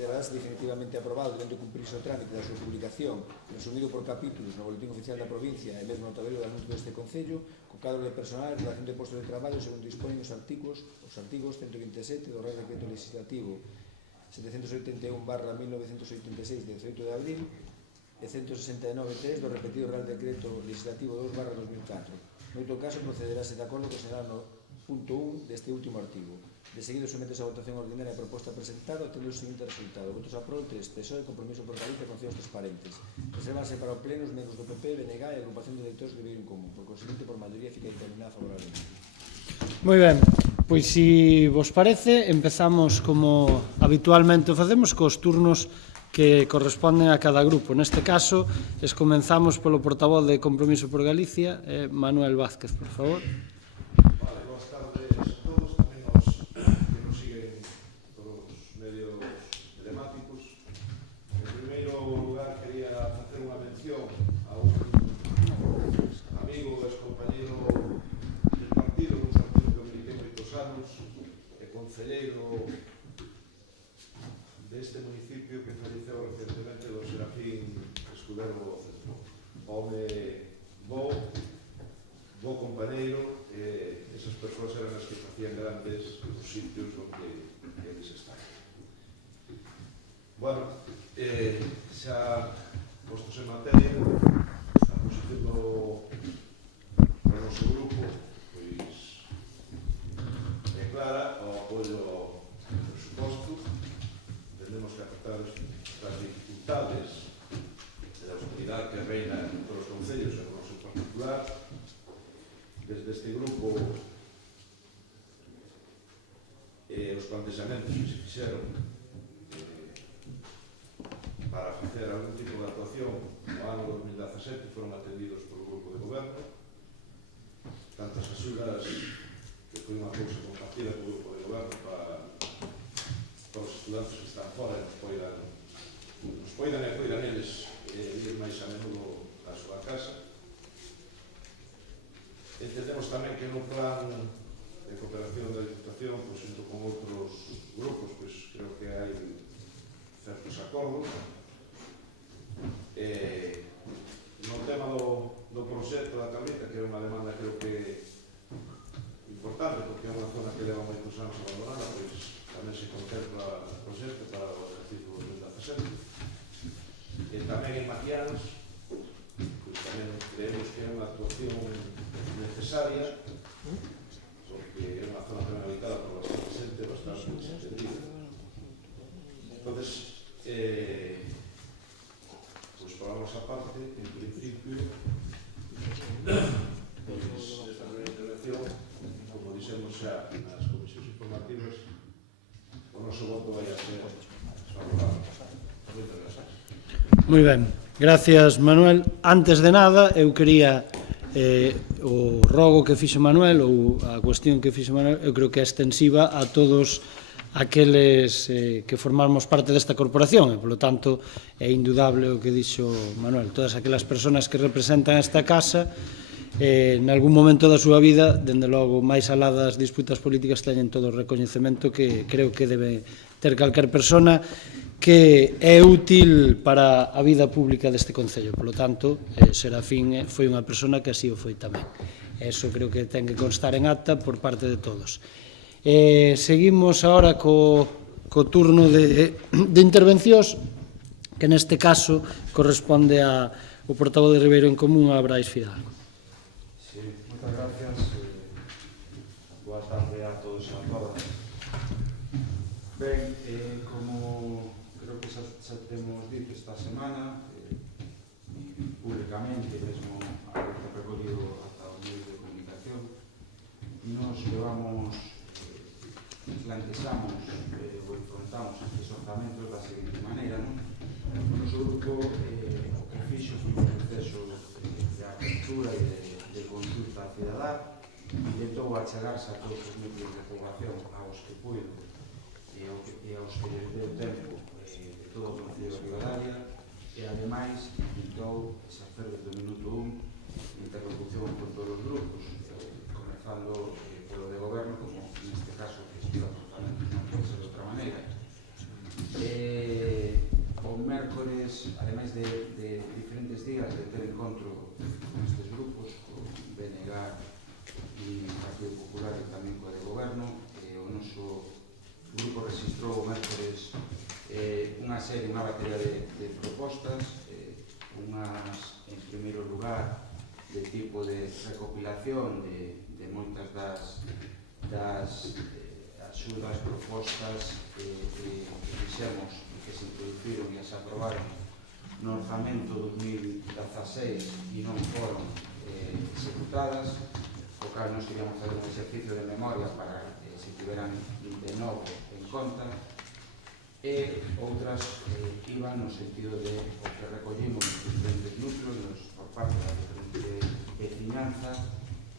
considerarase definitivamente aprobado dentro de cumprirse o trámite da súa publicación, resumido por capítulos no Boletín Oficial da Provincia e mesmo no tabelo de anuncio deste Concello, co cadro de personal e relación de postos de traballo segundo dispoñen os artigos 127 do Real Decreto Legislativo 781/1986 de 18 de abril e 169.3 do repetido Real Decreto Legislativo 2/2004. Noutro caso, procederase de acordo co señalado no punto 1 deste último artigo. De seguido, sometes a votación ordinaria a proposta presentada, obtendo o seguinte resultado. Votos a prol 3, PSOE, Compromiso por Galicia e Concellos Transparentes. Reservanse para o pleno os membros do PP, BNG e a Agrupación de Electores de Ribeiro en Común. Por conseguinte, por maioría, fica determinada favorablemente. Moi ben, pois se vos parece, empezamos como habitualmente o facemos cos turnos que corresponden a cada grupo. Neste caso, comenzamos polo portavoz de Compromiso por Galicia, Manuel Vázquez, por favor. Vale, boas tardes a todos, tamén aos que nos siguen por os medios telemáticos. En primeiro lugar, quería facer unha mención a un amigo e compañeiro del partido que miliquei moitos anos, e concelleiro deste municipio que faleceu recentemente, do Serafín Escudero Boceto. Home bo compañeiro, esas persoas eran as que facían grandes os sitios onde eles están. Bueno, xa postos en materia, a posición do noso grupo pois é clara, o apoio ao presuposto. Entendemos que afectar as dificultades e a austeridade que reina en todos os concellos e no noso particular, desde este grupo os plantexamentos que se fixeron para facer algún tipo de actuación no ano 2017 foron atendidos polo grupo de goberno, tantas axudas que foi unha cousa compartida polo grupo de goberno para os estudantes que están fora e nos poidan e poidan eles ir máis a menudo á súa casa. Entendemos tamén que no plan de cooperación da Diputación, junto con outros grupos, creo que hai certos acordos. No tema do proxecto da Cabrita, que é unha demanda creo que importante, porque é unha zona que leva moitos anos abandonada, pois tamén se contempla o proxecto para o exercicio 2017. E tamén en Maquianos, pois tamén creemos que é unha actuación necesaria, porque é unha zona penalizada por bastante xente, bastante desatendida. Entonces, pois por a nosa parte, en principio, pois esta primeira intervención, como dixemos xa nas comisións informativas, o noso voto vai a ser favorable. Moitas gracias. Moi ben, gracias, Manuel. Antes de nada, eu quería o rogo que fixo Manuel ou a cuestión que fixo Manuel, eu creo que é extensiva a todos aqueles que formamos parte desta corporación e, polo tanto, é indudable o que dixo Manuel. Todas aquelas persoas que representan esta casa en algún momento da súa vida, dende logo, máis alá das disputas políticas, teñen todo o recoñecemento que creo que debe ter calquer persona que é útil para a vida pública deste Concello. Por lo tanto, Serafín foi unha persona que así o foi tamén. Eso creo que ten que constar en acta por parte de todos. Seguimos agora co turno de intervencións, que neste caso corresponde ao portavoz de Ribeiro en Común, a Brais Fidalgo. Sí, moitas gracias. Boa tarde a todos e a todas. Ben, como creo que xa temos dito esta semana, públicamente, mesmo a que recollido ata os medios de comunicación, nos levamos, plantexamos ou enfrontamos estes orzamentos da seguinte maneira, non? O noso grupo o que fixo foi un proceso de apertura e de consulta cidadá, intentou achegarse a todos os núcleos de población aos que puido e aos que les deu tempo de todo o Concello de Ribadavia, e ademais intentou exercer desde o minuto 1 interlocución con todos os grupos, comenzando polo de goberno, como neste caso que estuda totalmente, non pode ser de outra maneira. pois, ademais de diferentes días de ter encontro con estes grupos, con BNG e Partido Popular e tamén co de Goberno, o noso grupo registrou o mércores unha batería de propostas, unhas, en primeiro lugar, de tipo de recopilación de moitas das axudas, propostas que fixemos e que se introduciron e se aprobaron no orzamento 2016 e non foron executadas, o cal nos queríamos fazer un exercicio de memoria para se tiveran de novo en conta, e outras iban no sentido de o que recollimos nos diferentes núcleos por parte da diferente veciñanza,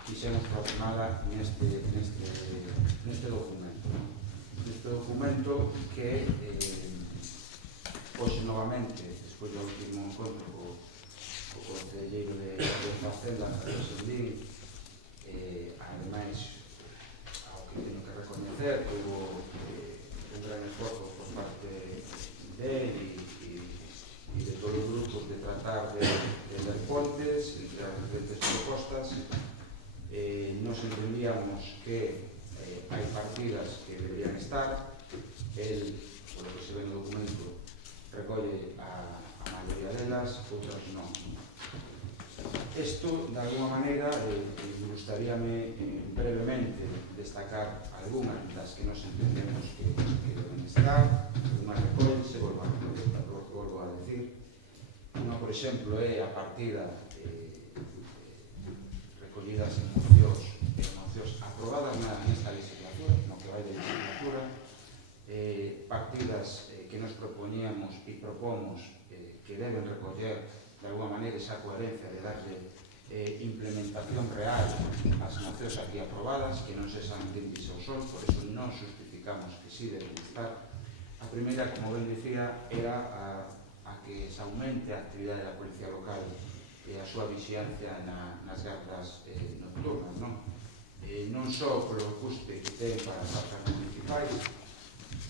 quixemos plasmala neste documento. Neste documento que hoxe novamente, despois do último encontro co concelleiro de Facenda, Javier Sendín, ademais, ao que teño que recoñecer, que hubo un gran esforzo por parte dele e de todos os grupos de tratar de ver pontes entre as diferentes propostas. Nos entendíamos que hai partidas que deberían estar, el, por lo que se ve no documento, recolle a maioría delas, outras non. Isto, de alguma maneira, gustaríame brevemente destacar algunhas das que nos entendemos que deben estar, algunhas recollense, volvo a decir. Unha, por exemplo, é a partida recollidas en mocións aprobadas nesta legislatura, no que vai de legislatura, partidas que nos propoñíamos e propomos que deben recoller de alguma maneira esa coherencia de darle implementación real ás mocións aquí aprobadas, que non se saben brindis ao sol, por eso non justificamos que sí deben estar. A primeira, como ben dicía, era a que se aumente a actividade da Policía Local e a súa vixiancia nas gardas nocturnas, non só polo custe que ten para as arcas municipais,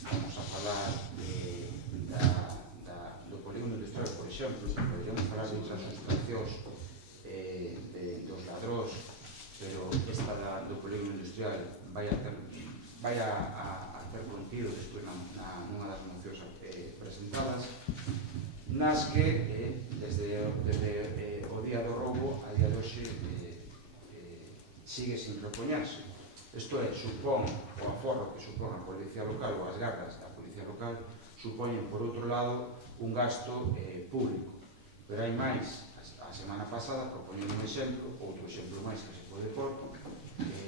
vamos a falar do polígono industrial, por exemplo, podríamos falar de outras sustraccións dos ladróns, pero esta do polígono industrial vai a ter contido despois nunha das mocións presentadas, nas que desde o día do roubo a día de hoxe sigue sin repoñerse. Isto é, supón o aforro que supón a Policía Local ou as gardas da Policía Local supoñen, por outro lado, un gasto público. Pero hai máis, a semana pasada, propoñen un exemplo, outro exemplo máis que se pode pôr,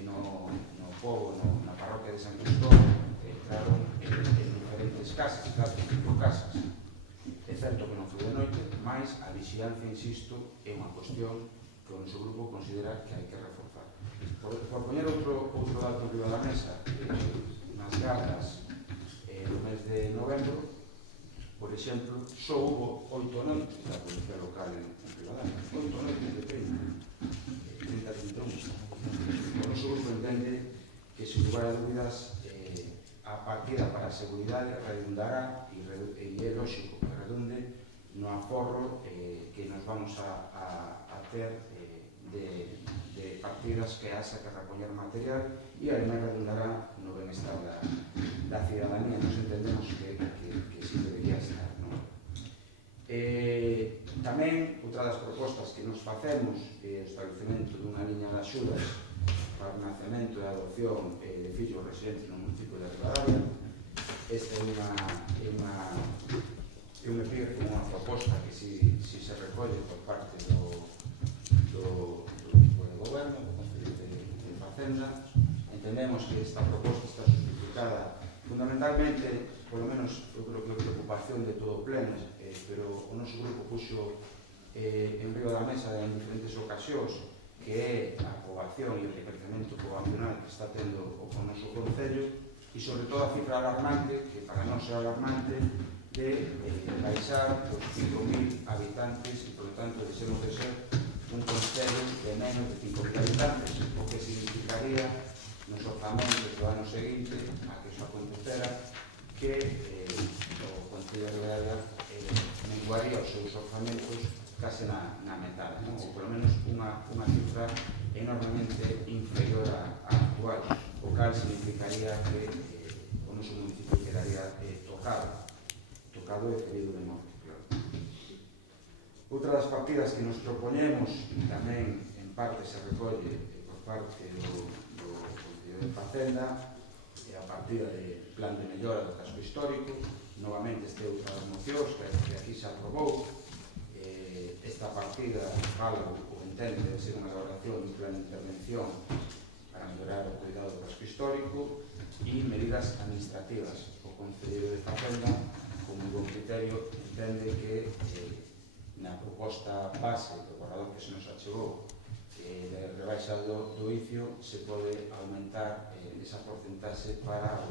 no pobo, na parroquia de San Cristóbal, entraron en diferentes casas, 4 ou 5 casas. É certo que non foi de noite, mas a vixilancia, insisto, é unha cuestión que o noso grupo considera que hai que reforzar. Por poñer outro dato arriba da mesa, nas gardas do mes de novembro, por exemplo, só hubo 8 noites da Policía Local en Ribadavia, 8 noites de 30-31. O noso grupo entende que, sin lugar a dúbidas, a partida para a seguridade redundará, e é lógico que redunde, no aforro que nos vamos a ter de partidas que haxa que repoñer material, e ademais redundará no benestar da cidadanía. Nos entendemos que sí debería estar. Tamén, outra das propostas que nos facemos é o establecemento dunha liña de axudas para o nacemento e adopción de fillos residentes no municipio de Ribadavia. Esta é unha proposta que si se recolle por parte do equipo de goberno, do Concello de Facenda. Entendemos que esta proposta está justificada fundamentalmente, polo menos, eu creo que a preocupación de todo o pleno, pero o noso grupo puxo en riba da mesa en diferentes ocasións, que é a poboación e o decrecemento poboacional que está tendo o noso Concello, e sobre todo a cifra alarmante, que para non ser alarmante, de baixar os 5.000 habitantes e, por lo tanto, deixemos de ser un Concello de menos de 5.000 habitantes, o que significaría nos orzamentos do ano seguinte a que iso acontecera que o Concello de Ribadavia non situaría os seus orzamentos case na metade, non? Ou polo menos unha cifra enormemente inferior á actual, o cal significaría que o noso municipio quedaría tocado e ferido de morte, claro. Outra das partidas que nos propoñemos, e tamén en parte se recolle por parte do Concello de Facenda, é a partida de plan de mellora do casco histórico. Novamente este outra das mocións que aquí se aprobou. Esta partida fala ou entende de ser unha elaboración dun plan de intervención para mellorar o cuidado do casco histórico e medidas administrativas. O Concello de Facenda, con moi bon criterio, entende que na proposta base do borrador que se nos achegou de rebaixa do ICIO se pode aumentar esa porcentaxe para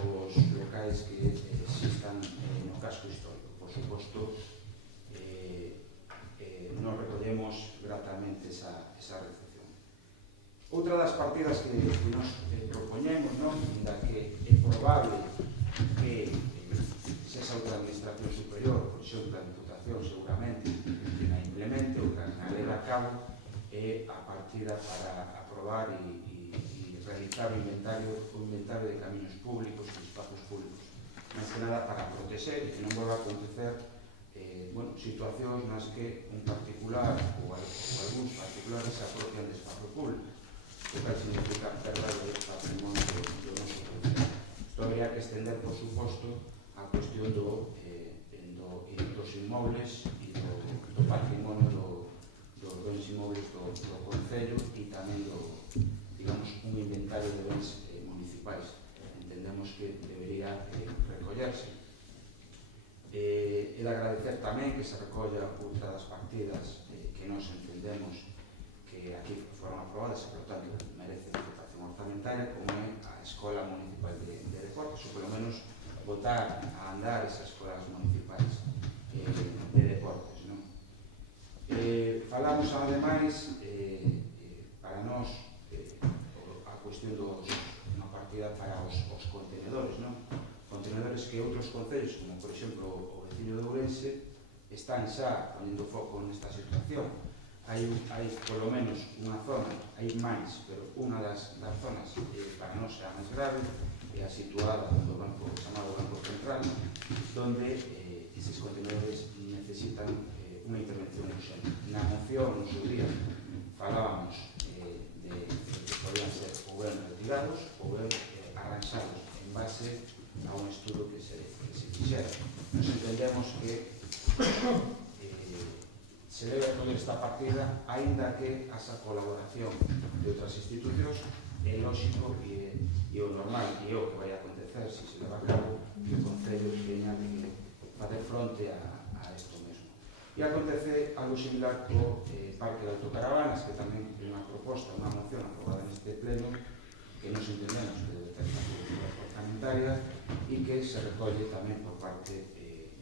os locais que existan no casco histórico. Por suposto, non recollemos gratamente esa recepción. Outra das partidas que nos propoñemos, da que é probable que se esa outra administración superior, por exemplo, a Diputación, seguramente, que na implemente ou que na leva a cabo, é a partida para aprobar e realizar o inventario de camiños públicos e espazos públicos. Máis que nada para proteger e que non volva a acontecer situacións nas que un particular ou algúns particulares se apropian de espazo público, o que significa perda de patrimonio do noso concello. Isto habría que estender, por suposto, a cuestión dos inmobles e do patrimonio dos bens inmobles do concello e tamén un inventario de bens municipais. Entendemos que debería recollerse. E de agradecer tamén que se recolla outra das partidas que nos entendemos que aquí foron aprobadas e, por tanto, merece aceptación orzamentaria, como é a Escola Municipal de Deportes, ou pelo menos botar a andar esas escolas municipais de deportes. Falamos, ademais, para nós, a cuestión unha partida para os contenedores, contenedores que outros concellos, como por exemplo o veciño de Ourense, están xa ponendo foco nesta situación. Hai polo menos unha zona, hai máis, pero unha das zonas para nós é a máis grave, é a situada no banco chamado Banco Central, donde esses contenedores necesitan unha intervención urgente. Na moción, no seu día, falábamos de que podían ser ou ben retirados ou ben arranxados en base a un estudo que se fixera. Nos entendemos que se debe recoller esta partida, aínda que asa colaboración de outras institucións é lógico e o normal e o que vai acontecer se se leva a cabo que o Concello teña que facer fronte a isto mesmo. E acontece algo similar co Parque de Autocaravanas, que tamén é unha proposta, unha moción aprobada neste pleno, que nos entendemos que debe ter unha política orzamentaria e que se recolle tamén por parte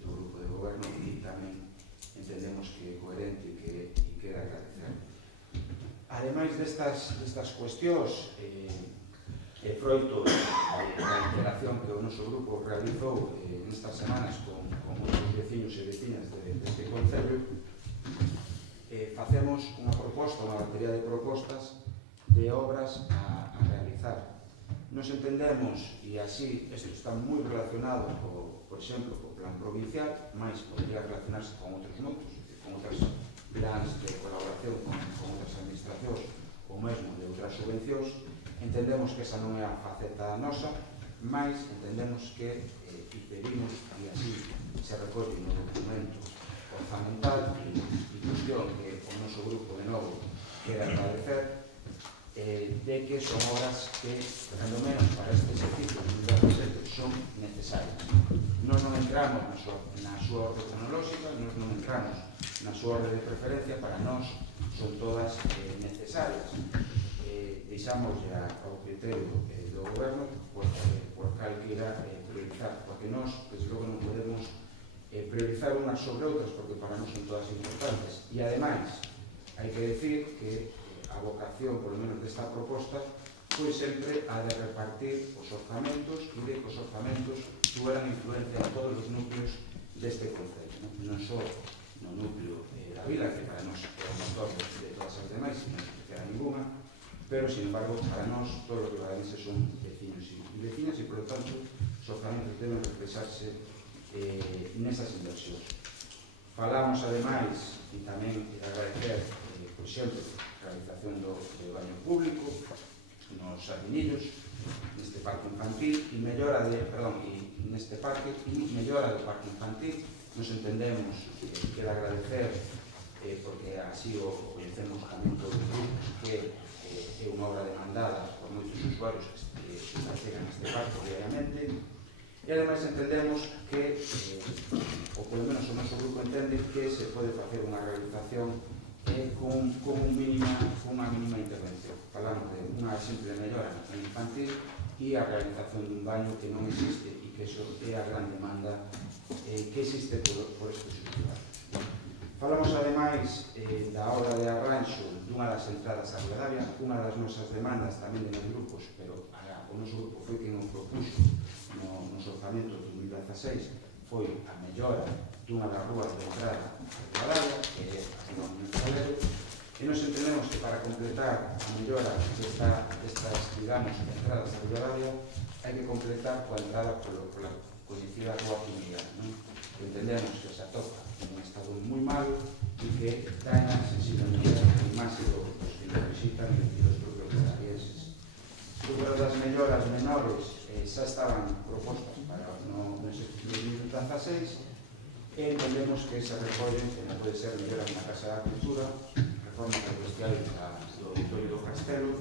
do Grupo de Goberno e tamén entendemos que é coherente e que queda agradecer. Ademais destas cuestións, froito da interacción que o noso grupo realizou nestas semanas con outros veciños e veciñas deste concello, facemos unha proposta, unha batería de propostas de obras a realizar. Nos entendemos, e así, isto está moi relacionado, por exemplo, co plan provincial, máis podría relacionarse con outros núcleos, con outras plans de colaboración con outras administracións ou mesmo de outras subvencións. Entendemos que esa non é a faceta nosa, máis entendemos que pedimos, e así se recolle no documento orzamental e cuestión que o noso grupo de novo queda agradecer, de que son obras que, polo menos para este exercicio de 2017, son necesarias. Nos non entramos na súa orde cronolóxica, nos non entramos na súa orde de preferencia, para nós son todas necesarias. Deixamos ao criterio do goberno por cal queira priorizar, porque nós, desde logo, non podemos priorizar unhas sobre outras, porque para nós son todas importantes. E, ademais, hai que decir que a vocación, polo menos desta proposta, foi sempre a de repartir os orzamentos e de que os orzamentos tuveran influencia a todos os núcleos deste concello. non só no núcleo da vila, que para nós é o motor de todas as demais, non especial ninguna, pero, sin embargo, para nós, todos os ribadalenses son vecinos e vecinas e, por lo tanto, os orzamentos deben reflexarse nesas inversións. Falamos, ademais, e tamén agradecer, por exemplo, a realización do baño público nos Sardinillos, neste parque infantil, e mellora neste parque e mellora do parque infantil. Nos entendemos que de agradecer, porque así o coñecemos tamén todos os grupos, que é unha obra demandada por moitos usuarios que se practican neste parque diariamente. E ademais entendemos que, ou polo menos o noso grupo entende, que se pode facer unha realización con unha mínima intervención. Falamos de unha simple mellora na zona infantil e a realización dun baño que non existe e que iso é a gran demanda que existe por estes usuarios. Falamos ademais da obra de arranxo dunha das entradas a Ribadavia. Unha das nosas demandas tamén de nos grupos, pero o noso grupo foi quen o propuxo nos orzamentos de 2016, foi a mellora dunha das rúas de entrada a Ribadavia, que é a Rúa Monsalero, e nos entendemos que para completar a mellora destas, digamos, entradas a Ribadavia, hai que completar coa entrada pola coñecida Rúa Pineira, non? Entendemos que se atopa en un estado moi malo e que daña sensiblemente a imaxe dos que nos visitan e dos propios ribadavienses. Sobre das melloras menores xa estaban propostas para no exercicio de 2016 e entendemos que se recollen, como pode ser melloras na Casa da Cultura, reforma do vestiario do Auditorio do Castelo,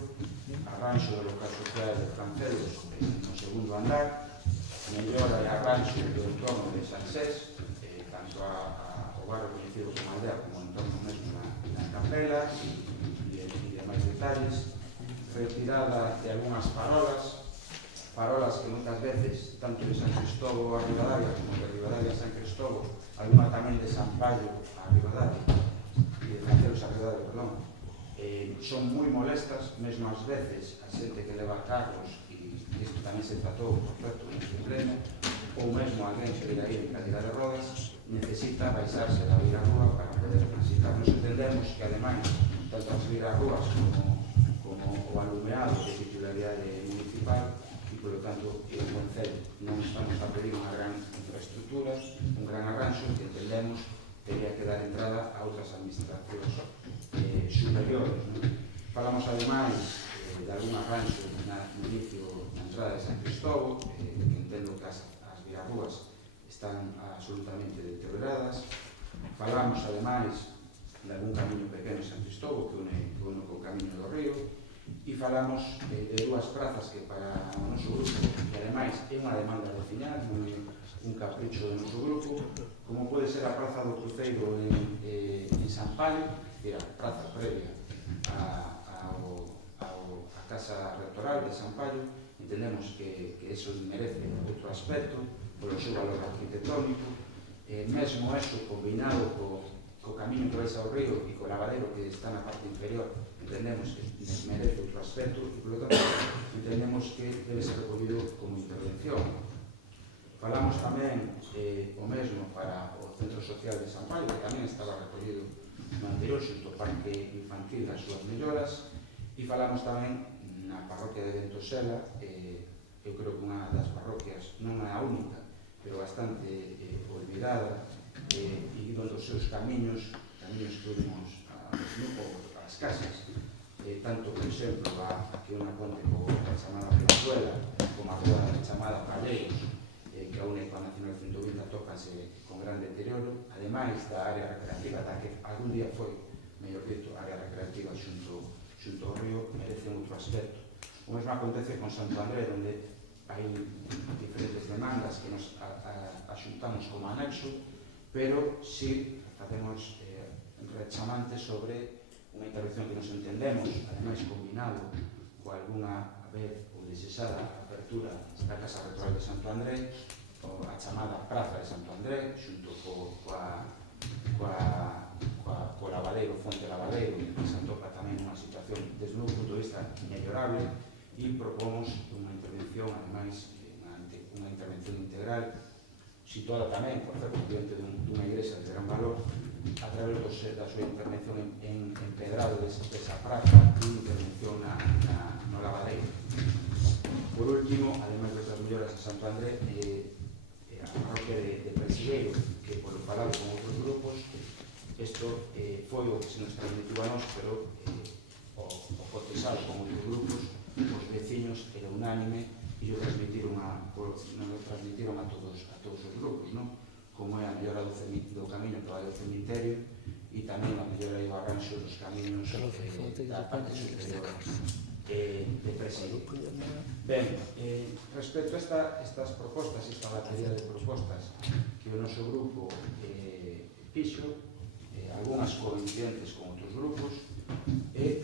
arranxo do local social de Francelos no segundo andar, mellora e arranxo do entorno de Sansés, tanto ao barrio conhecido como aldea como o entorno mesmo nas Campelas e demais detalles, retirada de algunhas parolas que moitas veces, tanto de San Cristóbal a Ribadavia como de Ribadavia a San Cristóbal, alguna tamén de San Paio a Ribadavia e de Francelos a Ribadavia, perdón, son moi molestas, mesmo ás veces a xente que leva carros, e isto tamén se tratou, por certo, neste pleno, ou mesmo alguén que vive aí en cadira de rodas, necesita baixarse da virarrúa para poder transitar. Nos entendemos que, ademais, tanto as virarrúas como o alumeado de titularidade municipal, e, polo tanto, o Concello non estamos a pedir unha gran infraestructura, un gran arranxo, que entendemos teria que dar entrada a outras administracións superiores. Falamos, ademais, de algún arranxo no inicio na entrada de San Cristóbal, que entendo que as virarrúas están absolutamente deterioradas. Falamos, ademais, de algún camiño pequeno en San Cristóbal que une co camiño do río, e falamos de dúas prazas que para o noso grupo, que ademais é unha demanda veciñal, non é un capricho do noso grupo, como pode ser a Praza do Cruceiro en San Paio, que era a praza previa a Casa Rectoral de San Paio. Entendemos que eso merece outro aspecto polo seu valor arquitectónico, mesmo eso combinado co camiño que vais ao río e co lavadero que está na parte inferior, entendemos que merece outro aspecto e, polo tanto, entendemos que debe ser recollido como intervención. Falamos tamén o mesmo para o Centro Social de San Paio, que tamén estaba recollido no anterior, xunto ao parque infantil das súas melloras, e falamos tamén na parroquia de Ventosela, eu creo que unha das parroquias, non a única, pero bastante olvidada, e onde os seus camiños que unimos ás casas, tanto, por exemplo, aquí unha ponte a chamada Venezuela, como a rúa chamada Palleiros, que a une coa Nacional 120 tópanse con gran deterioro, ademais da área recreativa, da que algún día foi, mellor dito, área recreativa xunto ao río, merece outro aspecto. O mesmo acontece con Santo André, onde hai diferentes demandas que nos axuntamos como anexo, pero si facemos rechamantes sobre unha intervención que nos entendemos, ademais combinado coa alguna vez ou desexada apertura da Casa Rectoral de Santo André, a chamada Praza de Santo André, xunto coa lavadeiro, fonte lavadeiro, que se atopa tamén unha situación desde o meu punto de vista mellorable, e propomos unha intervención, ademais, unha intervención integral, situada tamén, por certo, diante dun dunha igrexa de gran valor a través da súa intervención en Pedrado desa praza e intervención no lavadeiro. Por último, ademais de outras melloras de Santo André, a parroquia de Presigueiro, que por falado con outros grupos, isto foi o que se nos transmitiu a nós, pero o cotizado con outros grupos, os veciños era unánime e o transmitiron a todos os grupos, non? Como é a mellora do camiño que vai ao cemiterio e tamén a mellora do arranxo dos camiños da parte superior de Presigueiro. Ben, respecto a estas propostas, esta batería de propostas que o noso grupo fixo, algunhas coincidentes con outros grupos, e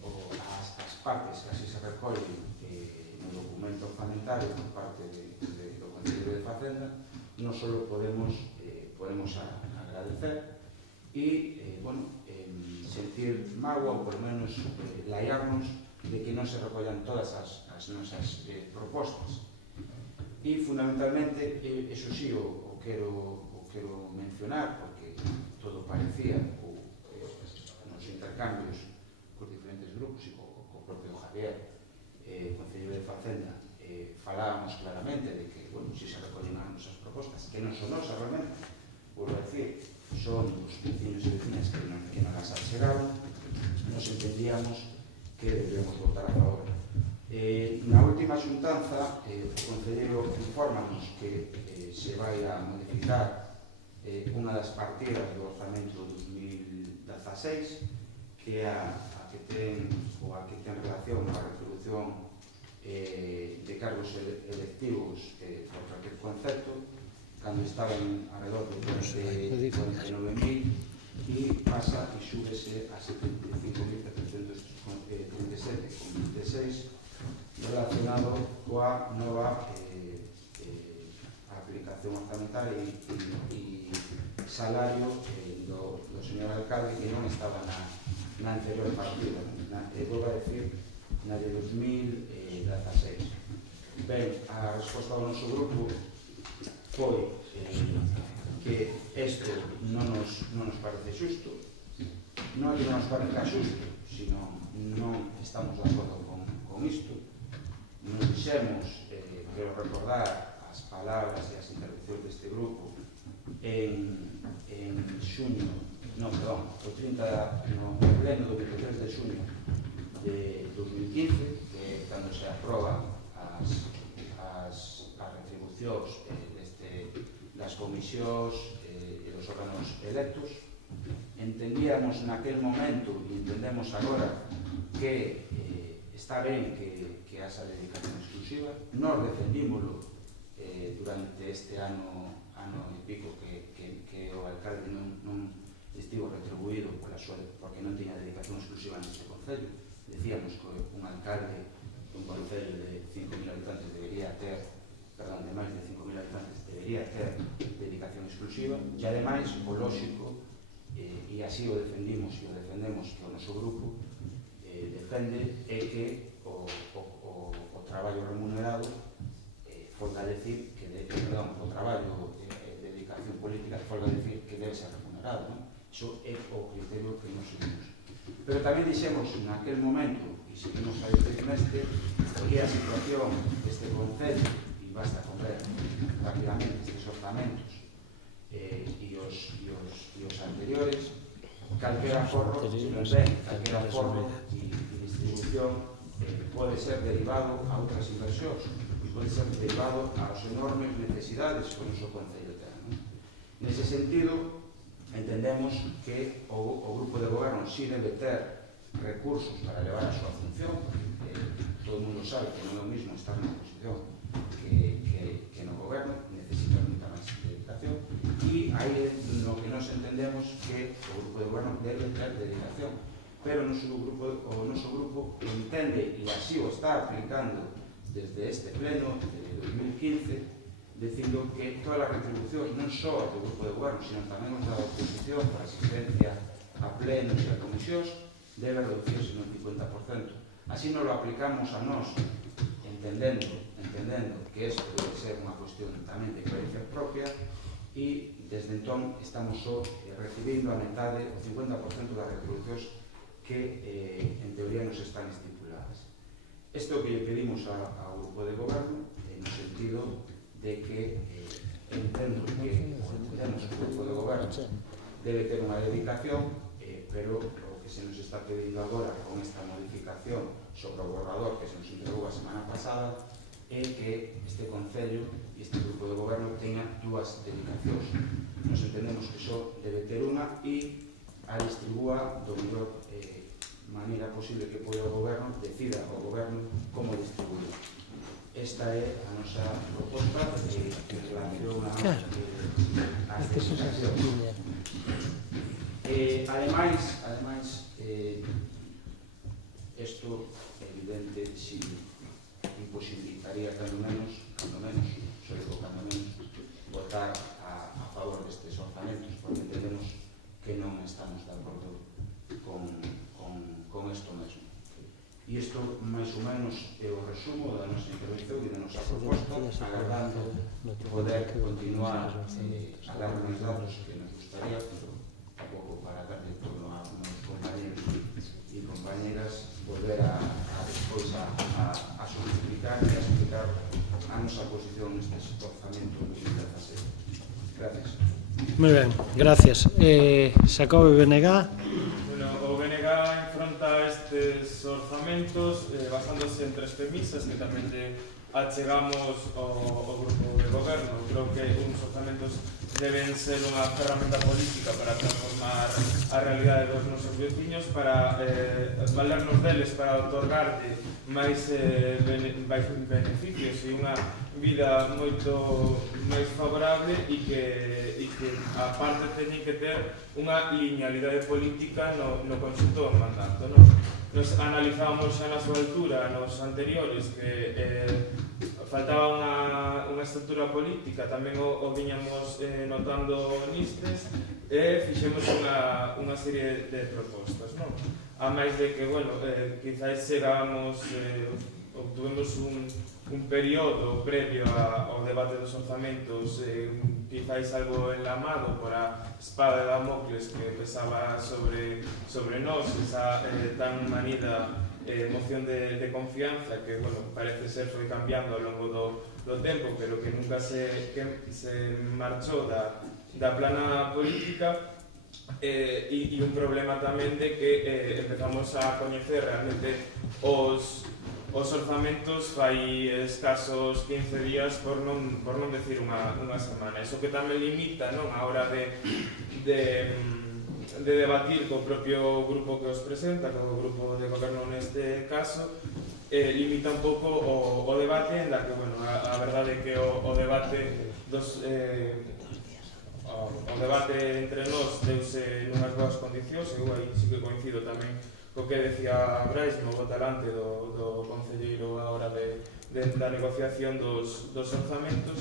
as partes que así se recollen no documento orzamentario por parte do Consello de Facenda, non só podemos agradecer e sentir mágoa ou por menos laiarnos de que non se recollan todas as nosas propostas. E fundamentalmente, eso sí, o quero mencionar, porque todo parecía nos intercambios cos diferentes grupos e co propio Javier, Concello de Facenda, falábamos claramente de que, si se recollen as nosas propostas, que non son nosas realmente, por decir, son os vecinos e vecinas que non las achegaron, nos entendíamos que deberíamos votar a favor. Na última xuntanza, o Concelleiro informanos que se vai a modificar unha das partidas do orzamento 2016, que é a que ten relación á retribución de cargos electivos por calquer concepto, cando estaban alrededor de 49.000 e pasa e súbese a 75.737,26 relacionado coa nova aplicación orzamentaria e salario do señor alcalde que non estaba na anterior partida, vou a decir, na de 2016. Ben, a resposta do noso grupo foi que isto non nos parece xusto, non é que non nos parece xusto, sino non estamos de acordo con isto. Nos dixemos, quero recordar as palabras e as intervencións deste grupo en xuño, o 30 no pleno do 23 de xuño de 2015, que é cando se aproban as retribucións das comisións e dos órganos electos. Entendíamos naquel momento e entendemos agora que está ben que haxa dedicación exclusiva. Nós defendímoslo durante este ano e pico que o alcalde non estivo retribuído porque non tiña dedicación exclusiva neste concello. Decíamos que un alcalde dun concello de 5.000 habitantes debería ter, de máis de 5.000 habitantes, debería ter dedicación exclusiva, e ademais o lóxico, e así o defendimos e o defendemos que o noso grupo defende, é que o traballo remunerado folga decir que o traballo de dedicación política folga decir que debe ser remunerado, non? Iso é o criterio que nos seguimos. Pero tamén dixemos naquel momento, e seguimos a decir neste, que a situación deste concello, e basta con ver rápidamente estes orzamentos e os anteriores, calquera forro, se nos ven, calquera forro e distribución pode ser derivado a outras inversións e pode ser derivado aos enormes necesidades que o noso concello ten. Nese sentido, entendemos que o grupo de goberno si debe ter recursos para levar a súa función, porque todo o mundo sabe que non é o mismo estar na oposición que no goberno, necesita moita máis dedicación, e aí no que nos entendemos que o grupo de goberno debe ter dedicación, pero o noso grupo entende, e así o está aplicando desde este pleno de 2015, dicindo que todas as retribucións, non só do grupo de goberno, sino tamén da oposición para asistencia a plenos e a comisións, debe reducirse no 50%. Así nos lo aplicamos a nós, entendendo que isto debe ser unha cuestión tamén de creencia propia, e desde entón estamos só recibindo a metade, o 50% das retribucións que en teoría nos están estipuladas. Isto é o que lle pedimos ao grupo de goberno, no sentido de que entendo que o grupo de goberno debe ter unha dedicación, pero o que se nos está pedindo agora con esta modificación sobre o borrador que se nos entregou a semana pasada é que este Concello e este grupo de goberno teña dúas dedicacións. Nos entendemos que só debe ter unha e a distribúa do mellor maneira posible que pode o goberno, decida o goberno como distribuir. Esta é a nosa proposta en relación ás dedicacións. Ademais, isto é evidente si imposibilitaría cando menos, sobre todo cando menos, votar a favor destes orzamentos, porque entendemos que non estamos de acordo con isto mesmo. E isto, máis ou menos, é o resumo da nosa intervención e da nosa proposta, agardando poder continuar a dar máis datos que nos gustaría, pero tampouco para darle turno a meus compañeros e compañeras volver a despois a solicitar e a explicar a nosa posición nestes orzamentos de 2017. Gracias. Moi ben, gracias. Xacobe Benegá. O BNG enfronta estes orzamentos basándose en tres premisas que tamén achegamos ao grupo de goberno. Creo que uns orzamentos deben ser unha ferramenta política para transformar a realidade dos nosos veciños, para valernos deles, para otorgarlle máis beneficios e unha vida moito máis favorable e que a parte teñen que ter unha linealidade política no conxunto do mandato. Nos analizábamos xa na súa altura, nos anteriores, que faltaba unha estrutura política, tamén o viñamos notando nistes, e fixemos unha serie de propostas. A máis de que, quizás obtuvemos un período previo ao debate dos orzamentos quizás algo enlamado por a espada de Damocles que pesaba sobre nós, esa tan manida moción de confianza que, parece ser foi cambiando ao longo do tempo, pero que nunca se marchou da plana política. E un problema tamén de que empezamos a coñecer realmente os orzamentos fai escasos 15 días, por non decir unha semana. Iso que tamén limita a hora de debatir co propio grupo que os presenta, co grupo de goberno neste caso, limita un pouco o debate, en la que, a verdade é que o debate entre nós deuse nunhas boas condicións. Eu aí sí que coincido tamén co que decía Brais no botalante do concelleiro a hora da negociación dos orzamentos,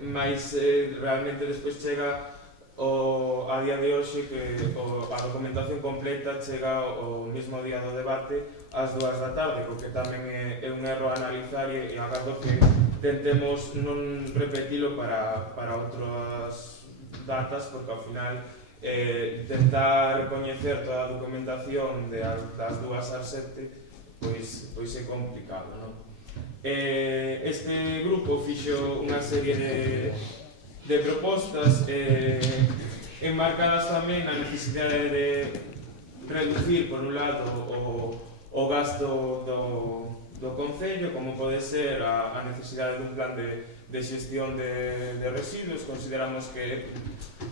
mas realmente despois chega a día de hoxe que a documentación completa chega o mesmo día do debate ás 2 da tarde, co que tamén é un erro a analizar e agardo que tentemos non repetilo para outras datas, porque ao final tentar coñecer toda a documentación das 2 ás 7 pois é complicado. Este grupo fixo unha serie de propostas enmarcadas tamén na necesidade de reducir, por un lado, o gasto do Concello, como pode ser a necesidade dun plan de xestión de residuos. Consideramos que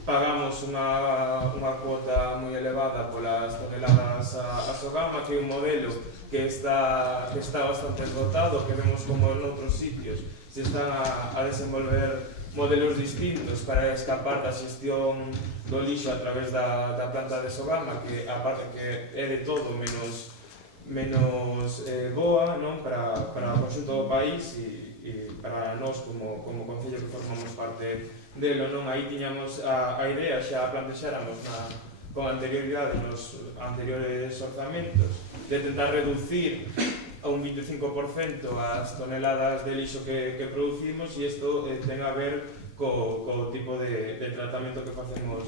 pagamos unha cuota moi elevada polas toneladas a Sogama, que é un modelo que está bastante esgotado, que vemos como en outros sitios se están a desenvolver modelos distintos para escapar da xestión do lixo a través da planta de Sogama, que aparte que é de todo menos boa para o conxunto do país e para nós como concello que formamos parte delo. Aí tiñamos a idea, xa plantexáramos con anterioridade nos anteriores orzamentos, de tentar reducir a un 25% as toneladas de lixo que producimos, e isto ten a ver co tipo de tratamento que facemos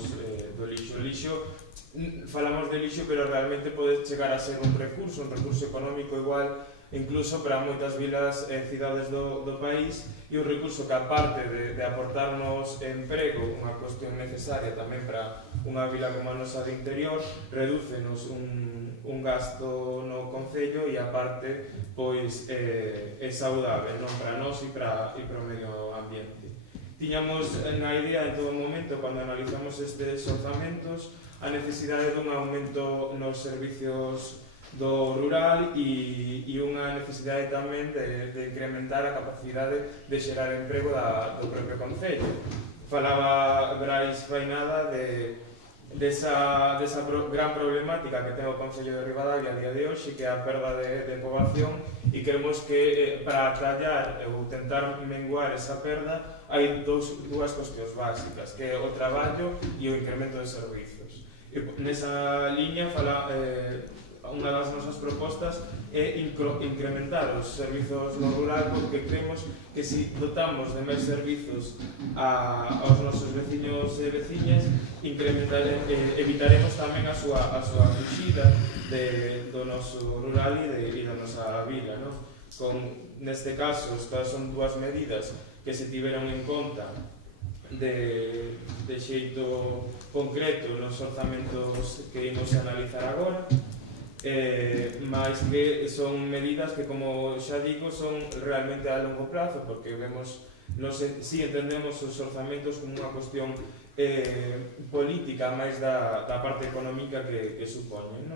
do lixo. O lixo, falamos de lixo, pero realmente pode chegar a ser un recurso económico igual, incluso para moitas vilas e cidades do país, e un recurso que, aparte de aportarnos emprego, unha cuestión necesaria tamén para unha vila como a nosa de interior, redúcenos un gasto no concello e, aparte, pois é saudável, non, para nós e para o medio ambiente. Tiñamos na idea en todo momento, cando analizamos estes orzamentos, a necesidade dun aumento nos servicios do rural e unha necesidade tamén de incrementar a capacidade de xerar emprego do propio concello. Falaba Brais Fainada desa gran problemática que ten o Concello de Ribadavia a día de hoxe, que é a perda de poboación, e queremos que para atallar ou tentar menguar esa perda hai dúas cuestións básicas, que é o traballo e o incremento de servizos. E nesa liña unha das nosas propostas é incrementar os servizos no rural, porque creemos que se dotamos de máis servizos aos nosos veciños e veciñas, evitaremos tamén a súa fuxida do noso rural e da nosa vila. Neste caso, estas son dúas medidas que se tiveron en conta de xeito concreto nos orzamentos que imos analizar agora, mas que son medidas que, como xa digo, son realmente a longo plazo, porque si entendemos os orzamentos como unha cuestión política máis da parte económica que supoñen.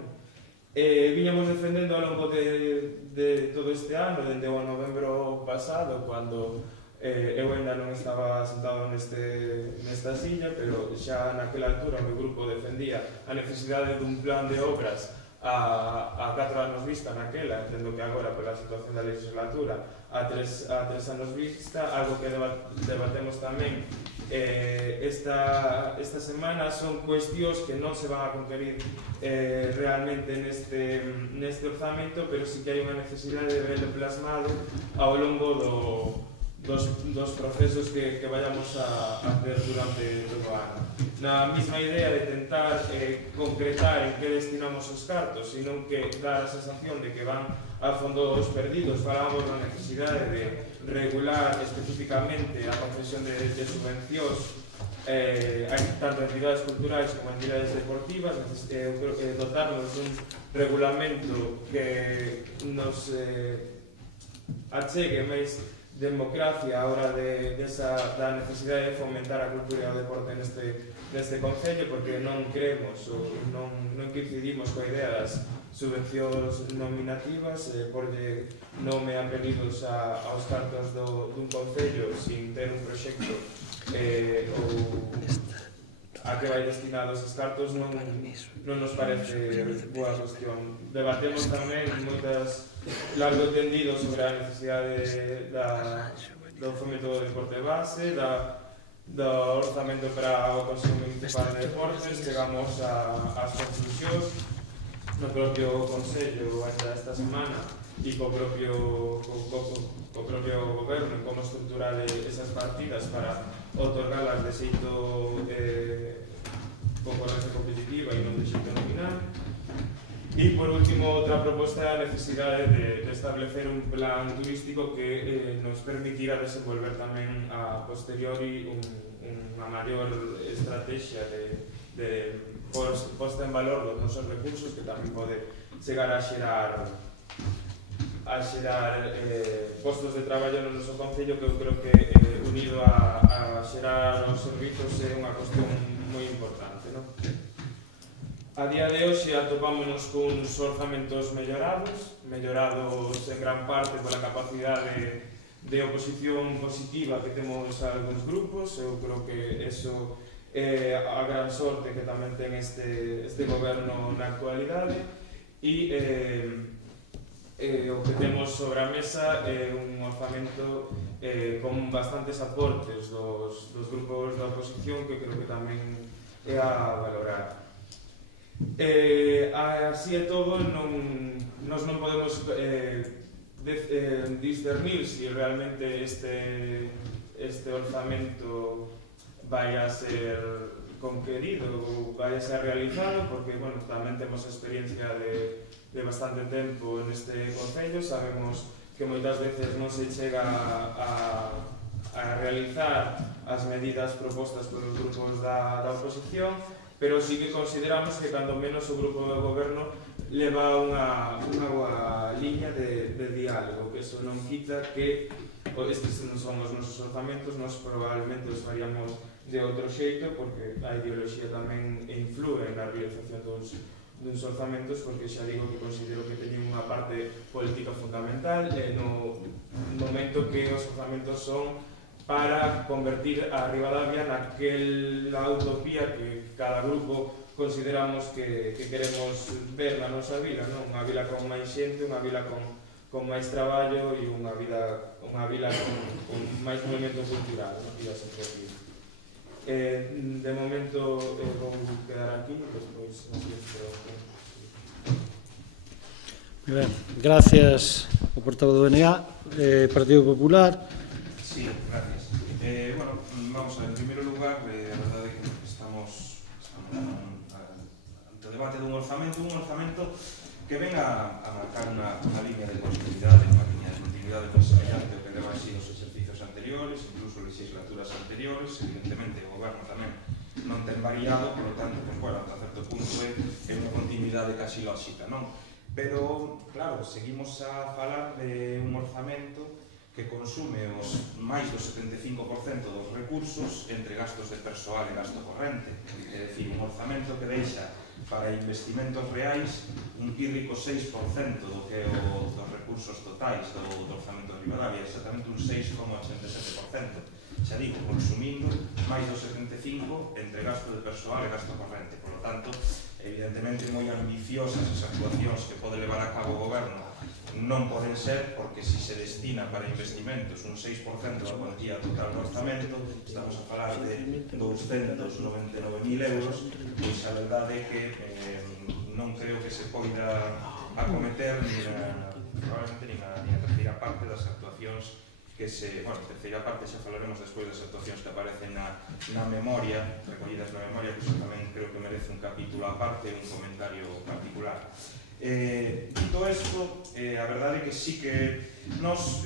Viñamos defendendo ao longo de todo este ano, dende o novembro pasado, cando eu ainda non estaba sentado nesta silla, pero xa naquela altura o meu grupo defendía a necesidade dun plan de obras a 4 anos vista naquela, entendo que agora, pola situación da legislatura, a 3 anos vista. Algo que debatemos tamén esta semana son cuestións que non se van a conquerir realmente neste orzamento, pero sí que hai unha necesidade de verlo plasmado ao longo dos procesos que vayamos a hacer durante todo o ano. Na mesma idea de tentar concretar en que destinamos os cartos, sino que dar a sensación de que van a fondos perdidos, falamos da necesidade de regular especificamente a concesión de subvencións tanto a entidades culturais como a entidades deportivas, dotarnos dun regulamento que nos achegue máis democracia a hora da necesidade de fomentar a cultura e o deporte neste concello, porque non creemos ou non coincidimos coa idea das subvencións nominativas, porque non me han venido aos cartos dun concello sin ter un proxecto ou a que vai destinados os cartos non nos parece boa cuestión. Debatemos tamén moitas largo entendido sobre a necesidade do fomento do deporte base, do orzamento para o Consello Municipal de Deportes. Chegamos ás conclusións no propio Consello esta semana e co propio goberno en como estruturar esas partidas para otorgalas de xeito concorrencia competitiva e non de xeito nominal. E, por último, outra proposta é a necesidade de establecer un plan turístico que nos permitirá desenvolver tamén a posteriori unha maior estrategia de posta en valor dos nosos recursos, que tamén pode chegar a xerar postos de traballo no noso concello, que eu creo que unido a xerar os servizos é unha cuestión moi importante, non? A día de hoxe atopámonos cuns orzamentos mellorados en gran parte pola capacidade de oposición positiva que temos algúns grupos. Eu creo que eso é a gran sorte que tamén ten este goberno na actualidade, e o que temos sobre a mesa é un orzamento con bastantes aportes dos grupos da oposición, que creo que tamén é a valorar. Así é todo, nos non podemos discernir se realmente este orzamento vai a ser conquerido ou vai a ser realizado, porque, bueno, tamén temos experiencia de bastante tempo neste Concello, sabemos que moitas veces non se chega a realizar as medidas propostas polos grupos da oposición, pero sí que consideramos que cando menos o grupo do goberno leva unha boa liña de diálogo, que eso non quita que estes non son os nosos orzamentos, nós probablemente os faríamos de outro xeito, porque a ideoloxía tamén influe na realización dos orzamentos, porque xa digo que considero que teñen unha parte política fundamental no momento que os orzamentos son para convertir a Ribadavia naquela utopía que cada grupo consideramos que queremos ver na nosa vila, non? Unha vila con máis xente, unha vila con máis traballo e unha vila con máis movimento cultural, non? E así que de momento vou quedar aquí, despois non sei se Muy ben, gracias ao portavoz do BNG, Partido Popular. Sí, gracias. Bueno, vamos a ver, en primeiro lugar, a verdade é que estamos ante o debate dun orzamento que ven a marcar unha liña de continuidade, moi semellante ao que leva así os exercicios anteriores, incluso legislaturas anteriores. Evidentemente, o goberno tamén non ten variado, por lo tanto, pues, bueno, ata certo punto é unha continuidade casi lógica, non? Pero, claro, seguimos a falar de un orzamento que consume os máis do 75% dos recursos entre gastos de persoal e gasto corrente. É dicir, un orzamento que deixa para investimentos reais un pírrico 6% do que dos recursos totais do orzamento de Ribadavia, exactamente un 6,87%. Xa digo, consumindo máis do 75% entre gasto de persoal e gasto corrente. Por lo tanto, evidentemente moi ambiciosas as actuacións que pode levar a cabo o goberno non poden ser, porque se se destina para investimentos un 6% da cuantía total do orzamento, estamos a falar de 299.000 euros, pois a verdade é que non creo que se poida acometer probablemente nin a terceira parte das actuacións que se, bueno, terceira parte xa falaremos despois das actuacións que aparecen na memoria, recollidas na memoria, que iso tamén creo que merece un capítulo aparte e un comentario particular. Dito isto, a verdade é que sí que nos,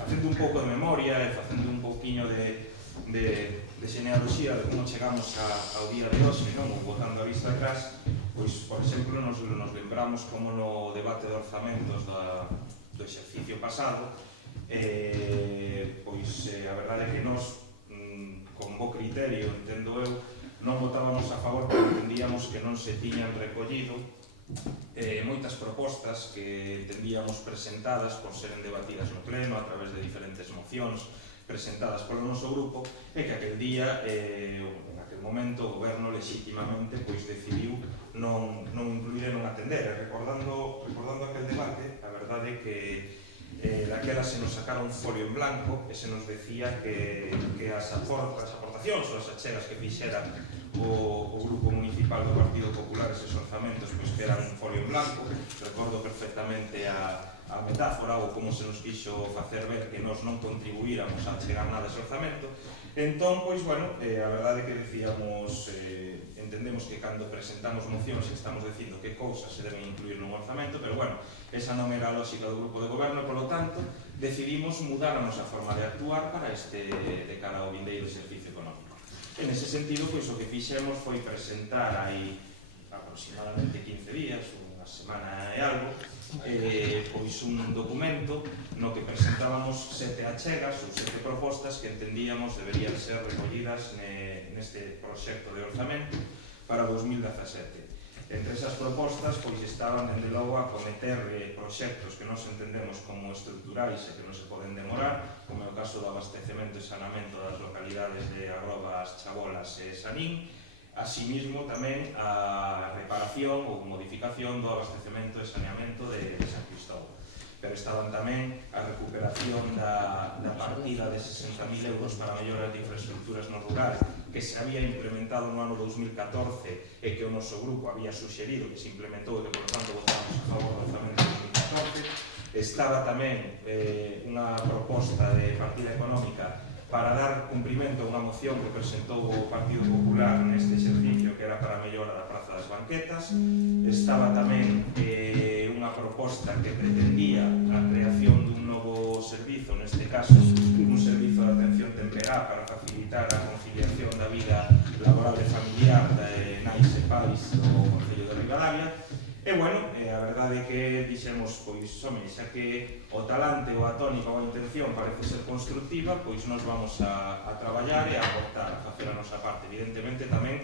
facendo un pouco de memoria e facendo un pouquiño de xenealoxía de como chegamos ao día de hoxe, non? Botando a vista atrás, pois, por exemplo, nos lembramos como no debate de orzamentos do exercicio pasado, pois a verdade é que nos, con bo criterio, entendo eu, non votábamos a favor porque entendíamos que non se tiñan recollido moitas propostas que entendíamos presentadas por seren debatidas no pleno a través de diferentes mocións presentadas polo noso grupo, e que aquel día, en aquel momento, o goberno legitimamente pois decidiu non incluir e non atender. Recordando aquel debate, a verdade é que daquela se nos sacaron un folio en blanco e se nos decía que as aportacións ou as achegas que fixeran o grupo municipal do Partido Popular, eses orzamentos, pois que eran un folio en blanco. Recordo perfectamente a metáfora ou como se nos quixo facer ver que nós non contribuíramos a chegar nada ese orzamento. Entón, pois, bueno, a verdade é que decíamos, entendemos que cando presentamos mocións estamos dicindo que cousas se deben incluir nun orzamento, pero, bueno, esa non era a lógica do grupo de goberno, por lo tanto, decidimos mudar a nosa forma de actuar para de cara ao vindeiro exercicio económico. En ese sentido, pois, o que fixemos foi presentar aí aproximadamente 15 días, unha semana e algo, pois un documento no que presentábamos 7 achegas ou 7 propostas que entendíamos deberían ser recollidas neste proxecto de orzamento para 2017. Entre esas propostas, pois, estaban, dende logo, a cometer proxectos que nos entendemos como estruturais e que non se poden demorar, como é o caso do abastecemento e saneamento das localidades de Agrobas, Chabolas e Sanín, asimismo tamén a reparación ou modificación do abastecemento e saneamento de San Cristóbal. Pero estaban tamén a recuperación da partida de 60.000 euros para melloras de infraestructuras no rural, que se había implementado no ano 2014 e que o noso grupo había suxerido que se implementou e que, por tanto, votamos a favor do orzamento de 2014. Estaba tamén unha proposta de partida económica para dar cumprimento a unha moción que presentou o Partido Popular neste exercicio, que era para a mellora da Praza das Banquetas. Estaba tamén unha proposta que pretendía a creación dun novo servizo, neste caso un servizo de atención temperá para facilitar a conciliación da vida laboral e familiar de nais e pais do Concello de Ribadavia. E, bueno, a verdade é que dixemos, pois, home, xa que o talante ou a tónica ou a intención parece ser constructiva, pois nos vamos a traballar e a aportar, a facer a nosa parte. Evidentemente, tamén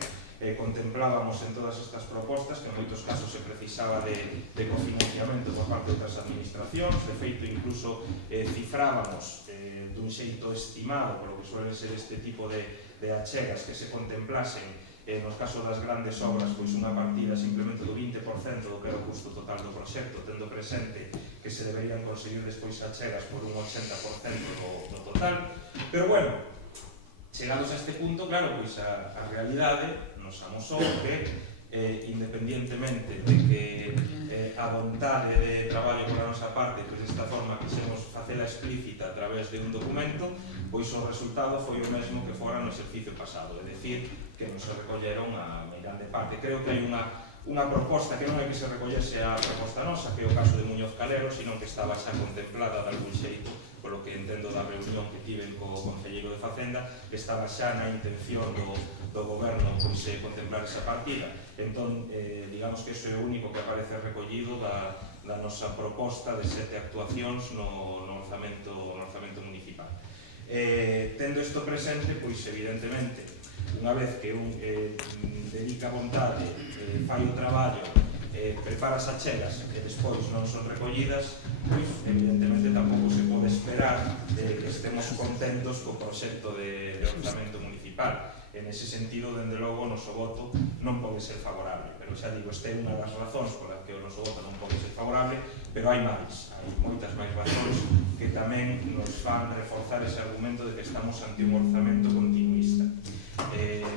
contemplábamos en todas estas propostas que en moitos casos se precisaba de cofinanciamento por parte de outras administracións. De feito, incluso cifrábamos dun xeito estimado, polo que suelen ser este tipo de achegas que se contemplasen nos casos das grandes obras, pois unha partida simplemente do 20% do que era o custo total do proxecto, tendo presente que se deberían conseguir despois achegas por un 80% do total. Pero, bueno, chegados a este punto, claro, pois a realidade nos amosou que, independientemente de que a vontade de traballo pola nosa parte, pois desta forma quixemos facela explícita a través de un documento, pois o resultado foi o mesmo que fora no exercicio pasado, é dicir, que non se recolleron a grande parte. Creo que hai unha proposta que non é que se recollese a proposta nosa, que é o caso de Muñoz Calero, sino que estaba xa contemplada de algún xeito, polo que entendo da reunión que tiven co Concelleiro de Facenda, que estaba xa na intención do goberno pois contemplar esa partida. Entón, digamos que iso é o único que aparece recollido da nosa proposta de 7 actuacións no orzamento municipal. Tendo isto presente, pois evidentemente, unha vez que un dedica vontade, fai o traballo, prepara as achegas e despois non son recollidas, pois evidentemente tampouco se pode esperar que estemos contentos co proxecto de orzamento municipal. En ese sentido, dende logo, o noso voto non pode ser favorable. Pero xa digo, este é unha das razóns polas que o noso voto non pode ser favorable, pero hai máis, hai moitas máis razóns que tamén nos fan reforzar ese argumento de que estamos ante un orzamento continuista.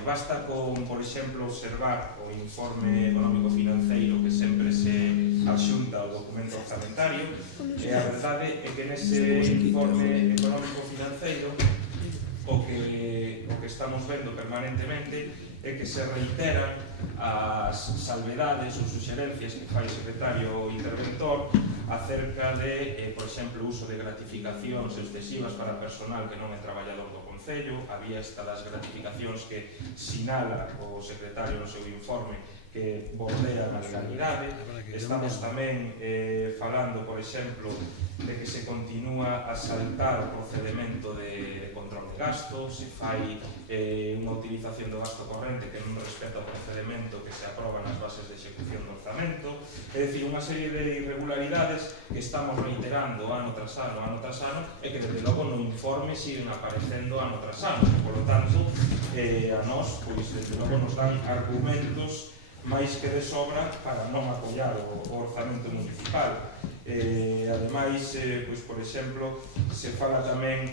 Basta con, por exemplo, observar o informe económico-financeiro que sempre se adxunta ao documento orzamentario, e a verdade é que nese informe económico-financeiro o que estamos vendo permanentemente é que se reiteran as salvedades ou suxerencias que fai o secretario interventor acerca de, por exemplo, o uso de gratificacións excesivas para personal que non é traballador do Concello. Había esta das gratificacións que sinala o secretario no seu informe que bordean a legalidade. Estamos tamén falando, por exemplo, de que se continúa a saltar o procedemento de control de gasto, se fai unha utilización do gasto corrente que non respecta o procedemento que se aproba nas bases de execución do orzamento, é dicir, unha serie de irregularidades que estamos reiterando ano tras ano e que desde logo no informe siguen aparecendo ano tras ano, e polo tanto a nós, pois desde logo nos dan argumentos máis que de sobra para non apoiar o orzamento municipal. Ademais, pois, por exemplo, se fala tamén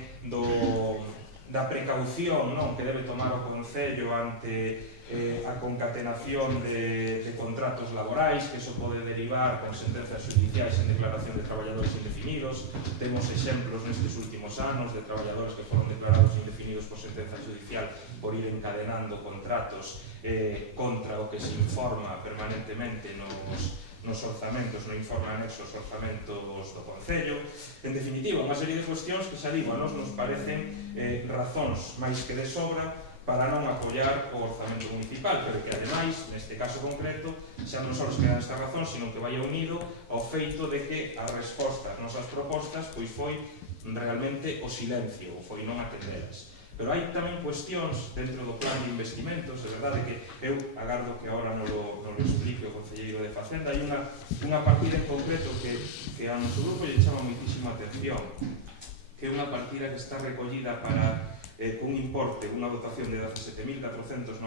da precaución que debe tomar o Concello ante a concatenación de contratos laborais, que iso pode derivar con sentencias judiciais en declaración de traballadores indefinidos. Temos exemplos nestes últimos anos de traballadores que foron declarados indefinidos por sentencia judicial por ir encadenando contratos contra o que se informa permanentemente nos orzamentos, no informe anexo aos orzamentos do Concello. En definitiva, unha serie de cuestións que, xa digo, a nos parecen razóns máis que de sobra para non apoiar o orzamento municipal, pero que, ademais, neste caso concreto, xa non só nos quedan estas razóns, sino que vaya unido ao feito de que a resposta ás nosas propostas pois foi realmente o silencio, ou foi non atenderas. Pero hai tamén cuestións dentro do plan de investimentos, é verdade que eu agardo que agora non lo explique o Concelleiro de Facenda. Hai unha partida en concreto que a noso grupo lle chama moitísima atención, que é unha partida que está recollida para un importe, unha dotación de 17.490,58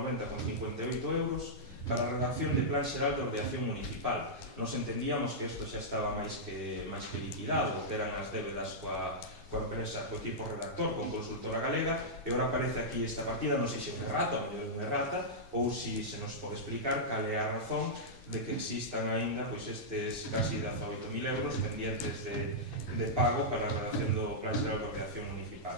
euros para a redacción de Plan Xeral de Ordenación Municipal. Nos entendíamos que isto xa estaba máis que liquidado, que eran as débedas coa empresa, co equipo redactor, con Consultora Galega, e agora aparece aquí esta partida. Non sei se é unha errata, ou non é unha errata, ou se nos pode explicar cal é a razón de que existan aínda estes casi 18.000 euros pendientes de pago para a redacción do Plan Xeral de Ordenación Municipal.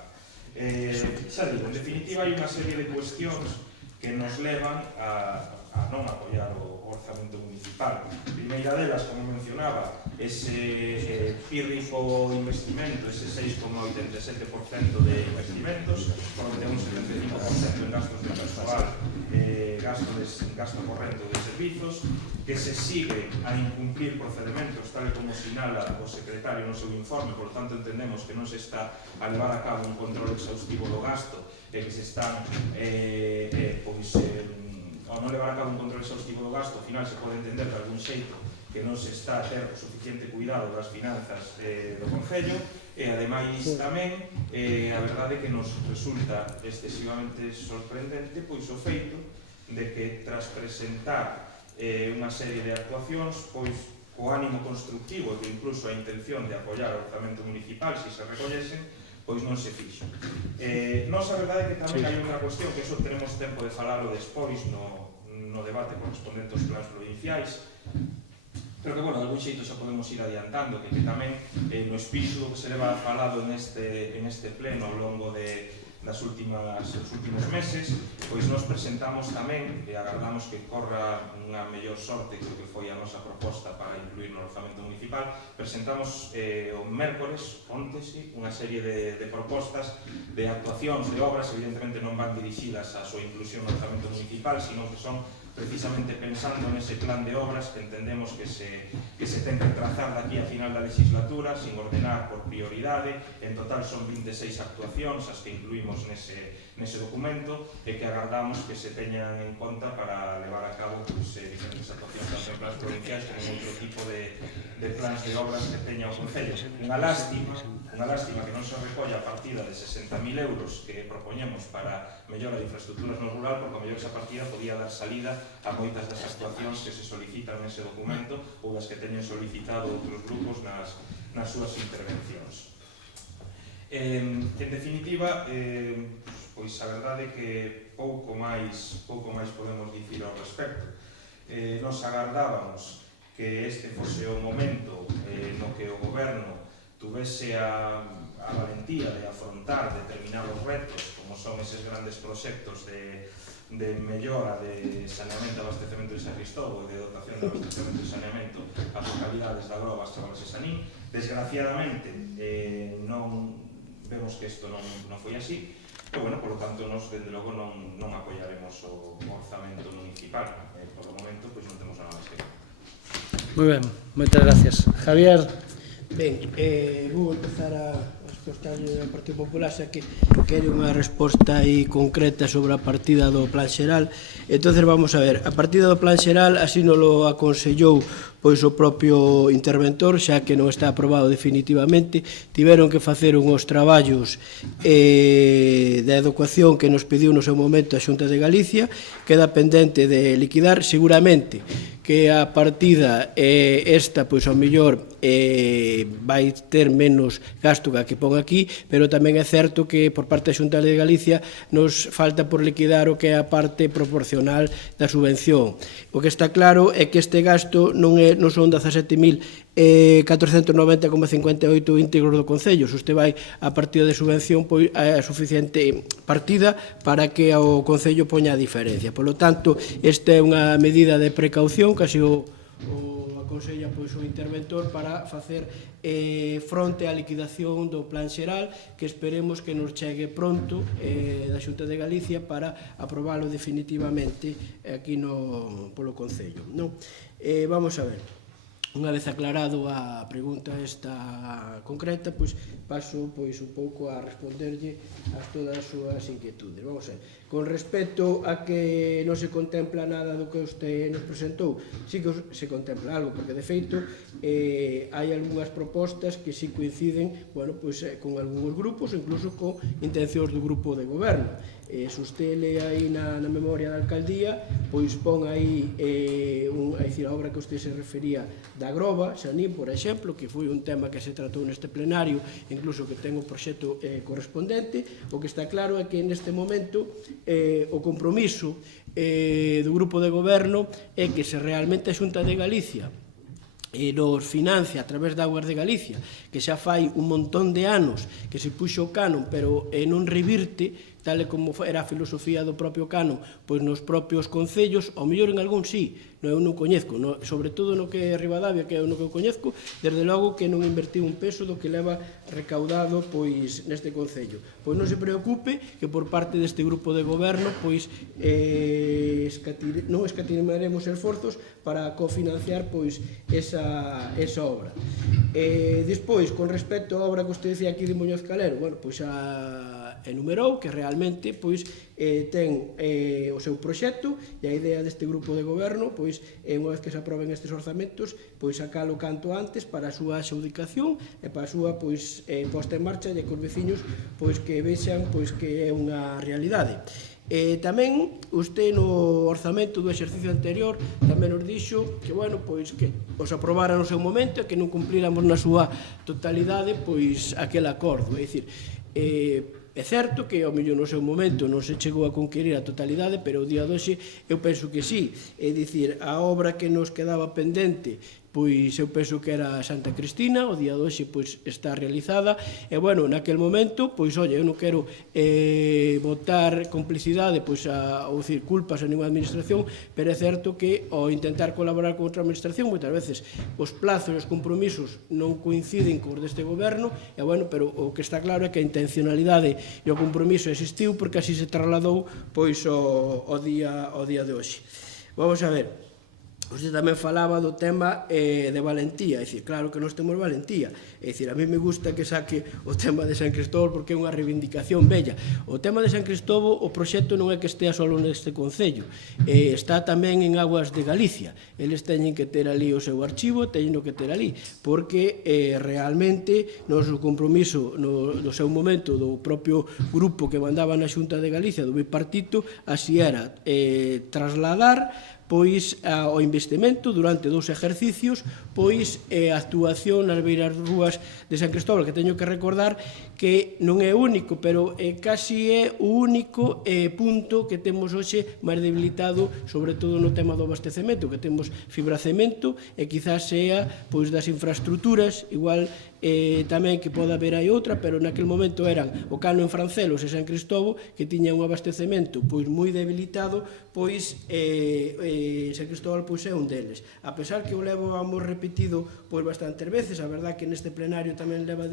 Xa digo, en definitiva, hai unha serie de cuestións que nos levan a non apoiar o orzamento municipal. Primeira delas, como mencionaba, ese pírrico investimento, ese 6,87% de investimentos, onde un 75% en gastos de persoal, gasto corrente de servizos, que se sigue a incumplir procedementos tal como sinala o secretario no seu informe, por tanto entendemos que non se está a levar a cabo un control exhaustivo do gasto e que se están ao non levar a cabo un control exhaustivo do gasto, ao final se pode entender de algún xeito que non se está a ter o suficiente cuidado das finanzas do Concello, e ademais tamén a verdade que nos resulta excesivamente sorprendente pois o feito de que tras presentar unha serie de actuacións pois co ánimo constructivo e que incluso a intención de apoiar o orzamento municipal se recollesen, pois non se fixo. Nos a verdade que tamén hai outra cuestión que iso teremos tempo de falalo despois no debate correspondente aos plans provinciais, pero que, bueno, de algún xeito xa podemos ir adiantando, que tamén no espírito que se leva falado en este pleno ao longo dos últimos meses, pois nos presentamos tamén, e agardamos que corra unha mellor sorte que o que foi a nosa proposta para incluir no orzamento municipal, presentamos o mércores, onte, unha serie de propostas de actuacións, de obras, evidentemente non van dirixidas á súa inclusión no orzamento municipal, sino que son precisamente pensando nese plan de obras que entendemos que se ten que trazar daqui a final da legislatura, sin ordenar por prioridade. En total son 26 actuacións as que incluímos nese documento e que agardamos que se teñan en conta para levar a cabo diferentes actuacións tanto en plans provinciais como en outro tipo de plans de obras que teña o Concello. Unha lástima que non se recolla a partida de 60.000 euros que propoñemos para mellora de infraestructuras no rural, porque a mellor esa partida podía dar salida a moitas das actuacións que se solicitan nese documento ou das que teñen solicitado outros grupos nas súas intervencións. En definitiva, pois a verdade é que pouco máis podemos dicir ao respecto. Nos agardábamos que este fose o momento no que o goberno tuvese a valentía de afrontar determinados retos, como son eses grandes proxectos de mellora de saneamento e abastecemento de San Cristóbal e de dotación de abastecemento e saneamento ás localidades da Groba, as Chavales e Sanín. Desgraciadamente, vemos que isto non foi así, e, bueno, por lo tanto, nos, dende logo, non apoiaremos o orzamento municipal. Por o momento, pois non temos nada máis que. Moi ben, moitas gracias. Javier. Ben, vou empezar a respostarlle ao Partido Popular, xa que quere unha resposta aí concreta sobre a partida do Plan Xeral. Entón, vamos a ver, a partida do Plan Xeral así non lo aconsellou pois o propio interventor, xa que non está aprobado definitivamente. Tiveron que facer unhos traballos de adecuación que nos pediu no seu momento a Xunta de Galicia, queda pendente de liquidar. Seguramente que a partida esta, pois ao mellor vai ter menos gasto que a que pon aquí, pero tamén é certo que por parte da Xunta de Galicia nos falta por liquidar o que é a parte proporcional da subvención. O que está claro é que este gasto non son 17.490,58 íntegros do Concello. Se usted vai a partida de subvención, pois é suficiente partida para que o Concello poña a diferencia. Por lo tanto, esta é unha medida de precaución que así o aconsella pois o interventor para facer fronte á liquidación do Plan Xeral, que esperemos que nos chegue pronto da Xunta de Galicia para aprobalo definitivamente aquí polo Concello. Vamos a ver. Unha vez aclarado a pregunta esta concreta, pois paso pois un pouco a responderlle a todas as súas inquietudes. Vamos a ver. Con respecto a que non se contempla nada do que usted nos presentou, sí que se contempla algo, porque de feito hai algunhas propostas que sí coinciden, bueno, pois con algúns grupos, incluso con intencións do grupo de goberno. Se usted lee aí na memoria da alcaldía, pois pon aí a obra que usted se refería da Groba, Sanín, por exemplo, que foi un tema que se tratou neste plenario, incluso que ten o proxecto correspondente. O que está claro é que neste momento o compromiso do grupo de goberno é que se realmente a Xunta de Galicia nos financia a través da Augas de Galicia, que xa fai un montón de anos que se puxo o canon, pero non revirte, tal e como era a filosofía do propio canon, pois nos propios concellos, ao mellor en algún sí, eu non coñezco, sobre todo no que é Ribadavia, que é o que eu coñezco, desde logo que non invertiu un peso do que leva recaudado pois neste concello. Pois non se preocupe que por parte deste grupo de goberno pois non escatimaremos esforzos para cofinanciar pois esa obra. Despois, con respecto á obra que usted decía aquí de Muñoz Calero, bueno, pois enumerou que realmente pois ten o seu proxecto e a idea deste grupo de goberno pois unha vez que se aproben estes orzamentos pois sacalo canto antes para a súa adxudicación e para a súa pois posta en marcha e que os veciños pois que vexan pois que é unha realidade. Tamén usted no orzamento do exercicio anterior tamén nos dixo que, bueno, pois que os aprobara no seu momento e que non cumplíramos na súa totalidade pois aquel acordo, é dicir, é certo que ao mellor no seu momento non se chegou a conquerir a totalidade, pero o día de hoxe eu penso que sí, é dicir, a obra que nos quedaba pendente pois eu penso que era Santa Cristina, o día de hoxe pois está realizada, e bueno, naquel momento, pois olha, eu non quero botar complicidade, pois ou dicir, culpas a ninguna administración, pero é certo que ao intentar colaborar con outra administración, moitas veces os plazos e os compromisos non coinciden cos deste goberno, e bueno, pero o que está claro é que a intencionalidade e o compromiso existiu porque así se trasladou pois o día de hoxe. Vamos a ver. Você tamén falaba do tema de valentía, é dicir, claro que nós temos valentía, é dicir, a mí me gusta que saque o tema de San Cristóbal porque é unha reivindicación bella. O tema de San Cristóbal, o proxecto non é que estea só neste concello, está tamén en Augas de Galicia, eles teñen que ter ali o seu archivo, teñen que ter ali, porque realmente o compromiso no seu momento do propio grupo que mandaba na Xunta de Galicia, do bipartito, así era trasladar pois o investimento durante 2 exercicios, pois a actuación nas beiras rúas de San Cristóbal, que teño que recordar que non é único, pero casi é o único punto que temos hoxe máis debilitado, sobre todo no tema do abastecemento, que temos fibracemento e quizás sea pois das infraestructuras, igual tamén que pode haber aí outra, pero naquele momento eran o Cano en Francelos e San Cristóbal, que tiña un abastecemento pois moi debilitado, pois San Cristóbal pois é un deles. A pesar que o levamos repetido pois bastantes veces, a verdade que neste plenario tamén leva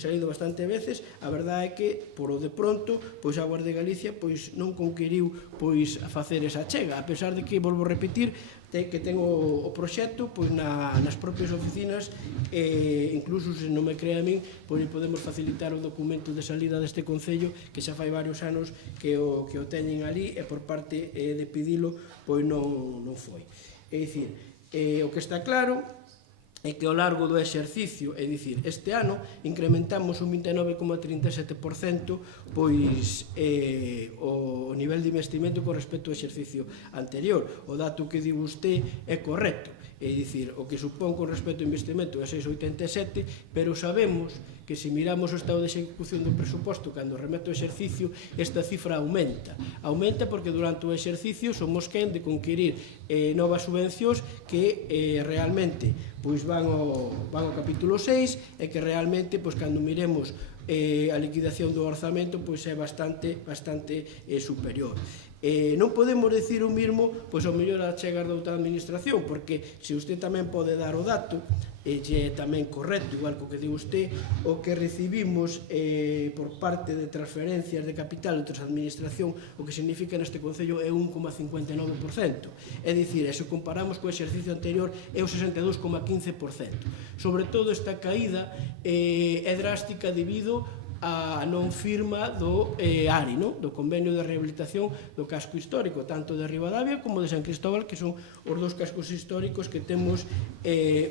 salido bastante veces, a verdade é que por o de pronto, pois a Augas de Galicia pois non conquiriu pois a facer esa chega, a pesar de que, volvo a repetir, que ten o proxecto pois nas propias oficinas, incluso se non me crea a min, pois podemos facilitar o documento de salida deste concello que xa fai varios anos que o teñen ali e por parte de pedilo pois non foi. É dicir, o que está claro é que ao largo do exercicio, é dicir, este ano incrementamos un 29,37% pois o nivel de investimento con respecto ao exercicio anterior. O dato que di usted é correcto, é dicir, o que supón con respecto ao investimento é 6,87, pero sabemos que se miramos o estado de execución do presuposto cando remete o exercicio, esta cifra aumenta porque durante o exercicio somos quen de conquirir novas subvencións que realmente pois van ao capítulo 6 e que realmente pois cando miremos a liquidación do orzamento pois é bastante superior. Non podemos decir o mismo pois ao mellor a chegar de outra administración, porque se usted tamén pode dar o dato, é tamén correcto, igual co que di usted, o que recibimos por parte de transferencias de capital de outras administración, o que significa neste concello é 1,59%. É dicir, se comparamos co exercicio anterior é o 62,15%. Sobre todo esta caída é drástica debido a non firma do ARI, do Convenio de Rehabilitación do Casco Histórico, tanto de Ribadavia como de San Cristóbal, que son os 2 cascos históricos que temos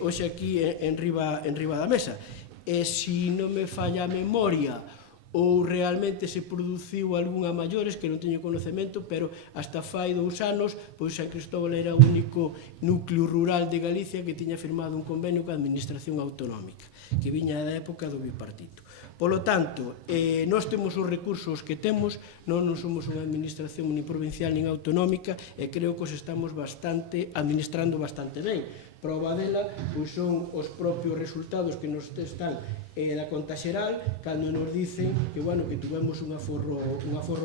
hoxe aquí en riba da mesa. E se non me falla a memoria, ou realmente se produciu algunha maiores que non teño conocemento, pero hasta fai 2 anos pois San Cristóbal era o único núcleo rural de Galicia que tiña firmado un convenio coa administración autonómica, que viña da época do bipartito. Polo tanto, nós temos os recursos que temos, non somos unha administración ni provincial nin autonómica e creo que os estamos administrando bastante ben. Prova dela pois son os propios resultados que nos están da conta xeral, cando nos dicen que, bueno, que tuvemos un aforro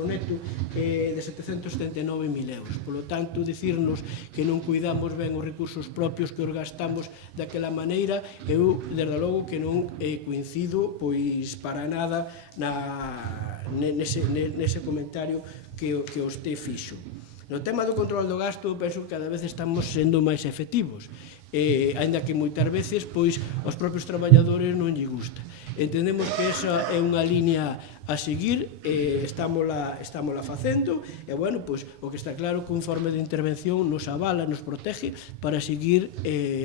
neto de 739.000 euros. Por lo tanto, dicirnos que non cuidamos ben os recursos propios, que os gastamos daquela maneira, eu, desde logo, que non coincido pois para nada nese comentario que os te fixo. No tema do control do gasto, penso que cada vez estamos sendo máis efectivos, aínda que moitas veces pois aos propios traballadores non lle gusta. Entendemos que esa é unha línea a seguir, estámola facendo, e, bueno, pois, o que está claro que un informe de intervención nos avala, nos protege para seguir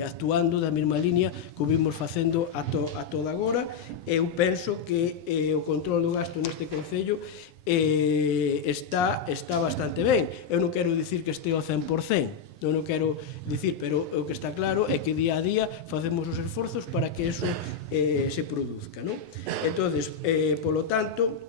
actuando da mesma línea que o vimos facendo a toda agora. Eu penso que o control do gasto neste Concello está bastante ben. Eu non quero dicir que este ao 100%, non quero dicir, pero o que está claro é que día a día facemos os esforzos para que eso se produzca, non? Entonces, polo tanto,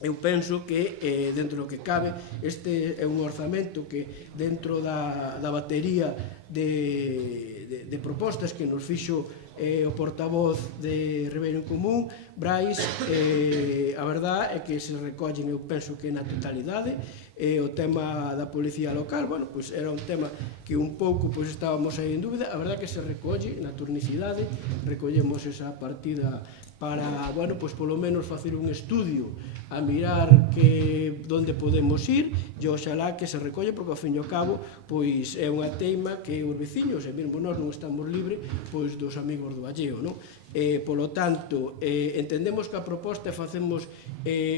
eu penso que dentro do que cabe este é un orzamento que dentro da batería de propostas que nos fixo o portavoz de Ribeiro en Común, Brais, a verdade é que se recollen, eu penso que na totalidade. O tema da policía local, bueno, pois era un tema que un pouco pois estábamos aí en dúbida. A verdade é que se recolle na turnicidade, recollemos esa partida para, bueno, pois polo menos facer un estudio a mirar que onde podemos ir, e oxalá que se recolle, porque ao fin e ao cabo pois é unha teima que os veciños, e mesmo nós non estamos libres pois dos amigos do alleo, non? Polo tanto, entendemos que a proposta facemos,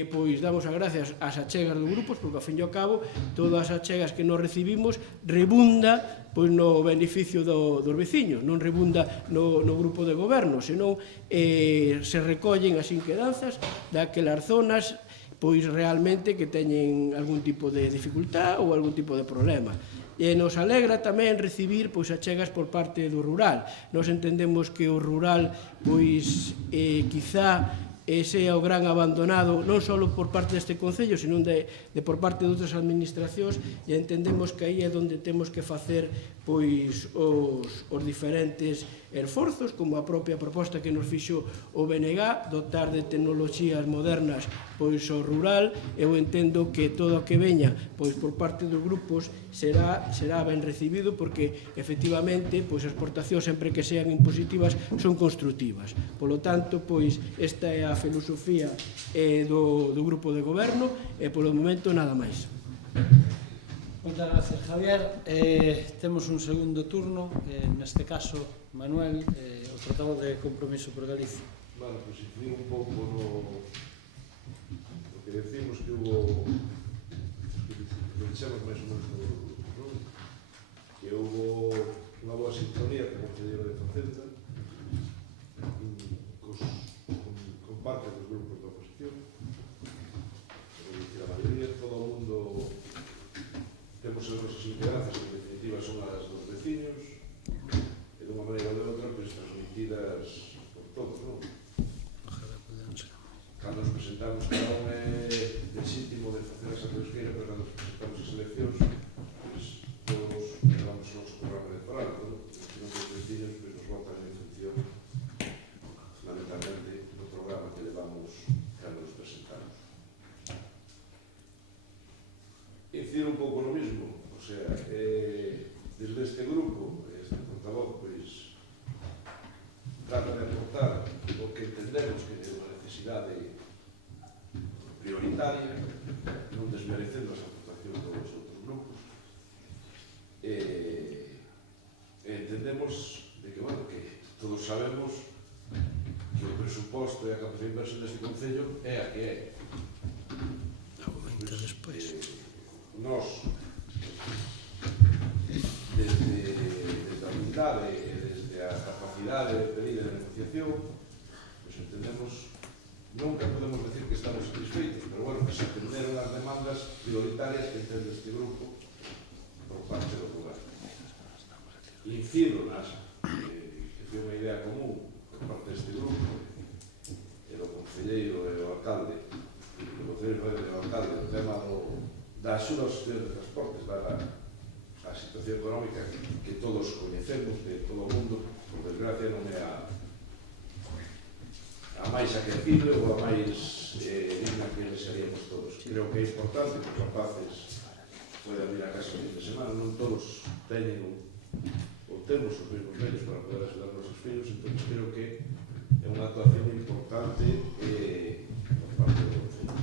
pois damos as gracias ás achegas dos grupos, porque ao fin e ao cabo todas as achegas que nos recibimos rebunda pois no beneficio dos veciños, non rebunda no grupo de goberno, senón se recollen as inquedanzas daquelas zonas pois realmente que teñen algún tipo de dificultad ou algún tipo de problema. E nos alegra tamén recibir pois achegas por parte do rural. Nos entendemos que o rural pois quizá sea o gran abandonado non só por parte deste Concello, senón por parte de outras administracións, e entendemos que aí é onde temos que facer pois os diferentes esforzos, como a propia proposta que nos fixo o BNG, dotar de tecnoloxías modernas pois o rural. Eu entendo que todo o que veña pois por parte dos grupos será ben recibido, porque efectivamente pois as exportacións, sempre que sean impositivas, son constructivas. Polo tanto, pois esta é a filosofía do grupo de goberno, e polo momento nada máis. Moitas gracias, Javier. Temos un segundo turno, neste caso, Manuel, o portavoz de Compromiso por Galicia. Bueno, pues incidir un pouco no que decimos que hubo, que dixemos máis ou menos que hubo unha boa sintonía con o Concelleiro de Facenda, con parte dos grupos da oposición, a maioría, todo o mundo temos as nosas inquedanzas, que en definitiva son as dos veciños, e de unha maneira ou de outra, pues, transmitidas por todos, non? Cando nos presentamos, cada un é legítimo de facer esa pesqueira, pero cando nos presentamos as eleccións, pues, todos levamos o noso programa de falando, non? E os veciños pues, nos votan en función, fundamentalmente, do programa que levamos cando nos presentamos. Incidir un pouco no mismo, o sea, desde este grupo, este portavoz, pois, trata de aportar o que entendemos que é unha necesidade prioritaria, non desmerecendo as aportacións dos outros grupos, entendemos de que, bueno, que todos sabemos que o presuposto e a capacidade de inversión deste Concello é a que é. Despois. Nós, desde a humildade e desde a capacidade de pedir a negociación, pues entendemos, nunca podemos decir que estamos satisfeitos, pero bueno, que se atenderon as demandas prioritarias que entende este grupo por parte do lugar. Incido nas que foi unha idea común por parte deste grupo e do concelleiro e do alcalde, do tema da axuda aos estudiantes de transportes, dada a situación situación económica que todos coñecemos, que todo o mundo, por desgracia, non é a máis accesible ou a máis digna que desearíamos todos. Creo que é importante que os rapaces poden vir a casa o fin de semana, non todos teñen ou temos os mesmos medios para poder ajudar os nosos fillos, entón creo que é unha actuación importante por parte do Concello.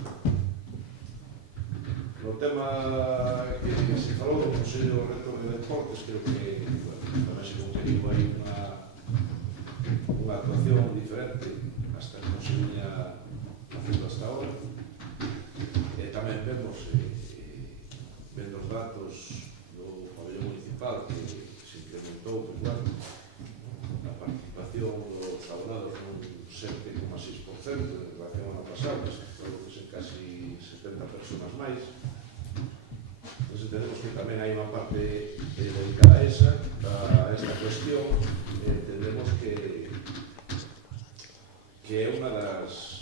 No tema que se falou do Consello Rector de Deportes, creo que tamén se conseguiu aí unha actuación diferente hasta que non se viña facendo hasta ahora. Tamén vemos, vendo os datos do pabellón municipal, que se incrementou a participación dos abonados nun 7,6% en relación ao ano pasado, que se casi 70 personas máis. Entón, entendemos que tamén hai unha parte dedicada a esta cuestión. Entendemos que é unha das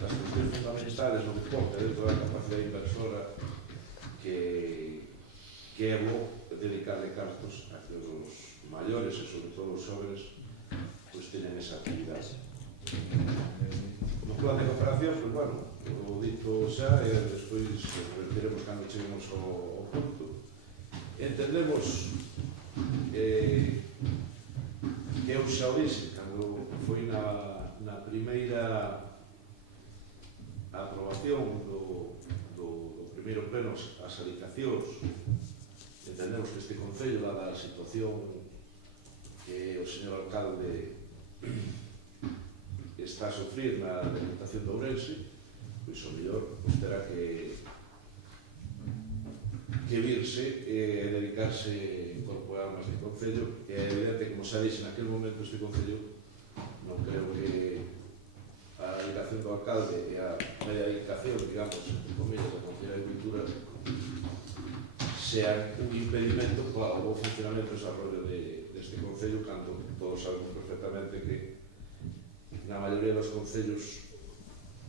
cuestións fundamentales no deporte, dentro da capacidade inversora, que é bo dedicarle cartos a que os maiores e sobre todo os jóvenes pues teñen esa actividade. No plan de cooperación, pues bueno, o dito xa, e despois repetiremos cando cheguemos ao punto. Entendemos que eu xa o dixen, cando foi na primeira aprobación do primeiro pleno as adicacións, entendemos que este Concello, dada a situación que o señor alcalde está a sufrir na Deputación de Ourense, pois o mellor terá que virse e dedicarse en corpo e alma a este Concello. É evidente, como xa dixe naquele momento, este Concello non creo que a dedicación do alcalde e a media dedicación, digamos, entre comillas, da Concellería de Cultura sea un impedimento para o funcionamento e desarrollo deste Concello, cando todos sabemos perfectamente que na maioría dos concellos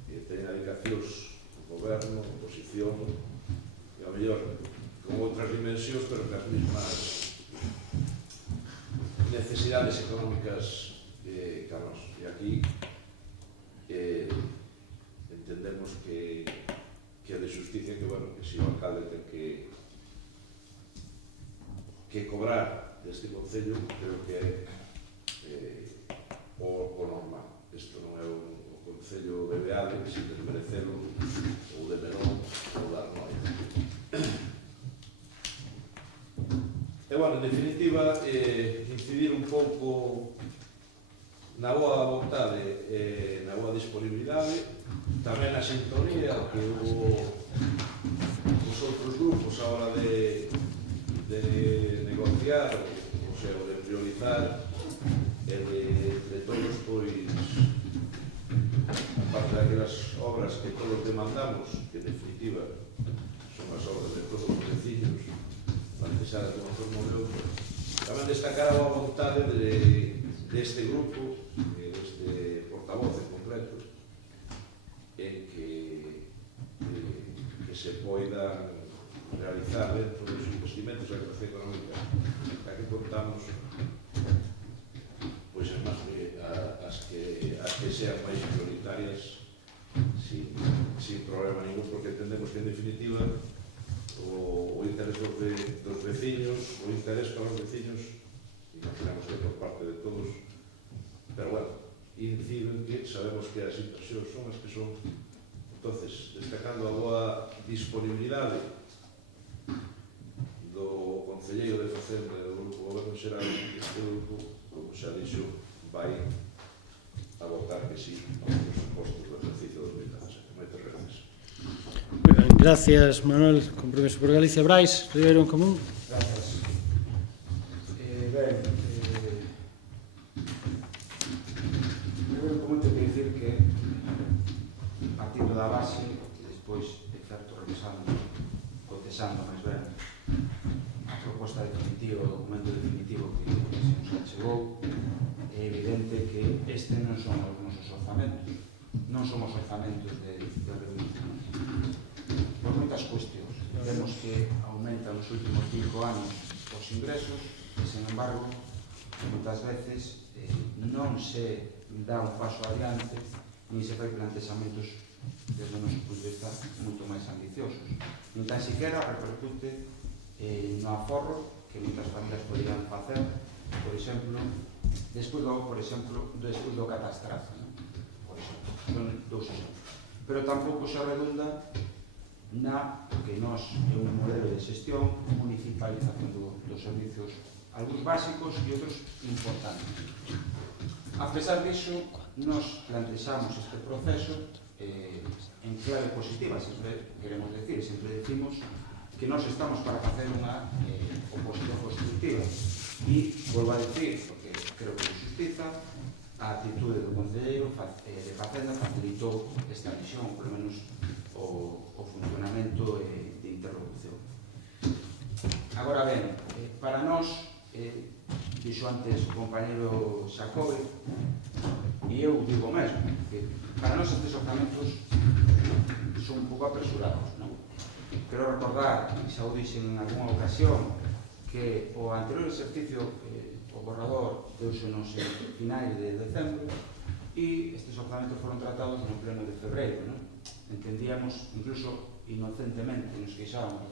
teñen dedicacións goberno, oposición e ao mellor con outras dimensións, pero que as mesmas necesidades económicas que a nos. E aquí entendemos que é de justicia que, bueno, que se o alcalde ten que cobrar deste Concello, creo que é o normal. Isto non é o Concello de Beade, que sin desmerecelo, ou de Merón, ou de Arnoia. E, bueno, en definitiva, incidir un pouco na boa vontade e na boa disponibilidade, tamén na sintonía que hubo os outros grupos a hora de negociar, ou sea, de priorizar e de todos, pois, aparte daquelas obras que todos demandamos, que en definitiva son as obras de todos os vecinos, planteadas de unha forma ou de outra, tamén destacar a vontade deste grupo, deste portavoz en concreto, en que se poidan realizar dentro dos investimentos da creación económica a que contamos, pois as que sean máis prioritarias sin problema ningún, porque entendemos que en definitiva o interés dos veciños, o interés para os veciños, imaginamos que por parte de todos, pero bueno, incido en que sabemos que as inversións son as que son. Entonces, destacando a boa disponibilidade do Concelleiro de Facenda e do Grupo Goberno Xeral, este grupo, como xa dixo, vai a votar que sí aos presupostos do exercicio 2017. Moitas gracias. Muy ben, gracias, Manuel. Compromiso por Galicia. Brais, Ribeiro en Común. Gracias. Primeiro común ten que dicir que partindo da base e despois, de certo, revisando, cotexando máis ben a proposta definitiva, o documento definitivo que se nos achegou, é evidente que este non son os nosos orzamentos, non somos orzamentos de reducción. Por moitas cuestións. Vemos que aumenta nos últimos 5 anos os ingresos e, sen embargo, moitas veces non se dá un paso adiante nin se fai plantexamentos desde o noso punto de vista moito máis ambiciosos. Nin tan siquiera repercute no aforro que moitas familias poderían facer, por exemplo, despois do catastrazo, por exemplo, son dous exemplos. Pero tampouco se redunda na que nós é un modelo de xestión, municipalización dos servicios, algúns básicos e outros importantes. A pesar disso, nós plantexamos este proceso en clave positiva, sempre queremos decir, sempre decimos que nós estamos para facer unha oposición constructiva e, volvo a decir, porque creo que é justiza, a actitude do Concelleiro de Facenda facilitou esta visión, polo menos o funcionamento de interlocución. Agora ben, para nós, dixo antes o compañero Xacobe, e eu digo mesmo, que para nós estes orzamentos son un pouco apresurados, non? Quero recordar, e xa o dixen en algunha ocasión, que o anterior exercicio o borrador deusenos en finais de decembro e estes orzamentos foron tratados no pleno de febreiro, non? Entendíamos, incluso inocentemente, nos queixábamos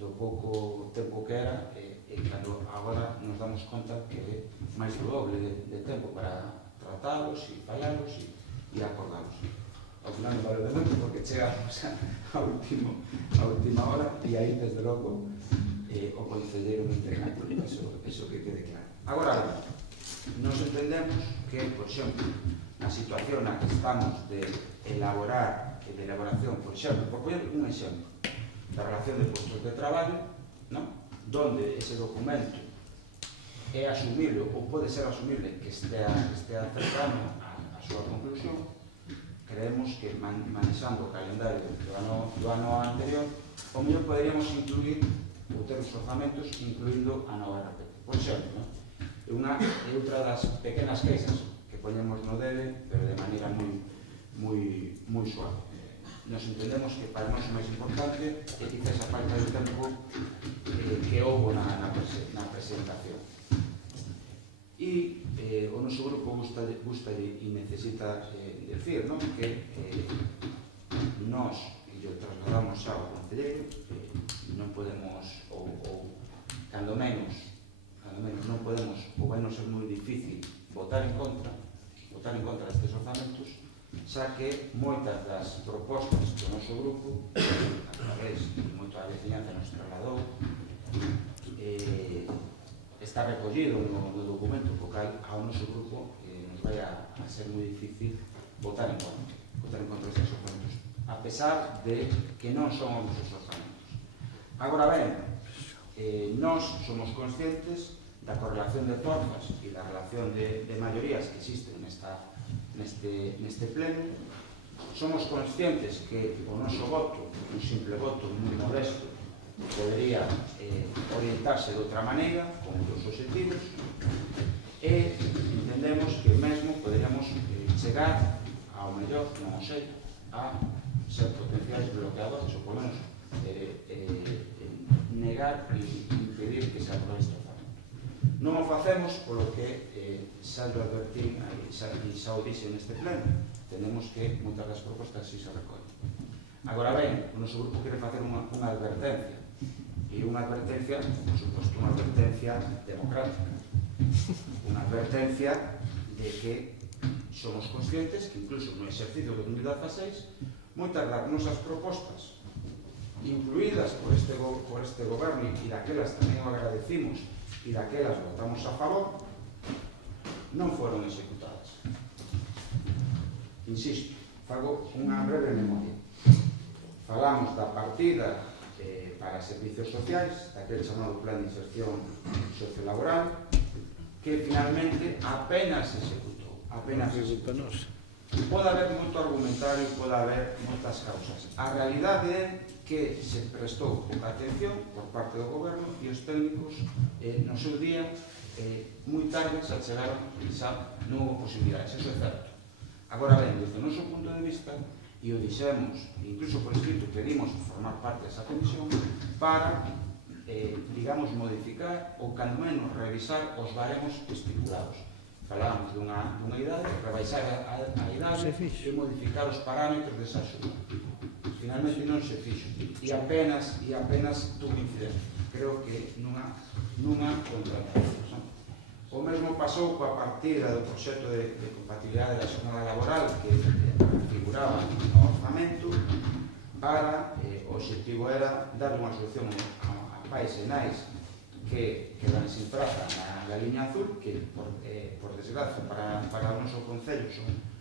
do pouco tempo que era e cando agora nos damos conta que é máis do doble de tempo para tratalos e fallalos e acordalos. Ao final non vale de momento porque chegamos a última hora e aí, desde logo, o Concelleiro me entrega eso que quede claro. Agora, nos entendemos que, por exemplo, na situación na que estamos de elaboración, por exemplo, por poner un exemplo, da relación de postos de traballo, donde ese documento é asumible ou pode ser asumible que estea cercano a súa conclusión, creemos que manexando o calendario do ano anterior, o mellor poderíamos incluir ou ter os orzamentos incluindo a nova RPT. Por exemplo, é outra das pequenas queixas que poñemos no debe, pero de maneira moi suave. Nos entendemos que para nós o máis importante é quizás a falta de tempo que houve na presentación. E o noso grupo gusta e necesita decir que nós, e o trasladamos xa ao Concelleiro, non podemos, ou cando menos non podemos, ou vai non ser moi difícil votar en contra destes orzamentos, xa que moitas das propostas do noso grupo, a través de moita veciñanza nos trasladou, está recollido no documento, co cal ao noso grupo nos vai a ser moi difícil votar en contra destes orzamentos, a pesar de que non son os nosos orzamentos. Agora ben, nós somos conscientes da correlación de forzas e da relación de maiorías que existen neste pleno. Somos conscientes que o noso voto, un simple voto moi modesto, podería orientarse de outra maneira, con outros objetivos, e entendemos que mesmo poderíamos chegar ao mellor, non o sei, a ser potenciais bloqueadores, ou polo menos negar e impedir que se aprobe este orzamento. Non o facemos polo que xa lo advertín e xa o dixe neste pleno. Tenemos que moitas das propostas si se recollen. Agora ben, o noso grupo quere facer unha advertencia, e unha advertencia, por suposto, unha advertencia democrática, unha advertencia de que somos conscientes que incluso no exercicio de 2016 moitas das nosas propostas incluídas por este goberno e daquelas tamén o agradecimos e daquelas votamos a favor, non foron executadas. Insisto, fago unha breve memoria. Falamos da partida para servicios sociais, daquele chamado Plan de Inserción Sociolaboral, que finalmente apenas se executou. Pode haber moito argumentario, pode haber moitas causas. A realidade é que se prestou pouca atención por parte do goberno e os técnicos no seu día moi tarde xa chegaron e xa non houve posibilidades, eso é certo. Agora ben, desde o noso punto de vista, e o dixemos, incluso por escrito pedimos formar parte desa comisión para digamos, modificar ou, cando menos, revisar os baremos estipulados. Falábamos dunha idade, rebaixar a idade e modificar os parámetros desa axuda. Finalmente non se fixo e apenas tuvo incidencia. Creo que nunha contratación. O mesmo pasou coa partida do proxecto de compatibilidade da xornada laboral que figuraba no orzamento para, o objetivo era dar unha solución a pais e nais que quedan sin praza na liña azul, que por desgracia para o noso concello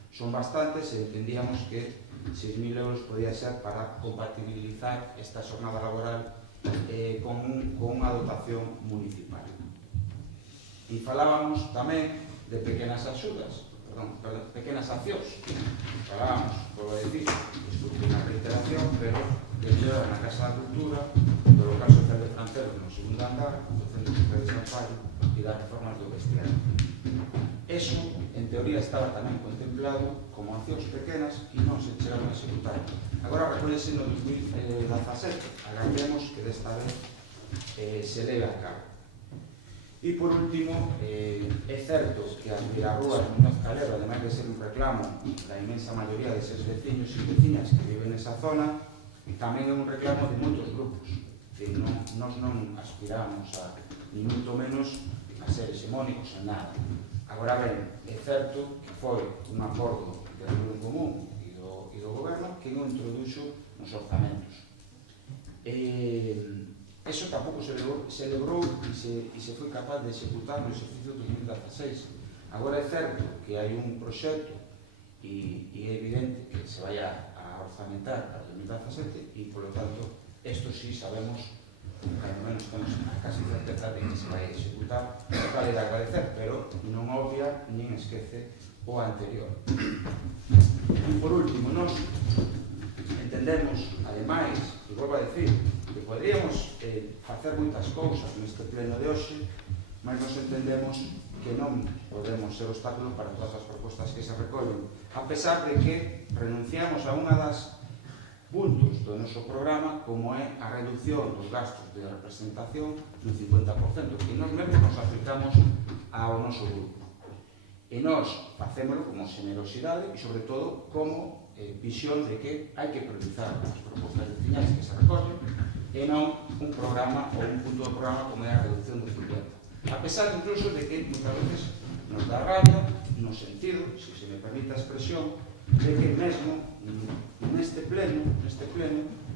son bastantes, e entendíamos que 6.000 euros podía ser para compatibilizar esta xornada laboral con unha dotación municipal. E falábamos tamén de pequenas axudas, pequenas accións. Falábamos, por decir, isto é unha reiteración, pero de mellora na Casa da Cultura, do local social de Franceros no segundo andar, do Centro Social de San Fallo e das reformas do vestiario. Eso, en teoría, estaba tamén contemplado como accións pequenas e non se chegaron a executar. Agora recollese no 2017. Agardemos que desta vez se leve a cabo. E, por último, é certo que a Mirarrúa de Muñoz Calero, ademais de ser un reclamo da inmensa maioría de seus veciños e veciñas que viven nesa zona, tamén é un reclamo de moitos grupos, que nós non aspiramos a, ni moito menos, a ser hexemónicos en nada. Agora ben, é certo que foi un acordo de Río Común e do goberno que non introduxo nos orzamentos. Eso tampouco se logrou e se foi capaz de executar no exercicio 2016. Agora é certo que hai un proxecto e é evidente que se vai a orzamentar para 2017 e, por lo tanto, isto sí sabemos, cando menos temos casi certeza de que se vai executar. Vale de agradecer, pero non obvia nin esquece o anterior. E, por último, nós entendemos, ademais, e volvo a decir, que podríamos facer moitas cousas neste pleno de hoxe, mas nos entendemos que non podemos ser obstáculo para todas as propostas que se recollen, a pesar de que renunciamos a unha das puntos do noso programa, como é a reducción dos gastos de representación do 50%, que nós mesmos nos aplicamos ao noso grupo. E nós facémolo como generosidade e, sobre todo, como visión de que hai que priorizar as propostas veciñais que se recollen e non un programa ou un punto do programa como é a reducción do 50%. A pesar incluso de que muchas veces nos dá rabia no sentido, se me permite a expresión, de que mesmo neste pleno,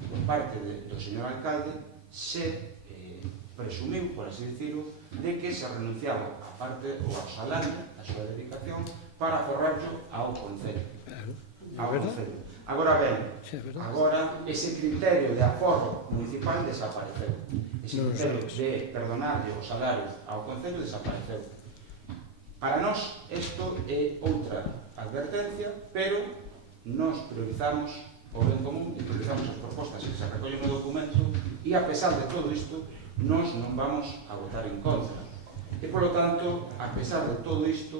por parte do señor alcalde, se presumiu, por así decirlo, de que se renunciaba a parte ou ao salario, a súa dedicación, para forrarlo ao concello. Agora ben, agora ese criterio de aforro municipal desapareceu. Ese criterio de perdonarlle o salario ao concello desapareceu. Para nós, isto é outra advertencia, pero nós priorizamos o ben común e priorizamos as propostas que se recollen no documento e, a pesar de todo isto, nós non vamos a votar en contra. E, polo tanto, a pesar de todo isto,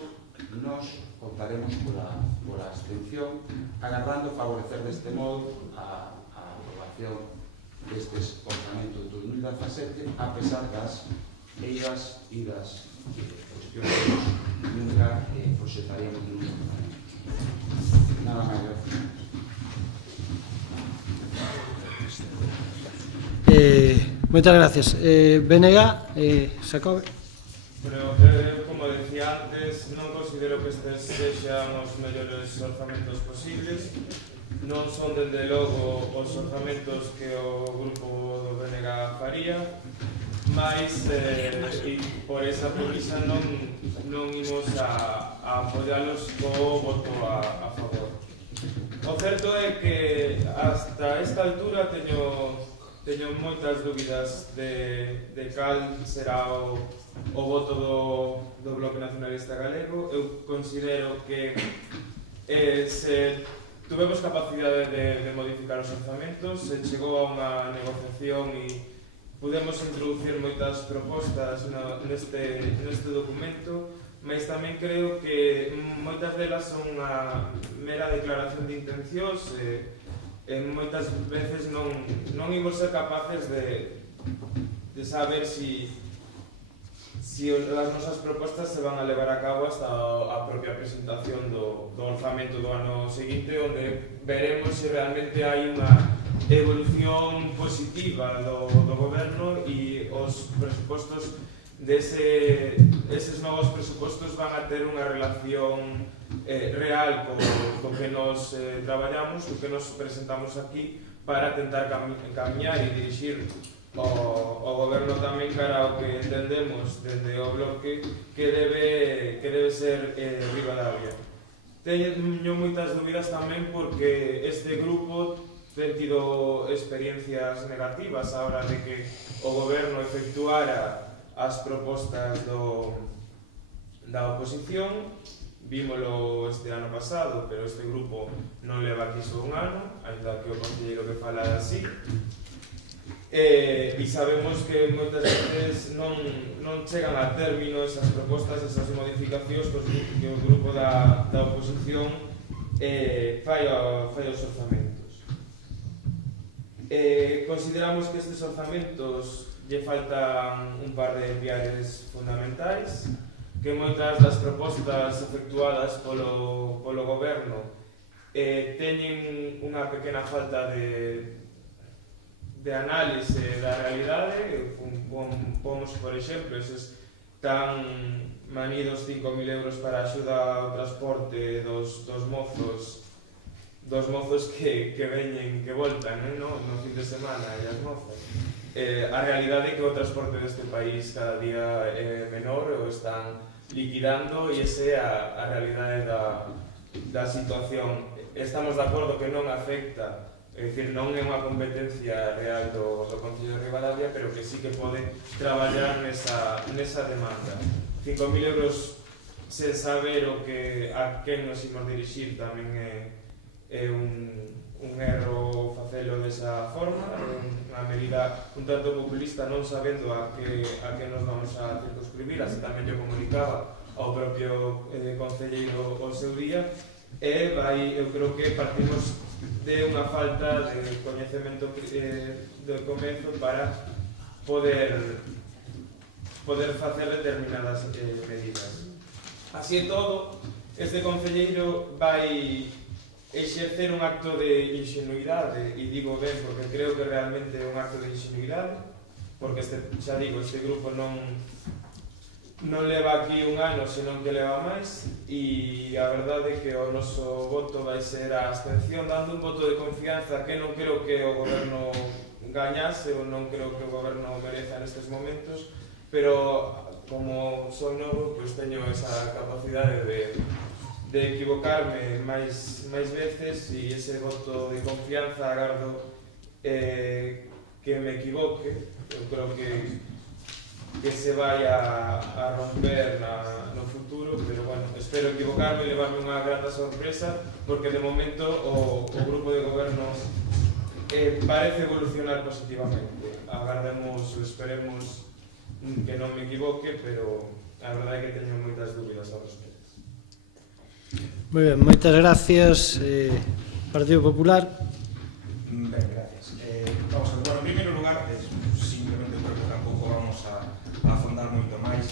nós optaremos pola abstención, agardando favorecer deste modo a aprobación destes orzamentos de 2017, a pesar das eiras e das cuestiones que nunca proxetaríamos nunca. Nada máis, gracias. Moitas gracias. Benega, Xacobe. Pero, como decía antes, non considero que estes sexan os mellores orzamentos posibles. Non son, dende logo, os orzamentos que o grupo do BNG faría, mas, e por esa premisa, non imos a apoialos co voto a favor. O certo é que, hasta esta altura, teño moitas dúbidas de cal será o voto do Bloque Nacionalista Galego. Eu considero que se tuvemos capacidade de modificar os orzamentos, se chegou a unha negociación e pudemos introducir moitas propostas neste documento, mas tamén creo que moitas delas son unha mera declaración de intencións e moitas veces non imos ser capaces de saber si as nosas propostas se van a levar a cabo hasta a propia presentación do orzamento do ano seguinte, onde veremos se realmente hai unha evolución positiva do goberno e os presupostos eses novos presupostos van a ter unha relación real co que nos traballamos, co que nos presentamos aquí para tentar camiñar e dirixir o goberno tamén cara ao que entendemos dende o bloque que debe ser Ribadavia. Teño moitas dúbidas tamén porque este grupo ten tido experiencias negativas a hora de que o goberno efectuara as propostas da oposición. Vímolo este ano pasado, pero este grupo non leva aquí só un ano, ainda que o conselleiro que fala así. E sabemos que moitas veces non chegan a término esas propostas, esas modificacións que o grupo da oposición fai os orzamentos. Consideramos que estes orzamentos lle faltan un par de piares fundamentais, que moitas das propostas efectuadas polo goberno teñen unha pequena falta de análise da realidade. Pomos, por exemplo, eses tan manidos 5.000 euros para axuda ao transporte dos mozos que veñen, que voltan no fin de semana e as mozas. A realidade é que o transporte deste país cada día é menor, o están liquidando e esa é a realidade da situación. Estamos de acordo que non afecta, é dicir, non é unha competencia real do Concello de Ribadavia, pero que sí que pode traballar nesa demanda. 5.000 euros sen saber a quen nos imos dirixir tamén é un erro facelo desa forma, unha medida un tanto populista, non sabendo a que nos vamos a circunscribir, así tamén yo comunicaba ao propio concelleiro o seu día, e eu creo que partimos de unha falta de coñecemento do comezo para poder facer determinadas medidas. Así e todo, este concelleiro vai exercer un acto de ingenuidade, e digo ben porque creo que realmente é un acto de ingenuidade, porque xa digo, este grupo non leva aquí un ano, senón que leva máis, e a verdade é que o noso voto vai ser a abstención, dando un voto de confianza que non creo que o goberno gañase, ou non creo que o goberno mereza nestes momentos, pero como son novo, pois teño esa capacidade de equivocarme máis veces, e ese voto de confianza agardo que me equivoque. Eu creo que se vai a romper no futuro, pero bueno, espero equivocarme e levarme unha grata sorpresa, porque de momento o grupo de goberno parece evolucionar positivamente. Agardemos, esperemos que non me equivoque, pero a verdade é que teño moitas dúbidas ao respecto. Moi ben, moitas gracias, Partido Popular. Ben, gracias. Vamos a ver, bueno, en primeiro lugar, simplemente creo que tampouco vamos a afondar moito máis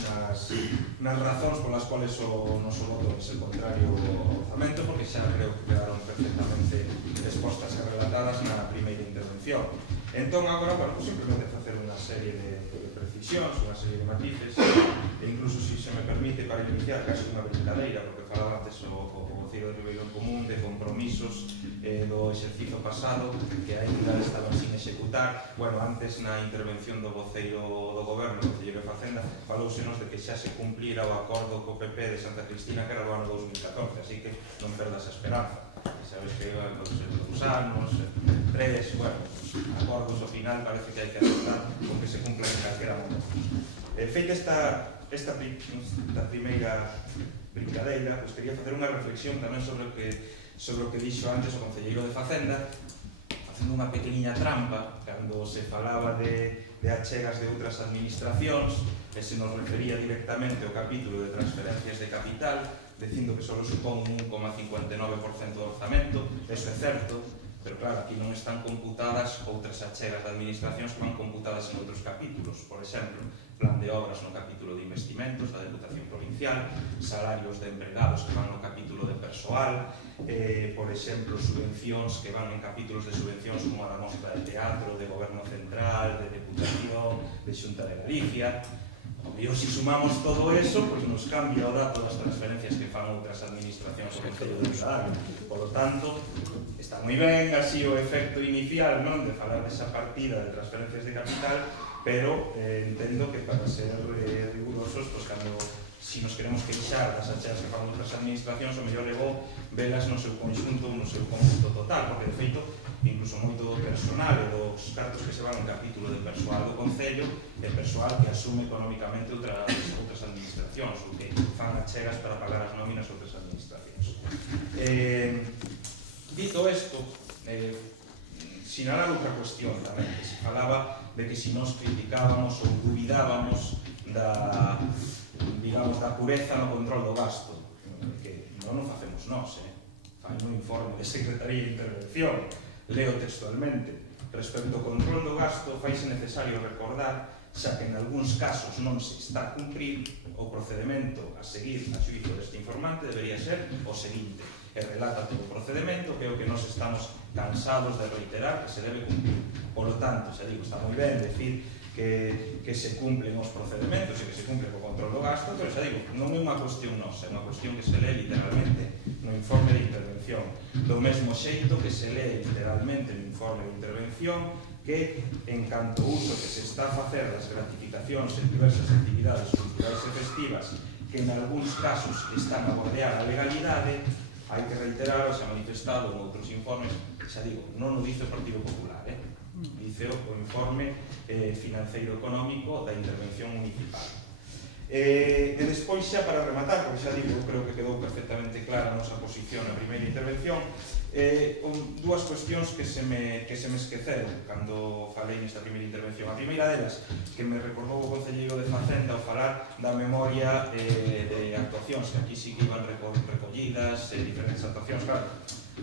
nas razóns polas cuales o noso voto é contrario ao orzamento, porque xa creo que quedaron perfectamente expostas e relatadas na primeira intervención. Entón, agora, bueno, simplemente facer unha serie de precisións, unha serie de matices, e incluso, se me permite, para iniciar casi unha brincadeira, porque falaba antes o voceiro de Ribeiro en Común de compromisos do exercicio pasado que ainda estaban sin executar. Bueno, antes na intervención do voceiro do goberno, o concelleiro de Facenda, falousenos de que xa se cumplira o acordo co PP de Santa Cristina, que era do ano 2014, así que non perdas a esperanza. Sabes que iban dos anos, 3, bueno, acordos ao final parece que hai que aceptar con que se cumplan en calquera momento. Feita esta primeira brincadeira, pues quería facer unha reflexión tamén sobre o que dixo antes o concelleiro de Facenda, facendo unha pequeniña trampa cando se falaba de achegas de outras administracións, e se nos refería directamente ao capítulo de transferencias de capital, dicindo que só supón un 1,59% do orzamento. Eso é certo, Pero claro, aquí non están computadas outras achegas de administracións que van computadas en outros capítulos. Por exemplo, plan de obras no capítulo de investimentos da Deputación Provincial, salarios de empregados que van no capítulo de persoal, por exemplo, subvencións que van en capítulos de subvencións como a da Mostra de Teatro, de Goberno Central, de Deputación, de Xunta de Galicia. E se sumamos todo eso, pois nos cambia o dato das transferencias que fan outras administracións ao Concello de Ribadavia. Por lo tanto, está moi ben así o efecto inicial, non, de falar desa partida de transferencias de capital, pero entendo que para ser rigurosos, pois cando si nos queremos queixar das achegas que fan outras administracións, o mellor é bo velas no seu conxunto ou no seu conjunto total, porque de feito incluso moito do personal e dos cartos que se van en capítulo de persoal do Concello é persoal que asume económicamente outras administracións ou que fan achegas para pagar as nóminas a outras administracións. Dito isto, sinalar outra cuestión tamén, que se falaba de que si nos criticábamos ou dubidábamos da, digamos, da pureza no control do gasto, que non facemos nós, fai un informe de Secretaría de Intervención, leo textualmente, respecto ao control do gasto faise necesario recordar, xa que en algúns casos non se está a cumprir, o procedemento a seguir a xuízo deste informante debería ser o seguinte, e relata todo o procedemento, que é o que nos estamos cansados de reiterar que se debe cumprir. Por lo tanto, xa digo, está moi ben decir que se cumplen os procedimentos e que se cumple co control do gasto, pero xa digo, non é unha cuestión nosa, é unha cuestión que se lee literalmente no informe de intervención. Do mesmo xeito que se lee literalmente no informe de intervención que, en canto uso que se está a facer das gratificacións en diversas actividades culturais e festivas que en algúns casos están a bordear a legalidade, hai que reiterar, xa manifestado en outros informes, xa digo, non o dice o Partido Popular, dice o informe financeiro económico da intervención municipal. E despois xa para rematar, porque xa digo, eu creo que quedou perfectamente clara a nosa posición na primeira intervención, dúas cuestións que se me esqueceron cando falei nesta primeira intervención. A primeira delas, que me recordou o Concelleiro de Facenda ao falar da memoria de actuacións, que aquí sí que iban recollidas, diferentes actuacións. Claro,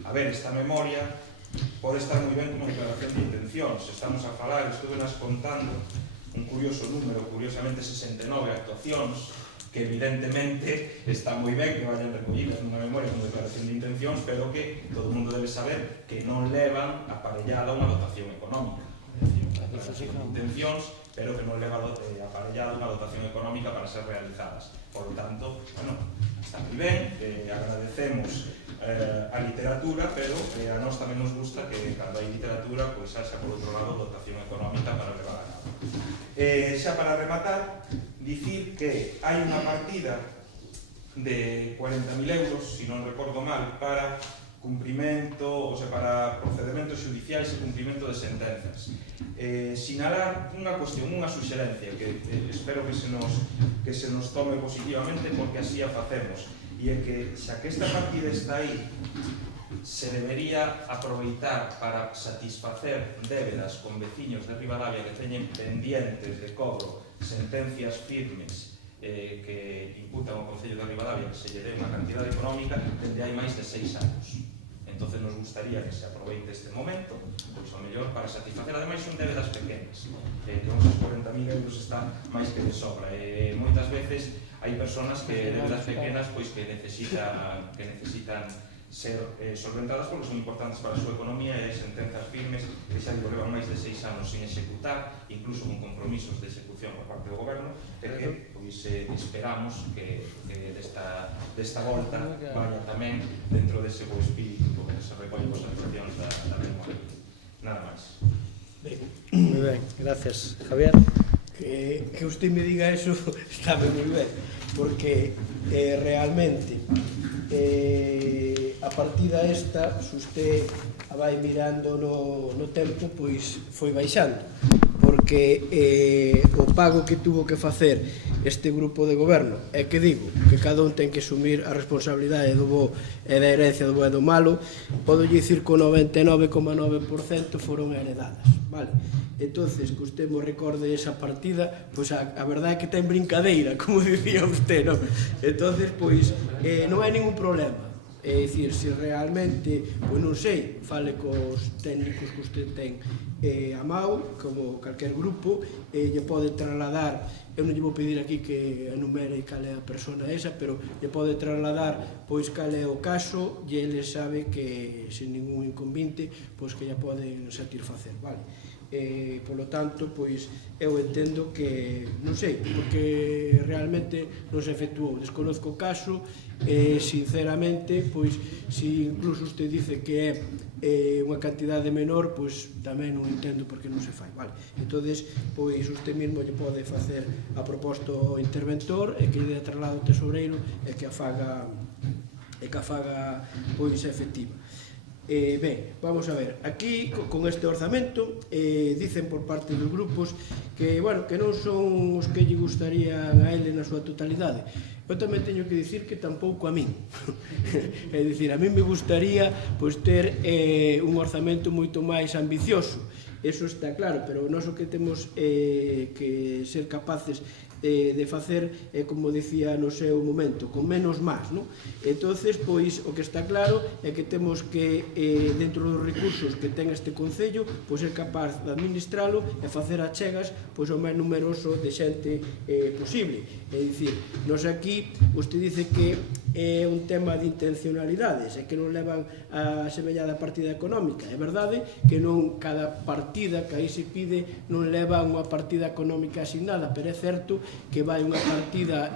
a ver, esta memoria pode estar moi ben como declaración de intencións. Estamos a falar, estuve nas contando un curioso número, curiosamente 69 actuacións, que evidentemente está moi ben que vayan recollidas nunha memoria como declaración de intencións, pero que todo o mundo debe saber que non levan aparellada unha dotación económica. Unha declaración de intencións, pero que non leva aparellada unha dotación económica para ser realizadas. Por lo tanto, bueno, está moi ben, agradecemos a literatura, pero a nós tamén nos gusta que cando hai literatura, pois haxa por outro lado dotación económica para levar a cabo. Xa para rematar, dicir que hai unha partida de 40.000 euros, se non recordo mal, para cumprimento, o sea, para procedimentos judiciais e cumprimento de sentenzas. Sinalar unha cuestión, unha suxerencia que espero que se nos tome positivamente, porque así a facemos, e é que xa que esta partida está aí, se debería aproveitar para satisfacer débedas con veciños de Ribadavia que teñen pendientes de cobro sentencias firmes que imputan ao Concello de Ribadavia que se lle dé unha cantidad económica dende hai máis de 6 anos. Entonces nos gustaría que se aproveite este momento, pois ao mellor para satisfacer, ademais son débedas pequenas, que uns 40.000 euros están máis que de sobra, e moitas veces hai persoas que débedas pequenas pois que necesitan ser solventadas porque son importantes para a súa economía e sentenzas firmes que xa digo levan máis de 6 anos sin executar, incluso con compromisos de execución por parte do goberno, e que pois esperamos que desta volta vaya tamén dentro dese bo espírito que se recolle as actuacións da memoria. Nada máis. Moi ben, gracias. Javier? Que usted me diga eso está moi ben, porque realmente a partida esta, se usted a vai mirando no tempo, pois foi baixando, porque o pago que tuvo que facer este grupo de goberno, é que digo, que cada un ten que asumir a responsabilidade do bo e da herencia do bo e do malo, podo dicir que o 99,9% foron heredadas, vale? Entonces, que usted me recorde esa partida, pois a verdade é que ten brincadeira, como dicía usted, non? Entonces, pois, non hai ningún problema. É dicir, se realmente, pois non sei, fale cos técnicos que usted ten a mão, como calquer grupo, lle pode trasladar, eu non lle vou pedir aquí que enumere cal é a persona esa, pero lle pode trasladar pois cal é o caso e ele sabe que sen ningún inconvinte pois que lle poden satisfacer, vale? Polo tanto, pois eu entendo que, non sei, porque realmente non se efectuou, desconozco o caso, sinceramente, pois, se incluso usted dice que é unha cantidade menor, pois tamén non entendo por que non se fai, vale? Entonces, pois, usted mesmo lle pode facer a proposta ao interventor e que lle dé traslado ao tesoureiro e que a faga pois efectiva. Ben, vamos a ver, aquí con este orzamento dicen por parte dos grupos que, bueno, que non son os que lle gustarían a ele na súa totalidade. Eu tamén teño que dicir que tampouco a min. É dicir, a min me gustaría pois ter un orzamento moito máis ambicioso. Eso está claro, pero nós o que temos que ser capaces de facer, como dicía no seu momento, con menos máis, non? Entonces, pois, o que está claro é que temos que, dentro dos recursos que ten este Concello, pois ser capaz de administralo e facer achegas pois o máis numeroso de xente posible. É dicir, nos aquí, usted dice que é un tema de intencionalidades e que non levan a semellada partida económica. É verdade que non cada partida que aí se pide non leva unha partida económica asignada, pero é certo que vai unha partida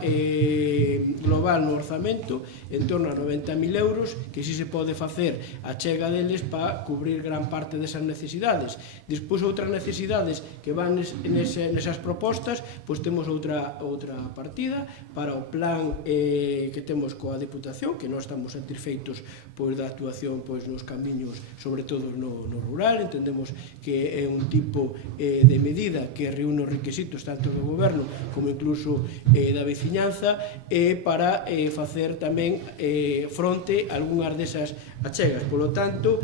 global no orzamento en torno a 90.000 euros que si se pode facer a chega deles para cubrir gran parte desas necesidades. Despois outras necesidades que van nesas propostas, pois temos outra partida para o plan que temos coa Deputación, que nós estamos satisfeitos pois da actuación pois nos camiños, sobre todo no rural. Entendemos que é un tipo de medida que reúne os requisitos tanto do goberno como incluso da veciñanza para facer tamén fronte a algunhas desas achegas. Polo tanto,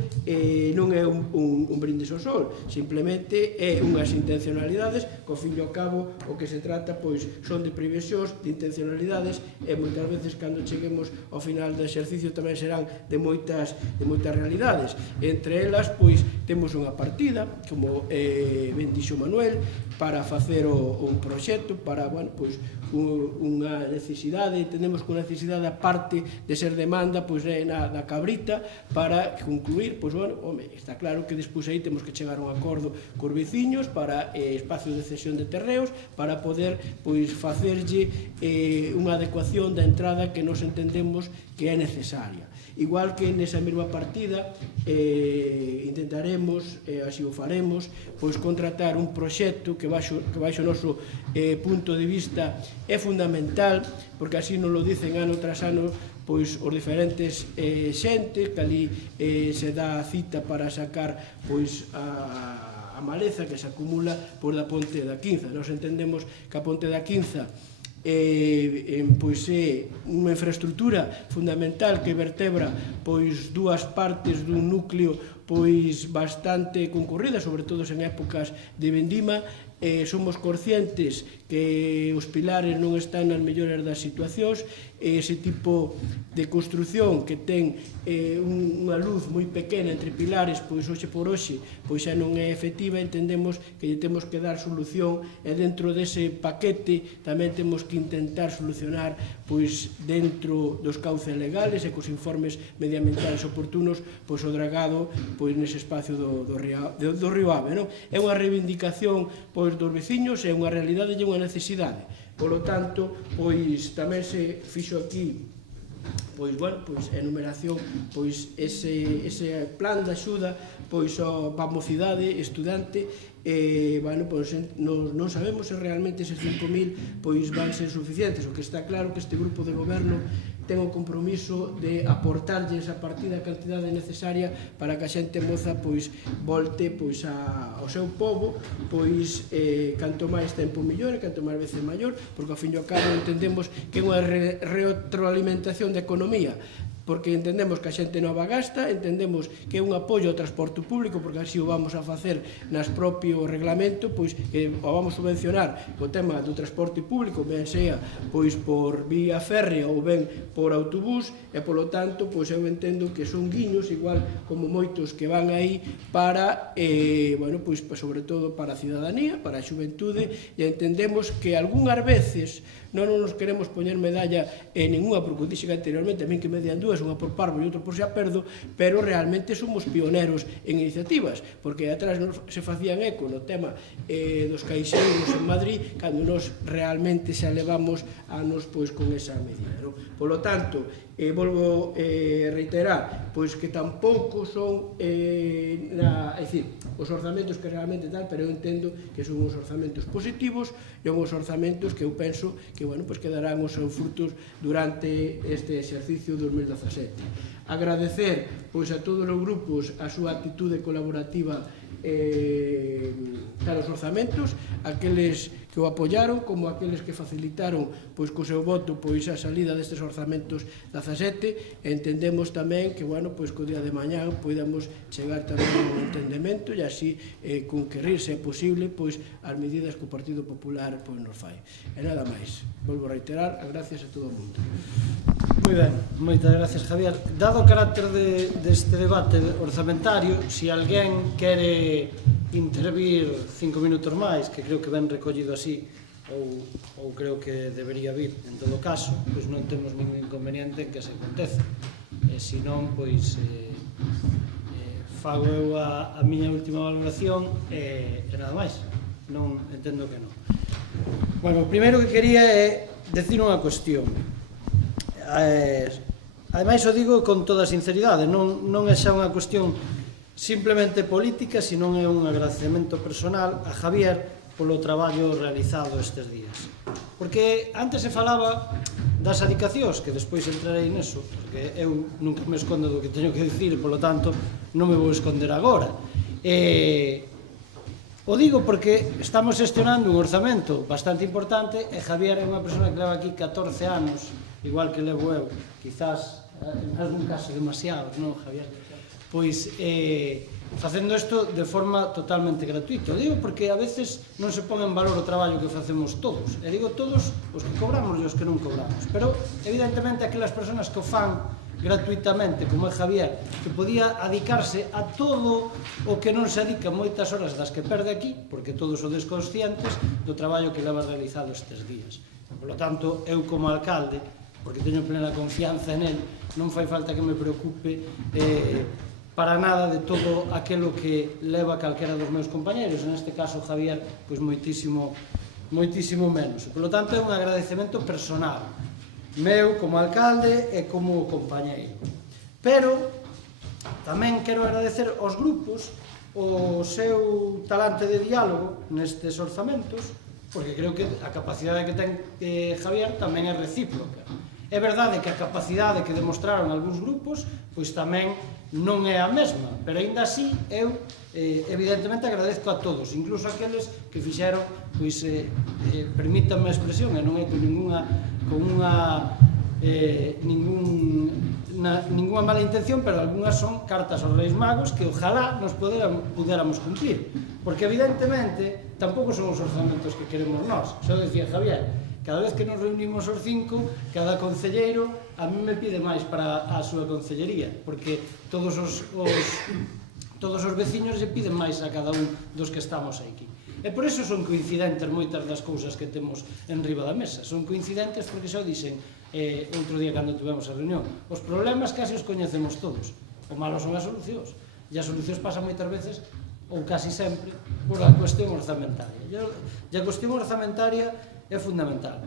non é un brindis ao sol, simplemente é unhas intencionalidades que ao fin e ao cabo o que se trata pois son de previsións, de intencionalidades, e moitas veces cando cheguemos ao final do exercicio tamén serán de moitas realidades. Entre elas, pois, temos unha partida, como ben dixo Manuel, para facer un proxecto, para, bueno, pois, unha necesidade, entendemos que unha necesidade aparte de ser demanda, pois é na cabrita, para concluir, pois, bueno, home, está claro que despois aí temos que chegar a un acordo cos veciños para espacio de cesión de terreos, para poder, pois, facerlle unha adecuación da entrada que nos entendemos que é necesaria. Igual que nesa mesma partida intentaremos, así o faremos, pois contratar un proxecto que baixo o noso punto de vista é fundamental, porque así nos lo dicen ano tras ano pois os diferentes xentes que ali se dá a cita para sacar pois a maleza que se acumula pois da Ponte da Quinza. Nos entendemos que a Ponte da Quinza pois é unha infraestructura fundamental que vertebra pois dúas partes dun núcleo pois bastante concurrida, sobre todo en épocas de vendima. Somos conscientes que os pilares non están nas mellores das situacións, ese tipo de construción que ten unha luz moi pequena entre pilares, pois hoxe por hoxe pois xa non é efectiva. Entendemos que lle temos que dar solución e dentro dese paquete tamén temos que intentar solucionar pois dentro dos cauces legales e cos informes medioambientales oportunos pois o dragado pois nese espacio do río Ave, non? É unha reivindicación pois dos veciños, é unha realidade e unha necesidade. Polo tanto, pois tamén se fixo aquí pois, bueno, pois enumeración, pois ese plan de axuda pois para a mocidade estudante, bueno, pois non sabemos se realmente eses 5.000 pois van ser suficientes. O que está claro que este grupo de goberno ten o compromiso de aportarlle esa partida a cantidade necesaria para que a xente moza pois volte pois ao seu pobo, pois canto máis tempo mellor e canto máis veces maior, porque ao fin e ao cabo entendemos que é unha retroalimentación da economía, porque entendemos que a xente nova gasta, entendemos que é un apoio ao transporte público, porque así o vamos a facer nas propio reglamento, pois que o vamos subvencionar co tema do transporte público, ben sea pois por vía férrea ou ben por autobús e, polo tanto, pois eu entendo que son guiños, igual como moitos que van aí para, bueno, pois sobre todo para a cidadanía, para a xuventude, e entendemos que algunhas veces non nos queremos poñer medalla en ninguna, porque o dixen anteriormente, a min que me dian dúas, unha por parvo e outra por xa perdo, pero realmente somos pioneros en iniciativas, porque atrás se facían eco no tema dos caixeiros en Madrid, cando nos realmente xa levamos anos pois con esa medida. Polo tanto, volvo reiterar, pois que tampouco son, é dicir, os orzamentos que realmente tal, pero eu entendo que son uns orzamentos positivos e uns orzamentos que eu penso que, bueno, pois que darán os seus frutos durante este exercicio 2017. Agradecer, pois, a todos os grupos a súa actitude colaborativa para os orzamentos, aqueles que o apoyaron como aqueles que facilitaron pois co seu voto pois a salida destes orzamentos 17. Entendemos tamén que, bueno, pois co día de mañá podamos chegar tamén a un entendemento e así conquerir, se é posible, pois as medidas que o Partido Popular pois nos fai. E nada máis. Volvo a reiterar, gracias a todo o mundo. Moi ben, moitas gracias, Javier. Dado o carácter deste debate orzamentario, se alguén quere intervir 5 minutos máis, que creo que ben recollido así, ou creo que debería vir, en todo caso, pois non temos ningún inconveniente en que se acontece. Se non, pois fago eu a miña última valoración e nada máis. Non entendo que non. Bueno, o primeiro que quería é decir unha cuestión. Ademais, o digo con toda sinceridade, non é xa unha cuestión simplemente política, senón é un agradecemento personal a Javier polo traballo realizado estes días. Porque antes se falaba das adicacións, que despois entrarei neso, porque eu nunca me escondo do que teño que dicir, polo tanto, non me vou esconder agora. O digo porque estamos gestionando un orzamento bastante importante e Javier é unha persona que leva aquí 14 anos, igual que levo eu, quizás en algún caso demasiado, non, Javier? Pois facendo isto de forma totalmente gratuita. Digo porque a veces non se pon en valor o traballo que facemos todos. E digo todos os que cobramos e os que non cobramos. Pero, evidentemente, aquelas persoas que o fan gratuitamente, como é Javier, que podía adicarse a todo o que non se adica moitas horas das que perde aquí, porque todos o desconscientes do traballo que leva realizado estes días. Por lo tanto, eu como alcalde, porque teño plena confianza en él, non fai falta que me preocupe para nada de todo aquilo que leva calquera dos meus compañeros, neste caso Javier, pois moitísimo menos. Por lo tanto, é un agradecemento personal, meu como alcalde e como compañeiro. Pero tamén quero agradecer aos grupos o seu talante de diálogo nestes orzamentos, porque creo que a capacidade que ten Javier tamén é recíproca. É verdade que a capacidade que demostraron algúns grupos pois tamén non é a mesma, pero aínda así eu evidentemente agradezco a todos, incluso aqueles que fixeron, pois permítanme a expresión, e non é con ninguna mala intención, pero algunhas son cartas aos Reis Magos que ojalá nos puderamos cumplir, porque evidentemente tampouco son os orzamentos que queremos nós. Xa o decía Javier, cada vez que nos reunimos os 5, cada concelleiro a mí me pide máis para a súa concellería, porque todos os veciños lle piden máis a cada un dos que estamos aquí. E por iso son coincidentes moitas das cousas que temos en riba da mesa. Son coincidentes porque xa o dixen outro día cando tivemos a reunión. Os problemas casi os coñecemos todos. O malo son as solucións. E as solucións pasan moitas veces, ou casi sempre, por a cuestión orzamentaria. E a cuestión orzamentaria é fundamental.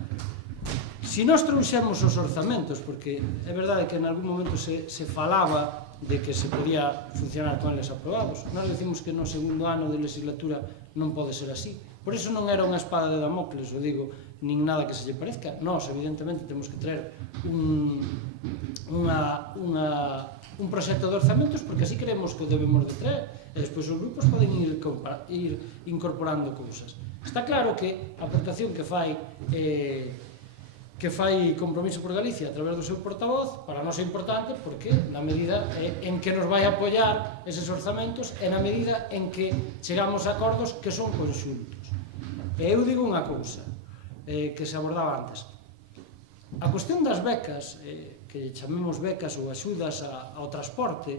Se nós trouxemos os orzamentos, porque é verdade que en algún momento se falaba de que se podía funcionar con eles aprobados, nós decimos que no segundo ano de legislatura non pode ser así. Por iso non era unha espada de Damocles, o digo, nin nada que se lle parezca. Nós, evidentemente, temos que traer un proxecto de orzamentos, porque así creemos que o debemos de traer, e despois os grupos poden ir incorporando cousas. Está claro que a aportación que fai Compromiso por Galicia a través do seu portavoz, para nós é importante porque na medida en que nos vai apoiar eses orzamentos e na medida en que chegamos a acordos que son conxuntos. E eu digo unha cousa que se abordaba antes. A cuestión das becas, que chamemos becas ou axudas ao transporte,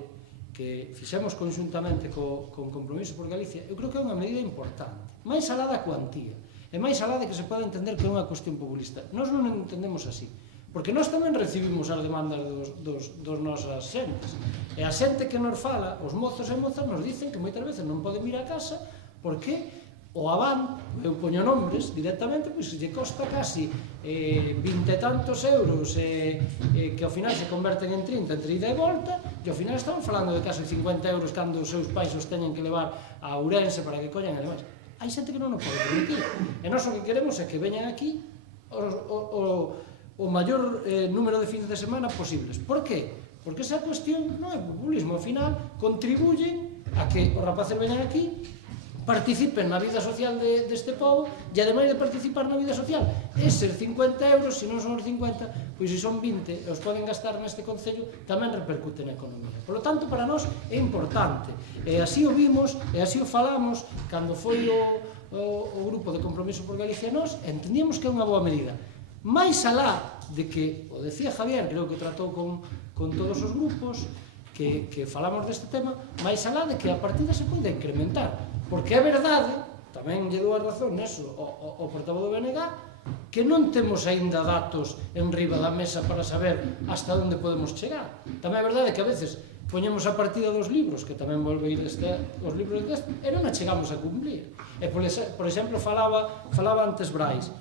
que fixemos conxuntamente con Compromiso por Galicia, eu creo que é unha medida importante, máis alá da cuantía, e máis alá de que se pode entender que é unha cuestión populista. Nós non entendemos así, porque nós tamén recibimos as demandas dos nosas xentes, e a xente que nos fala, os mozos e mozas, nos dicen que moitas veces non poden ir a casa porque o Avant, eu poño nombres directamente, pois lle costa casi 20 e tantos euros que ao final se converten en 30 entre ida e volta, e ao final estamos falando de casi 50 euros cando os seus pais os teñen que levar a Ourense para que collan e demais. Hai xente que non o pode permitir, e nós o que queremos é que veñan aquí o maior número de fins de semana posibles. Por qué? Porque esa cuestión non é populismo, ao final contribuyen a que os rapaces veñan aquí, participen na vida social deste povo, e ademais de participar na vida social, eses 50 euros, se non son os 50, pois se son 20 e os poden gastar neste concello, tamén repercute na economía. Por lo tanto, para nós é importante, e así o vimos, e así o falamos, cando foi o grupo de Compromiso por Galicia nós, entendíamos que é unha boa medida. Mais alá de que, o decía Javier, creo que tratou con todos os grupos, que falamos deste tema, máis alá de que a partida se pode incrementar. Porque é verdade, tamén lle dou a razón neso o portavoz do BNG, que non temos aínda datos en riba da mesa para saber hasta onde podemos chegar. Tamén é verdade que a veces poñemos a partida dos libros, que tamén volve ir os libros deste, e non a chegamos a cumplir. E, por exemplo, falaba antes Brais,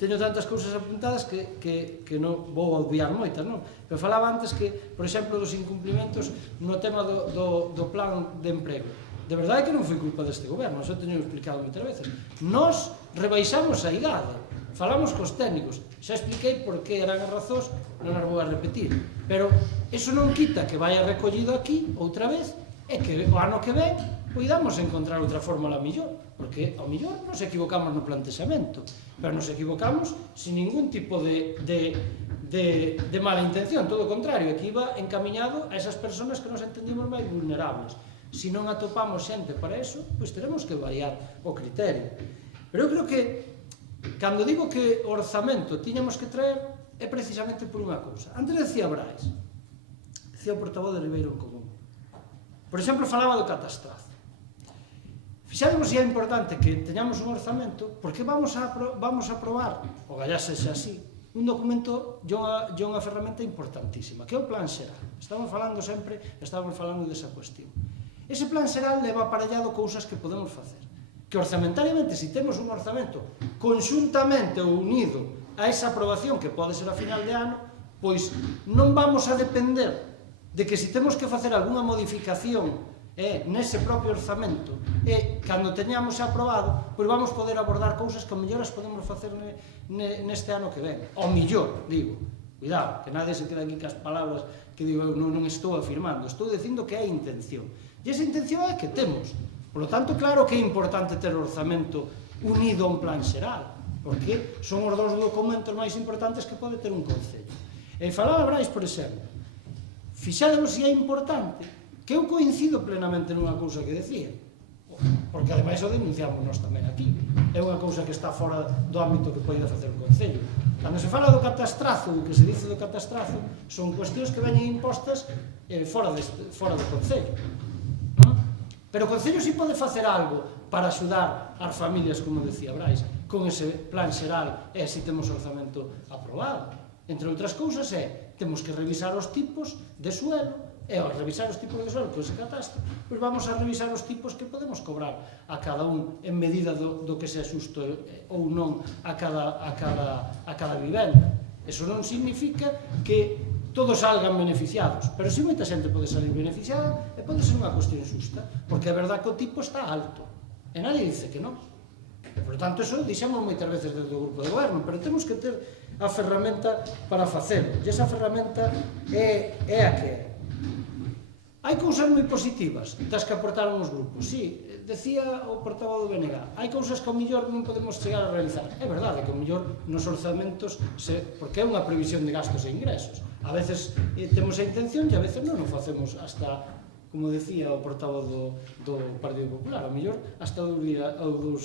teño tantas cousas apuntadas que non vou obviar moitas, non? Pero falaba antes que, por exemplo, dos incumplimentos no tema do plan de emprego. De verdade que non foi culpa deste goberno, eso teño explicado moitas veces. Nós rebaixamos a idade, falamos cos técnicos, xa expliquei por que eran as razóns, non as vou a repetir. Pero eso non quita que vaya recollido aquí outra vez e que o ano que ven poidamos encontrar outra fórmula millor, porque ao millor nos equivocamos no plantexamento, pero nos equivocamos sin ningún tipo de mala intención, todo o contrario, que iba encamiñado a esas persoas que nos entendimos máis vulnerables. Se non atopamos xente para eso, pois teremos que variar o criterio. Pero eu creo que, cando digo que o orzamento tiñamos que traer, é precisamente por unha cousa. Antes decía Brais, decía o portavoz de Ribeiro en Común. Por exemplo, falaba do catastrazo. Fixademos se é importante que teñamos un orzamento, porque vamos a aprobar, o gallá sexa así, un documento e unha ferramenta importantísima, que é o plan xeral. Estamos falando desa cuestión. Ese plan xeral leva aparellado cousas que podemos facer. Que orzamentariamente, se temos un orzamento conxuntamente ou unido a esa aprobación que pode ser a final de ano, pois non vamos a depender de que se temos que facer algunha modificación nese propio orzamento e cando teñamos aprobado, pois vamos poder abordar cousas que ao mellor as podemos facer neste ano que ven. Ao mellor, digo, cuidado, que nadie se quede aquí cas palabras que digo eu non estou afirmando, estou dicindo que é a intención. E esa intención é que temos. Por lo tanto, claro que é importante ter o orzamento unido a un plan xeral, porque son os dos documentos máis importantes que pode ter un concello. E falaba Brais, por exemplo, fixademos se é importante, que eu coincido plenamente nunha cousa que decía, porque ademais o denunciamos nós tamén aquí, é unha cousa que está fora do ámbito que pode facer o Concello. Cando se fala do catastrazo, o que se dice do catastrazo, son cuestións que veñen impostas fora do Concello. Pero o Concello si pode facer algo para axudar as familias, como decía Brais, con ese plan xeral e así temos orzamento aprobado. Entre outras cousas temos que revisar os tipos de suelo, e ao revisar os tipos de suelo que se catastro, pois vamos a revisar os tipos que podemos cobrar a cada un en medida do que sea xusto ou non a cada vivenda. Eso non significa que todos salgan beneficiados, pero si moita xente pode salir beneficiada e pode ser unha cuestión xusta, porque é verdad que o tipo está alto e nadie dice que non. E, por tanto, eso dixemos moitas veces desde o grupo de goberno, pero temos que ter a ferramenta para facelo, e esa ferramenta é a que é. Hai cousas moi positivas das que aportaron os grupos, sí, decía o portavoz do BNG, hai cousas que ao mellor non podemos chegar a realizar. É verdade que ao mellor nos orzamentos, porque é unha previsión de gastos e ingresos, a veces temos a intención e a veces non o facemos hasta, como decía o portavoz do Partido Popular, ao mellor hasta 2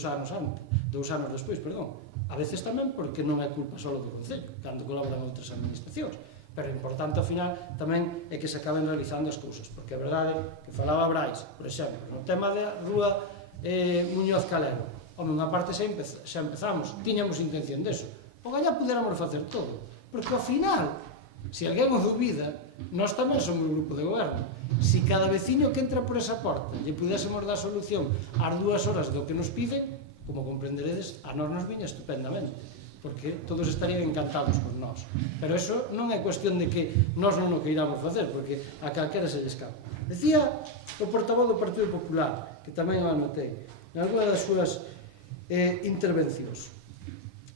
anos despois, perdón. A veces tamén porque non é culpa só do Concello, cando colaboran outras administracións. Pero o importante ao final tamén é que se acaben realizando as cousas, porque a verdade que falaba Brais, por exemplo, no tema da rúa Muñoz Calero, home, unha parte xa empezamos, tiñamos intención deso, o gallá puderamos facer todo, porque ao final, se alguén o dubida, nós tamén somos un grupo de goberno. Se cada veciño que entra por esa porta lle pudésemos dar solución ás 2 horas do que nos piden, como comprenderedes, a nós nos viña estupendamente, porque todos estarían encantados con nós. Pero eso non é cuestión de que nós non o queiramos facer, porque a calquera se lle escapa. Decía o portavoz do Partido Popular, que tamén o anotei, en alguna das súas intervencións,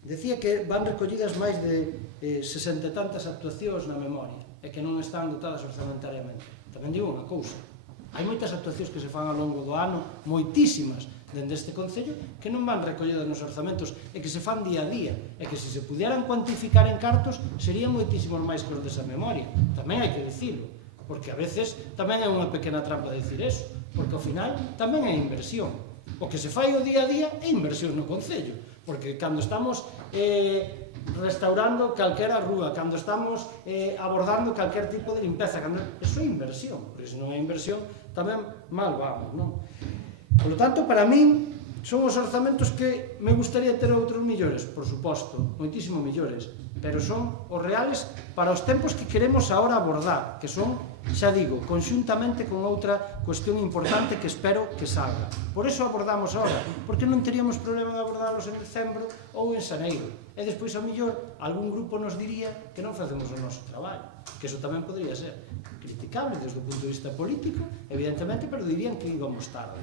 decía que van recollidas máis de 60 e tantas actuacións na memoria e que non están dotadas orzamentariamente. Tamén digo unha cousa, hai moitas actuacións que se fan ao longo do ano, moitísimas, dende este Concello, que non van recollidas nos orzamentos e que se fan día a día, e que se puderan cuantificar en cartos serían moitísimos máis que os desa memoria. Tamén hai que dicilo, porque a veces tamén é unha pequena trampa dicir eso, porque ao final tamén é inversión. O que se fai o día a día é inversión no Concello, porque cando estamos restaurando calquera rúa, cando estamos abordando calquer tipo de limpeza, eso é inversión, porque se non é inversión tamén mal vamos, non? Por lo tanto, para min, son os orzamentos que me gustaría ter outros millores, por suposto, moitísimo millores, pero son os reales para os tempos que queremos agora abordar, que son, xa digo, conxuntamente con outra cuestión importante que espero que salga. Por eso abordamos agora, porque non teríamos problema de abordarlos en decembro ou en xaneiro. E despois, ao millor, algún grupo nos diría que non facemos o noso traballo, que eso tamén podría ser criticable desde o punto de vista político, evidentemente, pero dirían que íbamos tarde.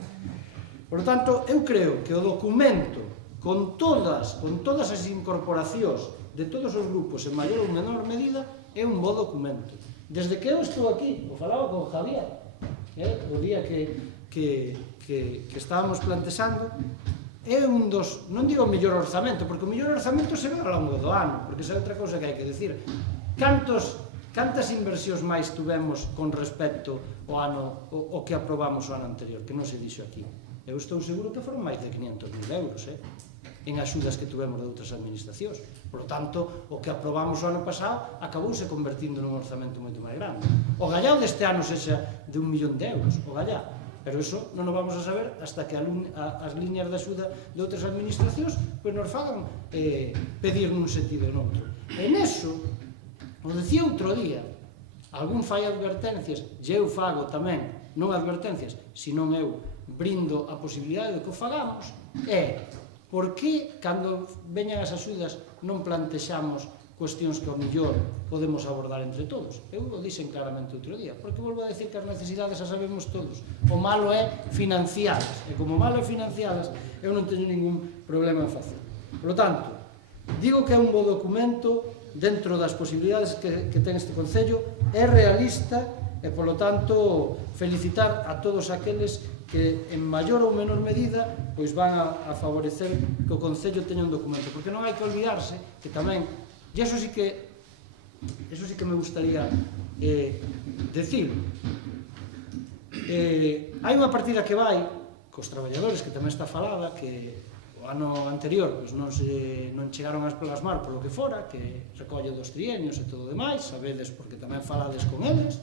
Por lo tanto, eu creo que o documento, con todas as incorporacións de todos os grupos en maior ou menor medida, é un bo documento. Desde que eu estou aquí, o falaba con Javier, o día que estábamos plantexando, é un dos, non digo o mellor orzamento, porque o mellor orzamento se ve ao longo do ano, porque esa é outra cousa que hai que decir. Cantas inversións máis tuvemos con respecto ao que aprobamos o ano anterior, que non se dixo aquí? Eu estou seguro que foron máis de 500.000 euros, en axudas que tuvemos de outras administracións. Por lo tanto, o que aprobamos o ano pasado acabouse convertindo nun orzamento moito máis grande. O gallao deste ano sexa de 1 millón de euros, o gallá. Pero iso non o vamos a saber hasta que as liñas de axuda de outras administracións pois nos fagan pedir nun sentido ou noutro. E neso, o decía outro día, algún fai advertencias, e eu fago tamén, non advertencias, senón eu brindo a posibilidade de que o fagamos, é por que cando veñan as axudas non plantexamos cuestións que ao millor podemos abordar entre todos. Eu o dixen claramente outro día, porque volvo a decir que as necesidades as sabemos todos. O malo é financiadas, e como malo é financiadas, eu non teño ningún problema en facer. Por lo tanto, digo que é un bo documento dentro das posibilidades que ten este Concello, é realista e, polo tanto, felicitar a todos aqueles que en maior ou menor medida pois van a favorecer que o Concello teña un documento, porque non hai que olvidarse que tamén, e eso sí que me gustaría decir, hai unha partida que vai cos traballadores, que tamén está falada, que o ano anterior pois non chegaron a plasmar polo que fora, que recolle dos trienios e todo demais, sabedes porque tamén falades con eles,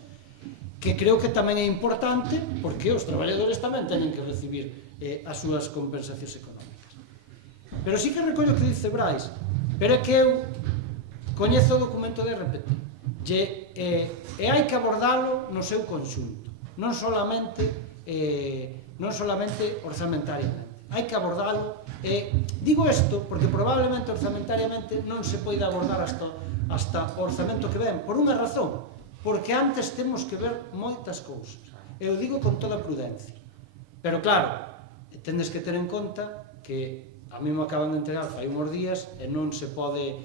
que creo que tamén é importante porque os traballadores tamén teñen que recibir as súas compensacións económicas. Pero sí que recollo que dice Brais, pero é que eu coñezo o documento de RPT e hai que abordalo no seu conxunto, non solamente orzamentariamente, hai que abordalo. Digo isto porque probablemente orzamentariamente non se pode abordar hasta o orzamento que ven, por unha razón, porque antes temos que ver moitas cousas. Eu digo con toda prudencia. Pero claro, tendes que ter en conta que a mí me acaban de entregar fai uns días e non se pode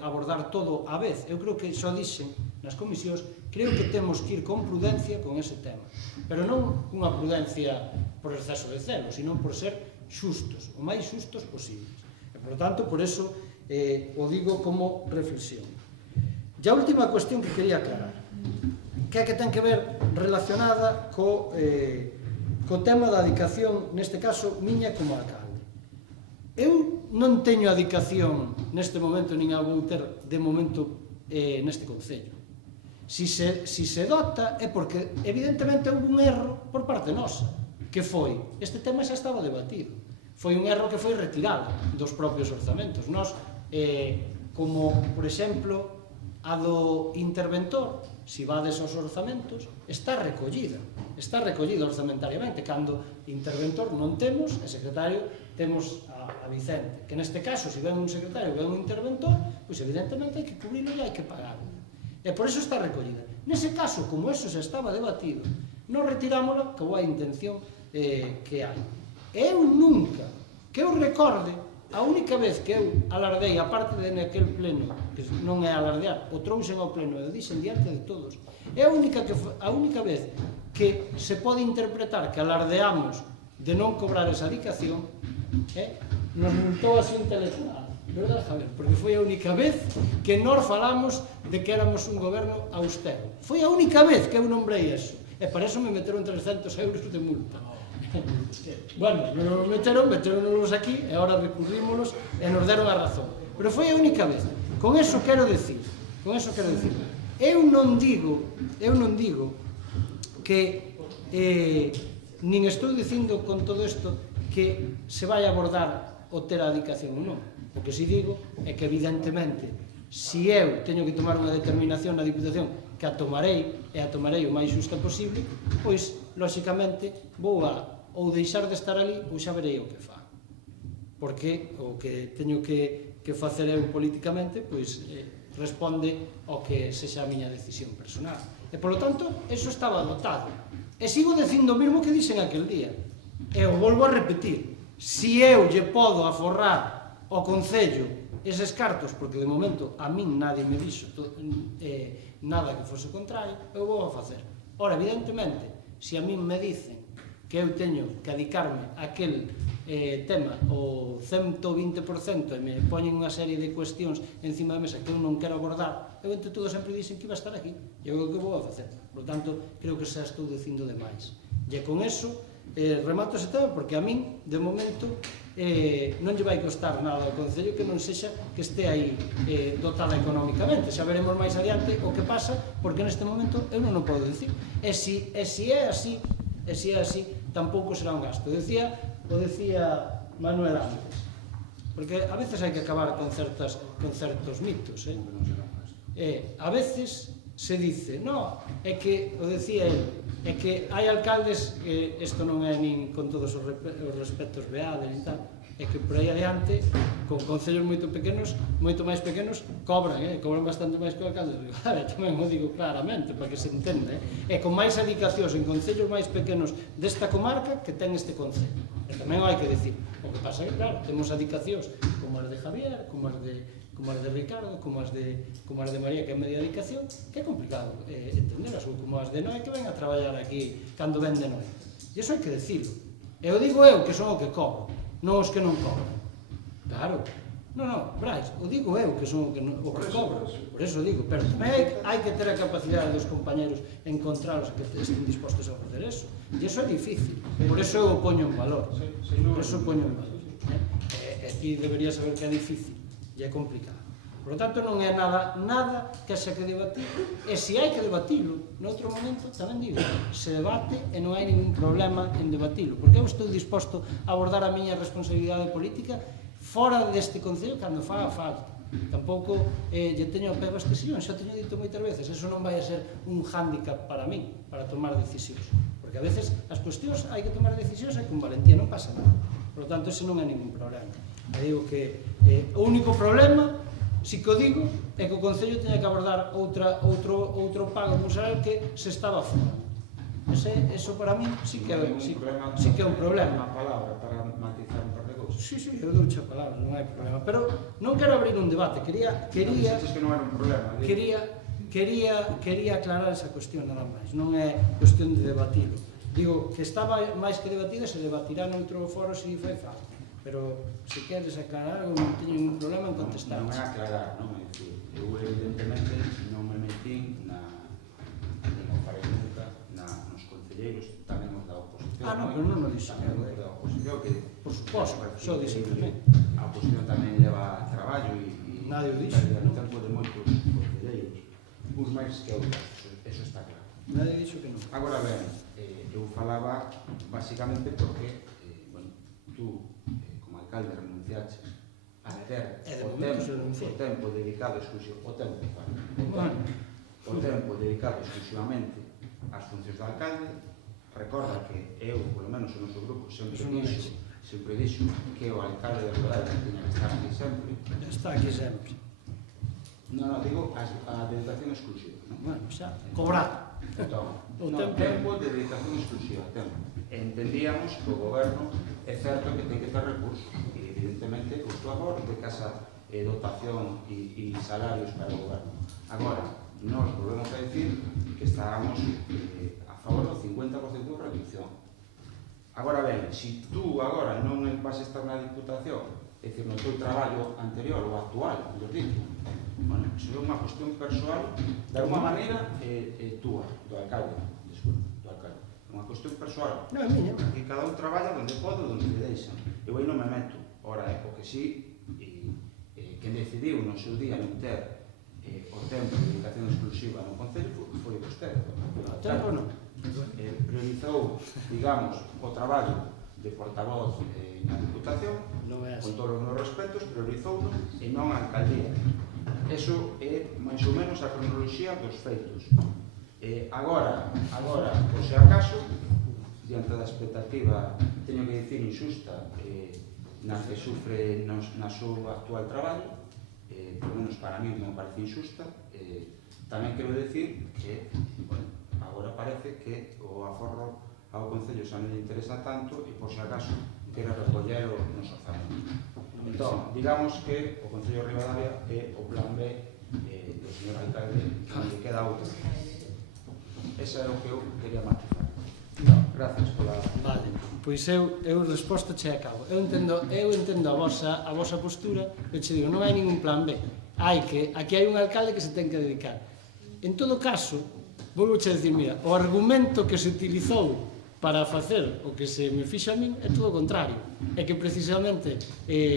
abordar todo á vez. Eu creo que xo dixen nas comisións, creo que temos que ir con prudencia con ese tema. Pero non unha prudencia por exceso de celo, sino por ser xustos, o máis xustos posibles. E, por tanto, por eso o digo como reflexión. E a última cuestión que quería aclarar, que é que ten que ver relacionada co tema da dedicación, neste caso, miña como alcalde. Eu non teño adicación neste momento, nin a vou ter de momento neste Concello. Si se dota é porque evidentemente houve un erro por parte nosa, que foi, este tema xa estaba debatido, foi un erro que foi retirado dos propios orzamentos. Nos, como, por exemplo, a do interventor, se vades aos orzamentos, está recollida orzamentariamente. Cando interventor non temos, e secretario temos a Vicente, que neste caso, se ven un secretario, ven un interventor, pois evidentemente hai que cubrirlo e hai que pagarlo. E por eso está recollida. Nese caso, como eso xa estaba debatido, non retirámoslo, que boa intención que hai. E eu nunca, que eu recorde, a única vez que eu alardei, aparte de naquel pleno, que non é alardear, o trouxen ao pleno e o dixen diante de todos, é a única vez que se pode interpretar que alardeamos de non cobrar esa adicación, nos multou así un telefonado, verdad, Javier? Porque foi a única vez que nós falamos de que éramos un goberno austero. Foi a única vez que eu nombrei eso, e para eso me meteron 300 euros de multa. Bueno, nos meteronnos aquí e ahora recurrímonos e nos deron a razón. Pero foi a única vez. Con eso quero decir, eu non digo que nin estou dicindo con todo isto que se vai abordar o ter a adicación ou non. O que si digo é que evidentemente se eu teño que tomar unha determinación na Diputación que a tomarei e a tomarei o máis xusta posible, pois, lóxicamente, vou a ou deixar de estar ali ou xa verei o que fa. Porque o que teño que facer eu políticamente pois responde ao que sexa a miña decisión personal. E, polo tanto, eso estaba dotado. E sigo dicindo o mesmo que dixen aquel día. E o volvo a repetir. Si eu lle podo aforrar ao Concello eses cartos, porque de momento a min nadie me dixo nada que fose contrario, eu vou a facer. Ora, evidentemente, se a min me dicen que eu teño que adicarme a aquel tema o 120% e me poñen unha serie de cuestións encima da mesa que eu non quero abordar, eu entre todo sempre dixen que iba a estar aquí, e é o que vou a facer. Por tanto, creo que xa estou dicindo demais. E con eso remato ese tema, porque a min, de momento, non lle vai costar nada ao Concello que non sexa que este aí dotada económicamente. Xa veremos máis adiante o que pasa, porque neste momento eu non o podo dicir. E se é así, tampouco será un gasto. O decía Manuel antes, porque a veces hai que acabar con certos mitos. A veces se dice, no, é que, o decía el, é que hai alcaldes que isto non é nin con todos os respectos veados e tal, é que por aí adiante, con concellos moito máis pequenos, cobran bastante máis que o alcalde. Tamén o digo claramente, para que se entenda. E con máis adicacións en concellos máis pequenos desta comarca que ten este concello. E tamén hai que decir, o que pasa é que, claro, temos adicacións como as de Javier, como as de Ricardo, como as de María, que é media adicación, que é complicado entenderas, ou como as de Noé, que ven a traballar aquí cando ven de Noé. E iso hai que decirlo. E o digo eu, que son o que cobro, non os que non cobran. Claro. Non, Brais, o digo eu, que son o que cobro. Por eso digo, pero tamén hai que ter a capacidade dos compañeros encontralos que estén dispostos a facer eso. E iso é difícil. Por eso eu o poño en valor. Por eso o poño en valor. E ti deberías saber que é difícil. E é complicado. Por lo tanto, non é nada que xa que debatir, e se hai que debatilo, noutro momento, tamén digo, se debate e non hai ningún problema en debatilo, porque eu estou disposto a abordar a miña responsabilidade política fora deste concello cando faga falta. Tampouco lle teño apego a este sillón, xa teño dito moitas veces, eso non vai a ser un hándicap para min, para tomar decisións, porque a veces as cuestións hai que tomar decisións e con valentía non pasa nada. Por lo tanto, ese non é ningún problema. E digo que o único problema, si que o digo, é que o Concello teña que abordar outro pago dun salario que se estaba fora. Eso para mí sí que é un problema. Unha palabra para matizar un par de cousas. Sí, eu douche a palabra, non hai problema. Pero non quero abrir un debate, quería que non era un problema. Quería aclarar esa cuestión nada máis, non é cuestión de debatilo. Digo que estaba máis que debatido, se debatirá noutro foro se fai falta. Pero se queres aclarar algo, non teño ningún problema en contestar. Non é aclarar, non é dicir, eu evidentemente non me metí non farei nunca nos concelleiros, tamén os da oposición. Non, pero non o dixo. oposición que Por suposto, só dixen tamén. a oposición tamén leva traballo e Nadie o dixo, no tempo de moitos concelleiros, uns máis que outros, eso está claro. Nadie dixo que non. Agora ben, eu falaba basicamente porque, bueno, tú, como alcalde, renunciaches a ter E de momento se renunciei. o tempo dedicado exclusivamente ás funcións de alcalde. Recorda que eu, polo menos o noso grupo, sempre dixo que o alcalde de Rodallega tiña que estar aquí sempre. Está aquí sempre. Non, digo a dedicación exclusiva, non? Bueno, xa, cobrar. Entón, O tempo de dedicación exclusiva, tempo. Entendíamos que o goberno é certo que ten que ter recursos, e evidentemente eu estou a favor de que esa dotación e salarios para o goberno. Agora, nós volvemos a decir que estábamos a favor do 50% de reducción. Agora ben, se tú agora non vas a estar na Diputación, é dicir, no teu traballo anterior ou actual, mellor dito, bueno, iso é unha cuestión persoal, de alguma maneira, túa, do alcalde, desculpa, do alcalde. É unha cuestión persoal. Non, é miña. Que cada un traballa onde pode, onde lle deixan. Eu aí non me meto. Ora, o que sí, quen decidiu no seu día non ter o tempo de dedicación exclusiva no Concello foi vostede. O tempo non. Priorizou, digamos, o traballo de portavoz na Diputación, con todos os meus respetos, priorizouno e non a alcaldía. Eso é máis ou menos a cronoloxía dos feitos. Agora, por se acaso, diante da expectativa, teño que dicir, injusta, na que sufre na seu actual traballo, por menos para mí me parece injusta, tamén quero decir que, bueno, agora parece que o aforro ao Concello xa non lle interesa tanto e, por se acaso, quere recollelo nos orzamentos. Entón, digamos que o Concello de Ribadavia é o plan B do señor alcalde, non lle queda outra. Esa é o que eu quería matizar. Gracias pola... Vale, pois eu resposta che acabo. Eu entendo a vosa postura, eu che digo, non hai ningún plan B. Aquí hai un alcalde que se ten que dedicar. En todo caso, vou che dicir, mira, o argumento que se utilizou para facer o que se me fixo a min é todo o contrario. É que precisamente,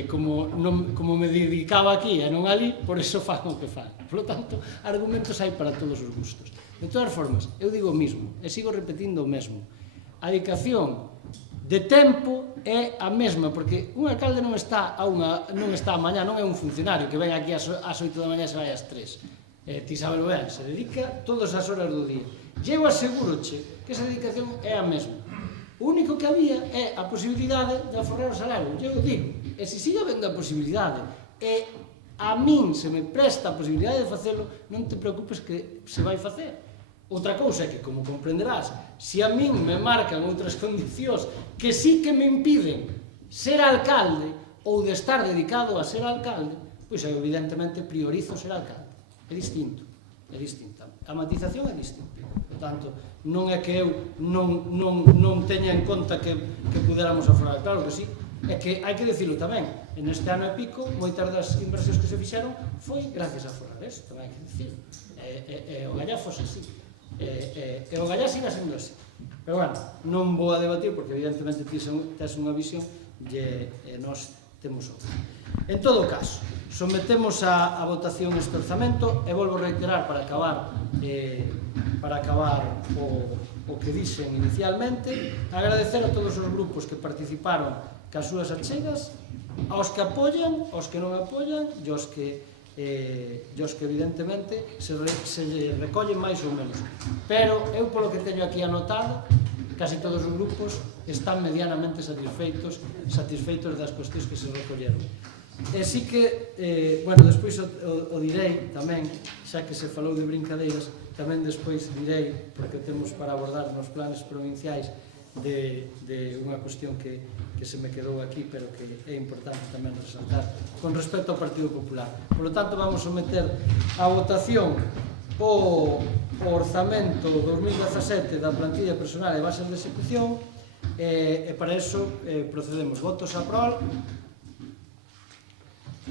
como me dedicaba aquí e non ali, por eso fan o que fan. Por lo tanto, argumentos hai para todos os gustos. De todas formas, eu digo o mismo, e sigo repetindo o mesmo. A dedicación de tempo é a mesma, porque un alcalde non está a mañá, non é un funcionario que ven aquí ás 8 da mañá e se vai ás 3. Ti sabes ben, se dedica todas as horas do día. E eu aseguroche que esa dedicación é a mesma. O único que había é a posibilidade de aforrar o salario. Eu digo, e se siga habendo a posibilidade, e a min se me presta a posibilidade de facelo, non te preocupes que se vai facer. Outra cousa é que, como comprenderás, se a min me marcan outras condicións que sí que me impiden ser alcalde ou de estar dedicado a ser alcalde, pois eu evidentemente priorizo ser alcalde. É distinto, é distinta. A matización é distinta. Por tanto, non é que eu non teña en conta que puderamos aforar, claro que sí, é que hai que dicilo tamén. En este ano e pico, moitas das inversións que se fixeron foi gracias a aforar, eso tamén hai que dicilo. E o Gallá fose así. E o Gallá siga sendo así. Pero bueno, non vou a debatir porque evidentemente tes unha visión e nós temos outra. En todo caso, sometemos a votación este orzamento e volvo a reiterar para acabar o que dixen inicialmente, agradecer a todos os grupos que participaron cas súas achegas, aos que apoian, aos que non apoian e aos que evidentemente se recollen máis ou menos. Pero eu, polo que teño aquí anotado, casi todos os grupos están medianamente satisfeitos das cuestións que se recolleron. E sí que, bueno, despois o direi tamén, xa que se falou de brincadeiras, tamén despois direi, porque temos para abordar nos planes provinciais de unha cuestión que se me quedou aquí, pero que é importante tamén resaltar, con respecto ao Partido Popular. Por lo tanto, vamos a someter a votación o orzamento 2017 da plantilla personal e bases de execución, e para eso procedemos. Votos a prol,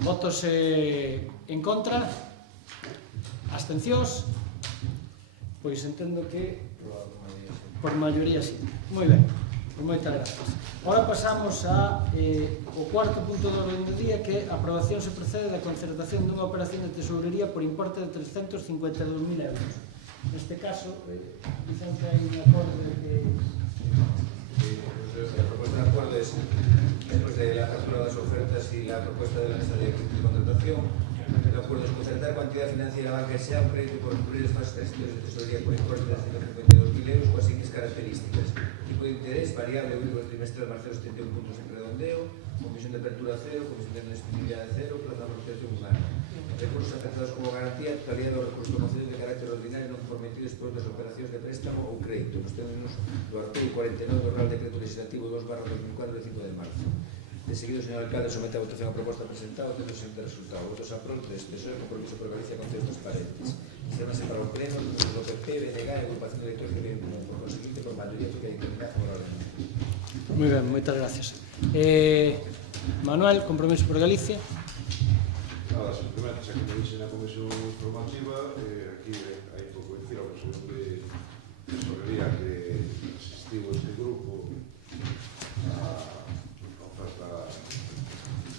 votos en contra, abstencións, pois entendo que por maioría sí. Moi ben. Moitas gracias. Ahora pasamos ao cuarto punto do orden do día, que a aprobación se procede da concertación dunha operación de tesourería por importe de 352.000 euros. Neste caso, dicen que hai un acordo de que... La propuesta de acuerdo es, después de la apertura de las ofertas y la propuesta de la mesa de contratación, el acuerdo es concertar cuantía financiera a la que sea un crédito por cubrir las fases transitorias de tesorería por importe de 152.000 euros con las siguientes características: tipo de interés variable único trimestral más 0,71 puntos en redondeo, comisión de apertura cero, comisión de disponibilidad cero, plazo de amortización humana. Recursos afectados como garantía, totalidad de los recursos conocidos de carácter ordinario non comprometidos despois das operacións de préstamo ou crédito, nos términos do artigo 49 do Real Decreto Legislativo 2/2004 de 5 de marzo. De seguido, o señor alcalde somete a votación a proposta presentada, tendo o seguinte resultado: votos a prol, PSOE, compromiso por Galicia con ciertos transparentes. Seránse para o pleno do PP, BNG e agrupación de electores que viven por conseguinte por maioría que hai determinada favorablemente. Moi ben, moitas gracias. Manuel, compromiso por Galicia. Nada, simplemente, xa que me dixen na comisión informativa, aquí hai pouco dicir ao presidente de tesorería que asistiu este grupo a oferta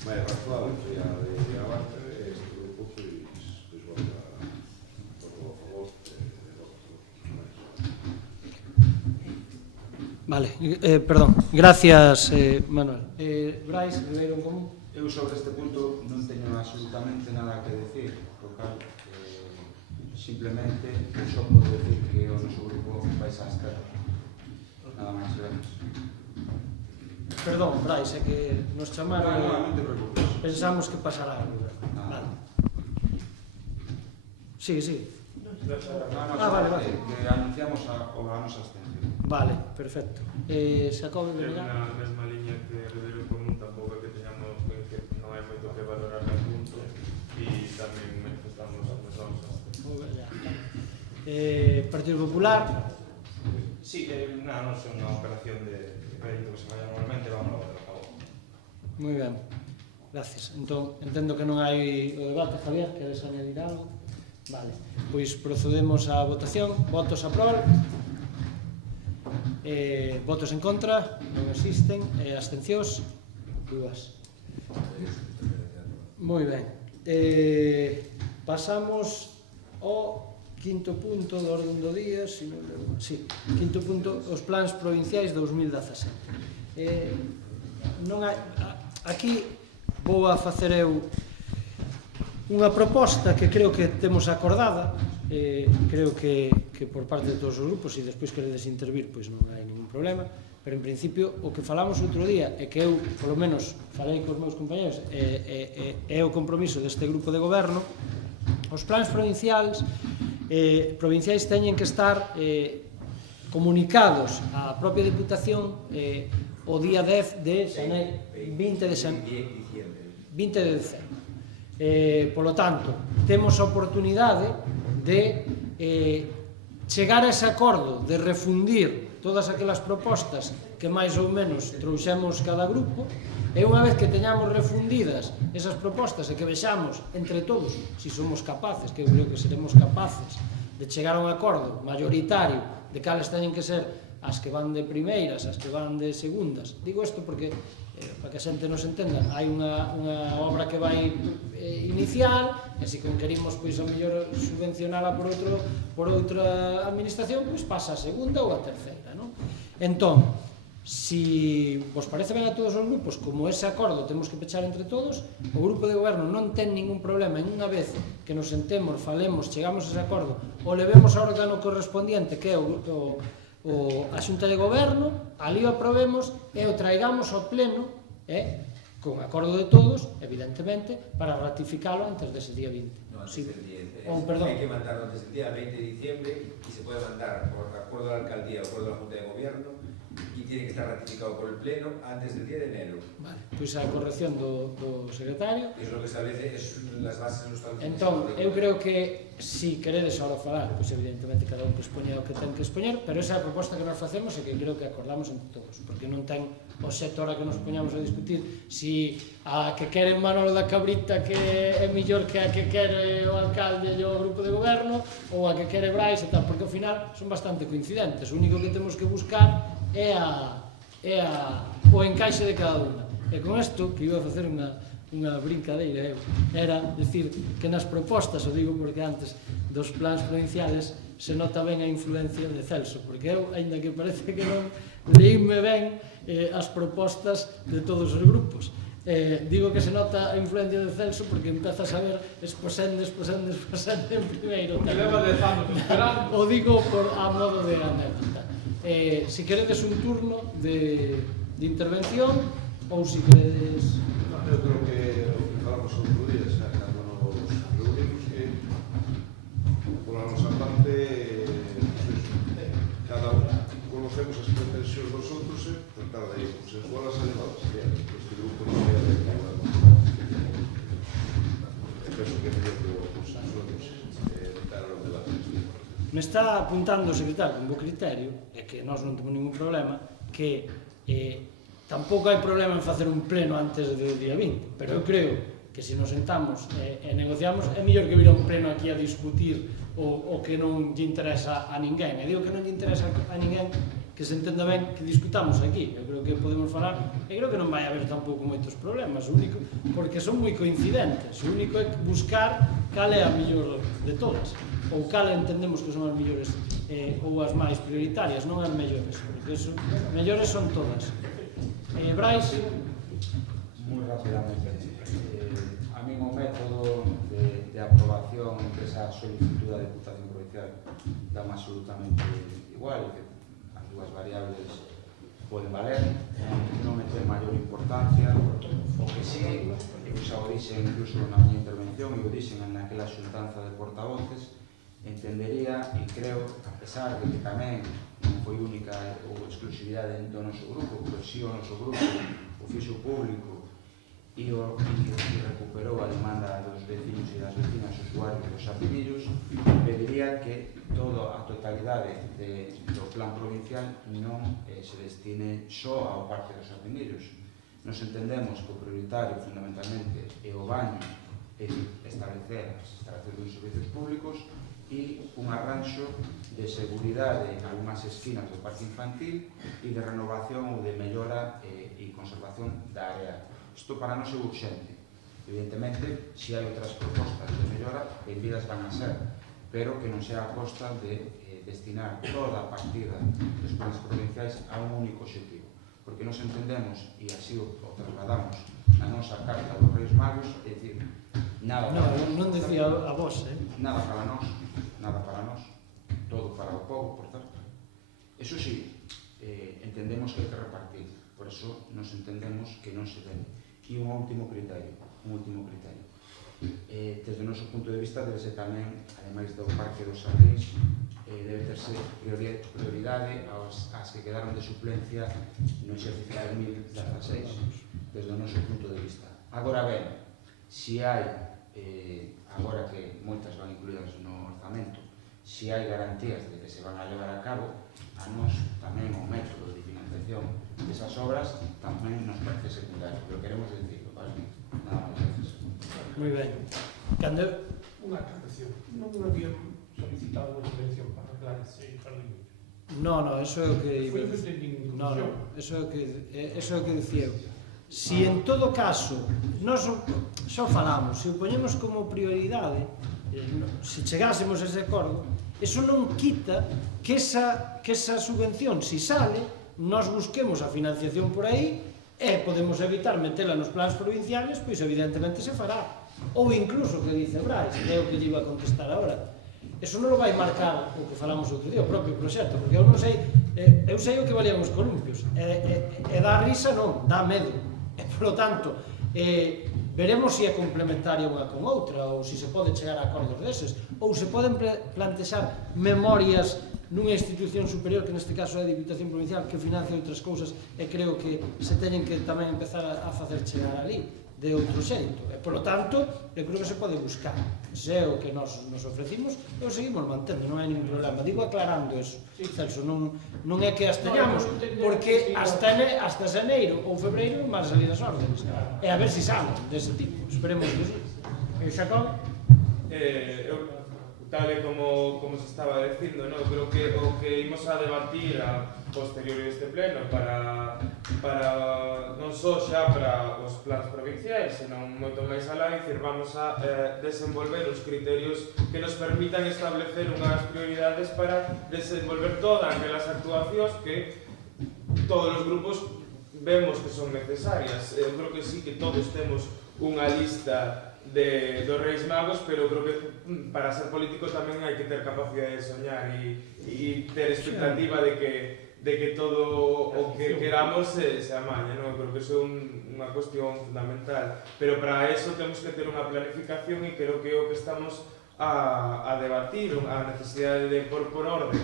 máis razonable que a de Avanza, e este grupo pois vota por a favor de outros máis. Vale, perdón. Gracias, Manuel. Brais, Ribeiro en Común. Eu sobre este punto non teño absolutamente nada que decir, por cal simplemente só podo decir que o noso grupo vai a estar nada máis vemos. Perdón, Brais, é que nos chamaron Non te preocupes. pensamos que pasará algo. Vale. Sí, sí. Vale. Que anunciamos a nosa abstención. Vale, perfecto. Xacobe, É Benega. na mesma liña que Ribeiro Común, tampouco é que teñamos que non hai moito que valorar no punto, e tamén manifestamos as nosas Partido Popular. Sí, non é unha operación de crédito que se falla normalmente, vamos a votar a favor. Moi ben. Gracias. Entón, entendo que non hai o debate, Javier, queres añadir algo? Vale. Pois procedemos á votación. Votos a prol. Votos en contra, non existen, abstencións, dúas. Moi ben. Pasamos ao quinto punto do orden do día, quinto punto, os plans provinciais 2017. Aquí vou a facer eu unha proposta que creo que temos acordada, creo que por parte de todos os grupos, e despois queredes intervir, pois non hai ningún problema, pero en principio o que falamos outro día é que eu, polo menos, falei cos meus compañeros, é o compromiso deste grupo de goberno. Os plans provinciais teñen que estar comunicados á propia Diputación o día 10 de xaneiro, 20 de diciembre. Polo tanto, temos a oportunidade de chegar a ese acordo de refundir todas aquelas propostas que máis ou menos trouxemos cada grupo, e unha vez que teñamos refundidas esas propostas e que vexamos entre todos se somos capaces, que eu creo que seremos capaces de chegar a un acordo mayoritario de cales teñen que ser as que van de primeiras, as que van de segundas. Digo isto porque para que a xente nos entenda, hai unha obra que vai inicial, e se querimos pois a mellor subvencionala por outra administración, pois pasa a segunda ou a terceira, non? Entón, si vos parece ben a todos os grupos, como ese acordo temos que pechar entre todos, o grupo de goberno non ten ningún problema en unha vez que nos sentemos, falemos, chegamos a ese acordo, o levemos ao órgano correspondiente, que é a Xunta de Goberno, ali o aprobemos e o traigamos ao pleno, con acordo de todos, evidentemente, para ratificalo antes dese día 20. No, antes del 10. Hay que mandarlo antes del día 20 de diciembre y se puede mandar por acuerdo de la alcaldía o acuerdo de la Junta de Gobierno y tiene que estar ratificado por el pleno antes del 10 de enero. Vale, pois a corrección do secretario. E iso lo que establece es las bases dos establecimientos. Entón, eu creo que si queredes ahora falar, pois evidentemente cada un que expoña o que ten que expoñer, pero esa é a proposta que nos facemos e que creo que acordamos entre todos, porque non ten o sector a que nos poñamos a discutir si a que quere Manolo da Cabrita que é mellor que a que quere o alcalde e o grupo de goberno, ou a que quere Brais e tal, porque ao final son bastante coincidentes. O único que temos que buscar é é o encaixe de cada unha. E con isto, que iba a facer unha brincadeira, era decir que nas propostas, o digo porque antes dos plans provinciales se nota ben a influencia de Celso, porque eu, aínda que parece que non, leíme ben as propostas de todos os grupos. Digo que se nota a influencia de Celso porque empezas a ver exposende en primeiro termo. O digo a modo de anécdota. Se queredes un turno de intervención ou se queredes... Eu creo que o que falamos outro día, xa cando nos reunimos, que pola nosa parte cada un conocemos as pretensións dos outros e tratar de consensualas e levadas bien. Este grupo non vai a ver nada. Penso que é mellor que o consensuemos cara ao debate. Me está apuntando o secretario con bo criterio, e que nós non temos ningún problema, que tampouco hai problema en facer un pleno antes do día 20, pero eu creo que se nos sentamos e negociamos, é mellor que vir a un pleno aquí a discutir o que non lle interesa a ninguén. E digo que non lle interesa a ninguén, que se entenda ben que discutamos aquí. Eu creo que podemos falar, e creo que non vai haber tampouco moitos problemas, o único, porque son moi coincidentes, o único é buscar cal é a mellor de todas, ou cal entendemos que son as mellores ou as máis prioritarias, non as mellores, porque eso, mellores son todas. Brais? Moi rápidamente. A min o método de aprobación desa solicitud da Deputación Provincial dame absolutamente igual, que as dúas variables poden valer, non meter maior importancia. O que sí, eu xa o dixen incluso na miña intervención, e o dixen naquela xuntanza de portavoces, entendería, e creo, a pesar de que tamén non foi única ou exclusividade do noso grupo, pero si o noso grupo o fixo público e recuperou a demanda dos vecinos e das vecinas usuarios dos Xapinillos, pediría que toda a totalidade do plan provincial non se destine só ao parque dos Xapinillos. Nos entendemos que o prioritario fundamentalmente é o baño e establecer as instalacións dos servicios públicos e un arranxo de seguridade en algunhas esquinas do parque infantil e de renovación ou de mellora e conservación da área. Isto para nós é urxente. Evidentemente, se hai outras propostas de mellora, benvidas van a ser, pero que non sea a costa de destinar toda a partida dos plans provinciais a un único objetivo. Porque nos entendemos, e así o trasladamos na nosa carta dos Reis Magos, é dicir, nada para nós. Non decía a vos, Nada para nós, todo para o povo, por certo. Eso sí, entendemos que hai que repartir, por eso nos entendemos que non se debe. E un último criterio. Desde o noso punto de vista, debe ser tamén, ademais do Parque dos Sardins, debe terse prioridade ás que quedaron de suplencia no exercicio de 2016, desde o noso punto de vista. Agora ben, se hai, agora que moitas van incluídas no orzamento, se hai garantías de que se van a levar a cabo, a nós tamén o método de financiación desas obras tamén nos parece secundario, pero queremos decirlo, vale? Nada máis gracias. Moi ben. Cando... Unha aclaración. Non había solicitado unha subvención para arreglar ese jardín. No, eso é o que... Foi o que entendín. No, eso é o que dicía eu. Si en todo caso, nós só falamos, se o poñemos como prioridade, se chegásemos a ese acordo, eso non quita que esa subvención, si sale, nós busquemos a financiación por aí e podemos evitar metela nos plans provinciales, pois evidentemente se fará. Ou incluso, que dice Brais, é o que lle iba a contestar agora, eso non lo vai marcar o que falamos outro día, o propio proxecto, porque eu non sei, eu sei o que valían os columpios, e dá risa non, dá medo, e polo tanto, veremos se é complementaria unha con outra, ou se se pode chegar a acordos deses, ou se poden plantexar memorias nunha institución superior, que neste caso é a Diputación Provincial, que financia outras cousas, e creo que se teñen que tamén empezar a facer chegar ali, de outro xeito. E, polo tanto, eu creo que se pode buscar. Se é o que nos ofrecimos, e o seguimos mantendo, non hai ningún problema. Digo aclarando eso, Celso, non é que as teñamos, porque hasta xaneiro ou febreiro non van a salir as órdenes. E a ver se salen dese tipo, esperemos que sí. Xacón? tal e como se estaba dicindo, no? Creo que o que imos a debatir a posterior deste pleno para non só xa para os plans provinciais, senón moito máis alá, dicir, vamos a desenvolver os criterios que nos permitan establecer unhas prioridades para desenvolver todas aquelas actuacións que todos os grupos vemos que son necesarias. Eu creo que sí que todos temos unha lista dos Reis Magos, pero creo que para ser político tamén hai que ter capacidade de soñar e ter expectativa de que todo o que queramos se amañe, non? Creo que iso é unha cuestión fundamental, pero para eso temos que ter unha planificación e creo que é o que estamos a debatir, a necesidade de por orden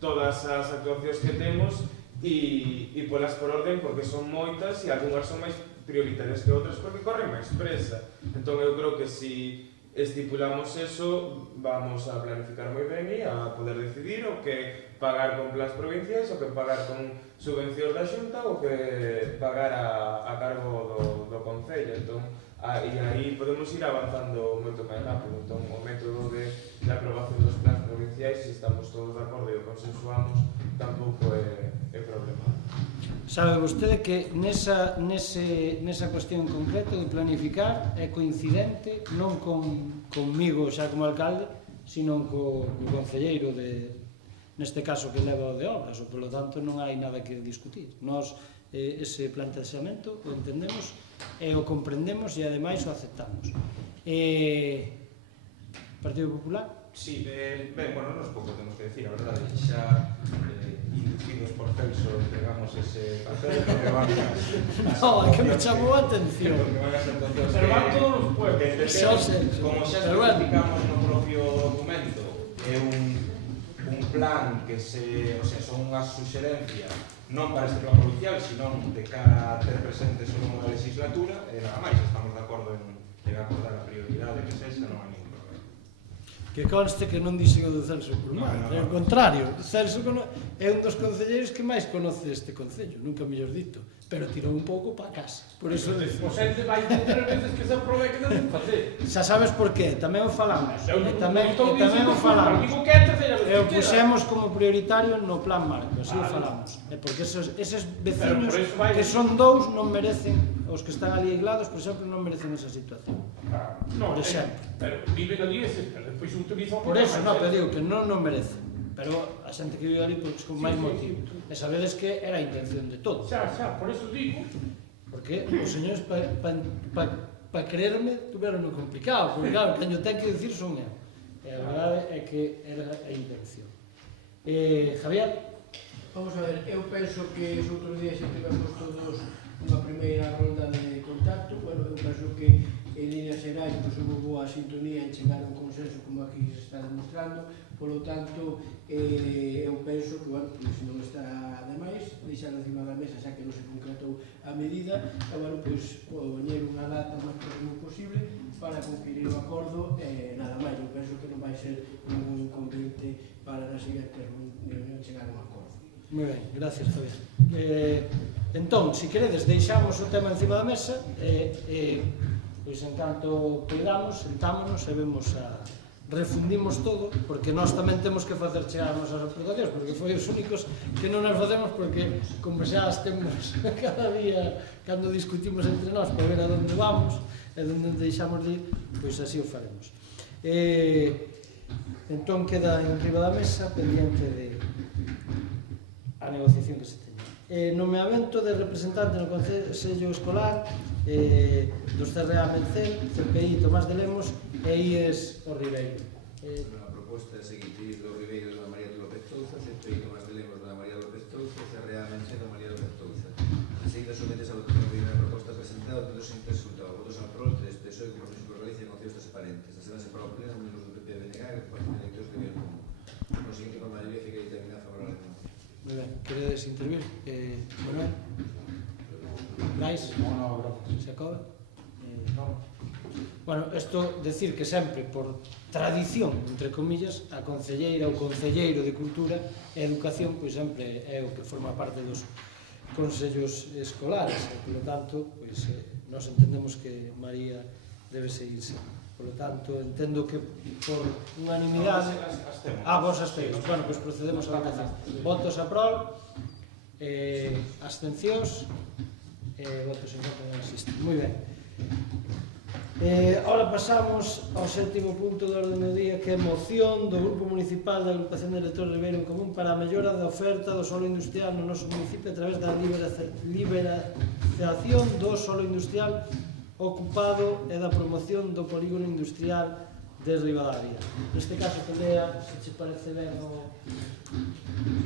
todas as actuacións que temos e polas por orden porque son moitas e algunhas son máis prioritarias que outras porque corren máis presa. Entón eu creo que se estipulamos eso vamos a planificar moi ben e a poder decidir o que pagar con plans provinciais, o que pagar con subvencións da Xunta ou que pagar a cargo do Concello. Entón, e aí podemos ir avanzando moito máis rápido. Entón, o método de aprobación dos plans provinciais, se estamos todos de acordo e o consensuamos, tampouco é problemático. Sabe vostede que nesa cuestión concreta de planificar é coincidente non conmigo xa como alcalde, sino co concelleiro neste caso que leva o de obras, ou polo tanto non hai nada que discutir. Nós ese planteamento o entendemos e o comprendemos e ademais o aceptamos. Partido Popular? Sí, ben, bueno, nos pouco temos que decir, a verdade, xa inducidos por Celso entregamos ese papel que van No, é que me chamou a atención. Pero van todos os pueblos. Como xa explicamos no propio documento, é un plan que son unhas suxerencias non para este plan provincial, sino de cara a ter presentes ao longo da legislatura, e nada máis, estamos de acordo en acordar a prioridade que sexa, non hai ningún problema. Que conste que non dixen o do Celso por mal, é o contrario. Celso é un dos concelleiros que máis conoce este concello, nunca mellor dito, pero tirou un pouco para casa. Por eso O xente vai ter veces que se aprove que non se facer. xa sabes por qué, tamén o falamos. Eu Tamén o falamos. Digo que é a terceira vez E o que queda. puxemos como prioritario no plan marco, así o falamos. É porque eses vecinos que son dous non merecen, os que están ali aislados, por exemplo, non merecen esa situación. No, por exemplo. Pero viven ali ese, pero despois utilizan... Por eso, non, pero digo que non merecen. Pero a xente que vive ali pois, con máis motivo. E sabedes que era a intención de todos. Xa, por eso digo... Porque os señores, para creerme, tuveronme complicado. Porque claro, quen yo ten que dicir son eu. E a verdade é que era a intención. Javier? Vamos a ver, eu penso que os outros días xa tivemos todos unha primeira ronda de contacto. Bueno, eu penso que en líneas xerais pues, houve boa sintonía en chegar a un consenso como aquí se está demostrando. Polo tanto, eu penso que, bueno, pues, non está demais deixar encima da mesa, xa que non se concretou a medida, e, bueno, pues, poñer unha data o máis próximo posible para conferir o acordo, nada máis. Eu penso que non vai ser ningún inconveniente para na seguinte reunión chegar a un acordo. Moi ben, gracias, Javier. Entón, se queredes, deixamos o tema encima da mesa pois en canto pegamos, sentámonos e vemos refundimos todo, porque nós tamén temos que facer chegar as nosas aportacións, porque foi os únicos que non as facemos, porque como xa as temos cada día cando discutimos entre nós para ver a onde vamos e onde deixamos de ir, pois así o faremos. Entón queda en riba da mesa pendiente de a negociación que se teña. Nomeamento de representante no Concello Escolar dos CRA Mencel, CPI Tomás de Lemos e IES O Ribeiro. A proposta é a seguinte: IES do Ribeiro da María López Touza, CPI Tomás de Lemos da María López Touza, CRA Mencel da María López Touza. Enseguida sometes a votación a primeira proposta presentada, todos sin resultado. Votos a prol, 3 PSOE, Compromiso por Galicia e Concellos Transparentes. A sedanse para o pleno, membros do PP e BNG, que parten electores de bien común. O seguinte, con maioría fica determinada favorablemente. Moi ben, queredes intervir? Manuel? Gais? No, Se acaba? Non. Bueno, isto decir que sempre, por tradición, entre comillas, a concelleira ou concelleiro de Cultura e Educación, pois sempre é o que forma parte dos consellos escolares, e, polo tanto, pois, nós entendemos que María debe seguirse Por lo tanto, entendo que por unanimidade... Vos abstemos. Bueno, pois procedemos a votación. Votos a prol, abstencións, votos en contra non existen. Moi ben. Ahora pasamos ao sétimo punto do orden do día, que é moción do Grupo Municipal da Agrupación de Electores Ribeiro en Común para a mellora da oferta do solo industrial no noso municipio a través da liberación do solo industrial ocupado e da promoción do polígono industrial de Ribadavia. Neste caso, Pelea, se che parece ben o...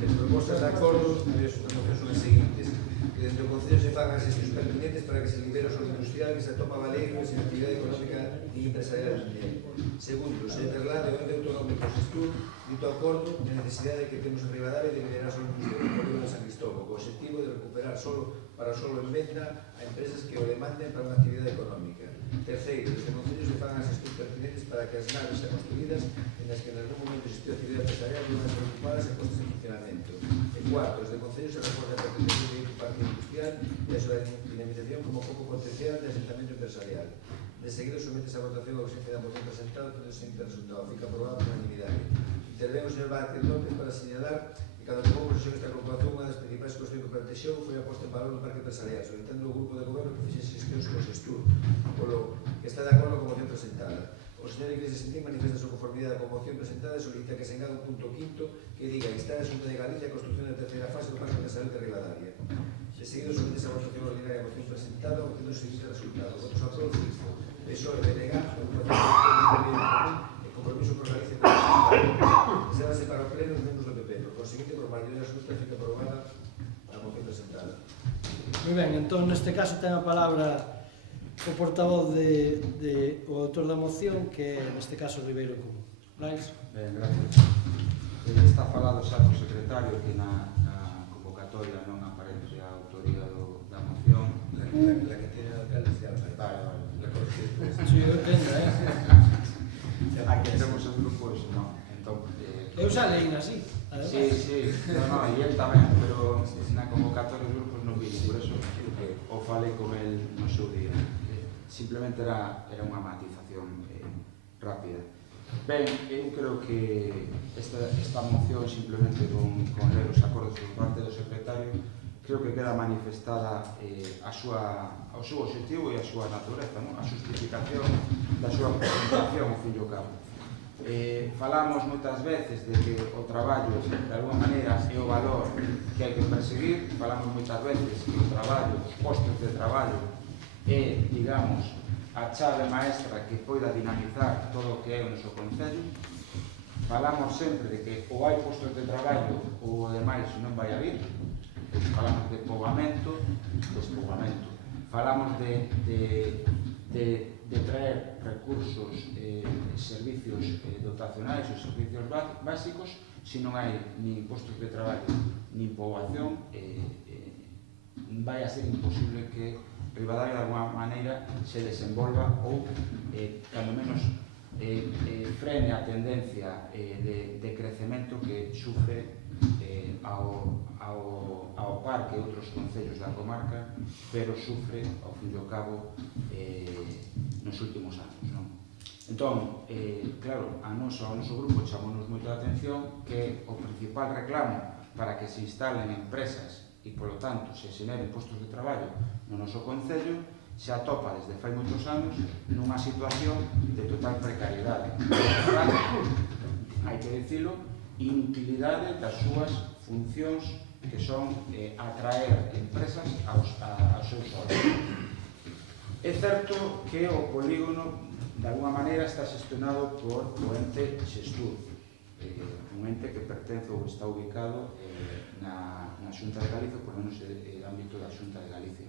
As propostas de acordo son as seguintes: que dentro do Concello se fagan as gestións pertinentes para que se libere o solo industrial que se atopa valeiro e sin actividade económica e empresarial en él. Segundo, se traslade ao ente autonómico Xestur dito acordo de necesidade que temos en Ribadavia de liberar solo industrial no polígono de San Cristóbal, co objetivo de recuperar para solo en venda a empresas que o demanden para unha actividade económica. Terceiro, desde o Concello se fagan as gestións pertinentes para que as naves sean construídas en as que en algún momento existiu actividade empresarial non as preocupadas e postas en funcionamento. E cuarto, desde o Concello se recorda a pertenencia do parque industrial e a súa dinamización como foco potencial de asentamento empresarial. De seguido, sometes a votación a ausencia da moción presentada, tendo o seguinte resultado: fica aprobado por unanimidade. Intervén o Sr. Vázquez López para señalar que cando tomou posesión esta agrupación, unha das principais cuestións que plantexou foi a posta en valor do parque empresarial, solicitando ao grupo de goberno que fixese xestións con Xestur, polo que está de acordo con a moción presentada. O señor Iglesias Sentín manifesta a súa conformidade con a moción presentada e solicita que se engada un punto quinto que diga instar a Xunta de Galicia a construción da terceira fase do parque empresarial de Ribadavia. De seguido, sometes a votación ordinaria a moción presentada, obtendo o seguinte resultado: votos a prol, PSOE, BNG, Agrupación de Común e Compromiso por Galicia reservase para o pleno os membros do PP. Por conseguinte, por maioría absoluta fica aprobada a moción presentada. Moi ben, entón neste caso ten a palabra o portavoz o autor da moción, que é neste caso Ribeiro Común. Brais? Ben, gracias. Está falado xa co secretario que na convocatoria non aparece a autoría da moción. La que tiene el alcalde se llama. Vale. Sí, eu entendo, Aquí temos os grupos, non. Entón, eu xa leín así, además. Sí, no, e el tamén, pero na convocatoria dos grupos non vi, por eso o falei con el no seu día. Simplemente era unha matización rápida. Ben, eu creo que esta moción, simplemente con ler os acordos por parte do secretario, creo que queda manifestada o seu objetivo e a súa natureza, non? A justificación da súa presentación, ao fin e ao cabo. Falamos moitas veces de que o traballo, de alguma maneira, é o valor que hai que perseguir. Falamos moitas veces que o traballo, os postos de traballo, é, digamos, a chave maestra que poida dinamizar todo o que é o noso concello. Falamos sempre de que ou hai postos de traballo ou o demais non vai a vir. Falamos de poboamento, despoboamento. Falamos de traer recursos, servicios dotacionais ou servicios básicos. Se non hai nin postos de traballo nin poboación, vai a ser imposible que Ribadavia de alguma maneira se desenvolva ou, cando menos, frene a tendencia de crecemento que sufre ao par que outros concellos da comarca, pero sufre, ao fin e ao cabo, nos últimos anos, non? Entón, claro, ao noso grupo chamounos moito a atención que o principal reclamo para que se instalen empresas e, polo tanto, se xeneren postos de traballo no noso concello, se atopa desde fai moitos anos nunha situación de total precariedade. Hai que dicilo, inutilidade das súas funcións que son atraer empresas aos seus órganos. É certo que o polígono, de alguma maneira, está gestionado por o ente Xestur, un ente que pertence ou está ubicado na Xunta de Galicia, por menos no ámbito da Xunta de Galicia.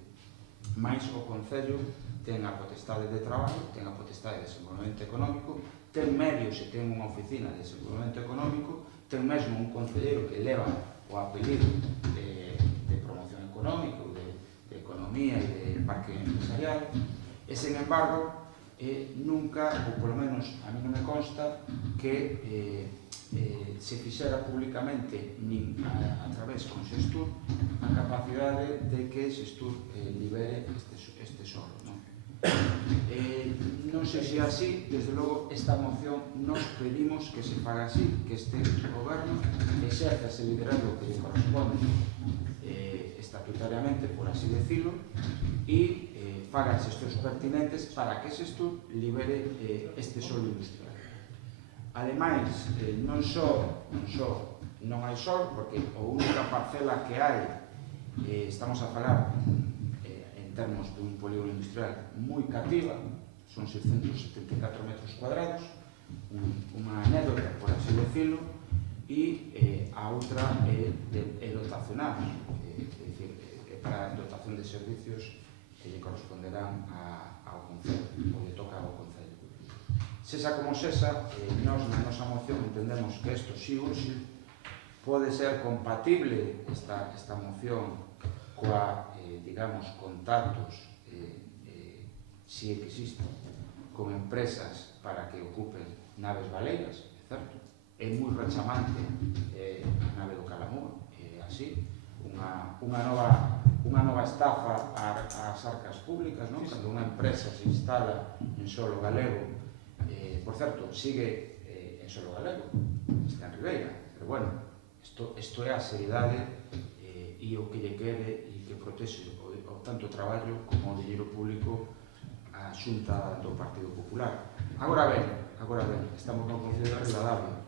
Mais o Concello ten a potestade de traballo, ten a potestade de desenvolvemento económico, ten medios e ten unha oficina de desenvolvemento económico, ten mesmo un concelleiro que leva o apelido de promoción económica, de economía e de parque empresarial, e, sen embargo, nunca, ou polo menos a mí non me consta, que se fixera públicamente nin a través con Xestur a capacidade de que Xestur libere este solo, non? Non sei se é así, desde logo esta moción nos pedimos que se faga así, que este goberno exerza ese liderazgo que lle corresponde estatutariamente, por así decirlo, e faga as xestións pertinentes para que ese Xestur libere este solo industrial. Ademais, non hai sol, porque a única parcela que hai, estamos a falar en termos de un polígono industrial moi cativa, son 674 metros cuadrados, unha anécdota, por así decirlo, e a outra é dotacional, é para dotación de servicios que lle corresponderán ao Concello, ou lle toca ao Concello. Sesa como sesa, nós na nosa moción entendemos que isto sí ou sí pode ser compatible esta moción coa, digamos, contactos, si que existen, con empresas para que ocupen naves baleiras, é certo? É moi rechamante a nave do Calamur, así, unha nova estafa ás arcas públicas, non? Cando unha empresa se instala en solo galego, por certo, sigue en solo galego, está en Ribeira, pero bueno, isto é a seriedade e o que lle quere e que protexe tanto o traballo como o dinheiro público a Xunta do Partido Popular. Agora ben, estamos no Concello de Ribadavia.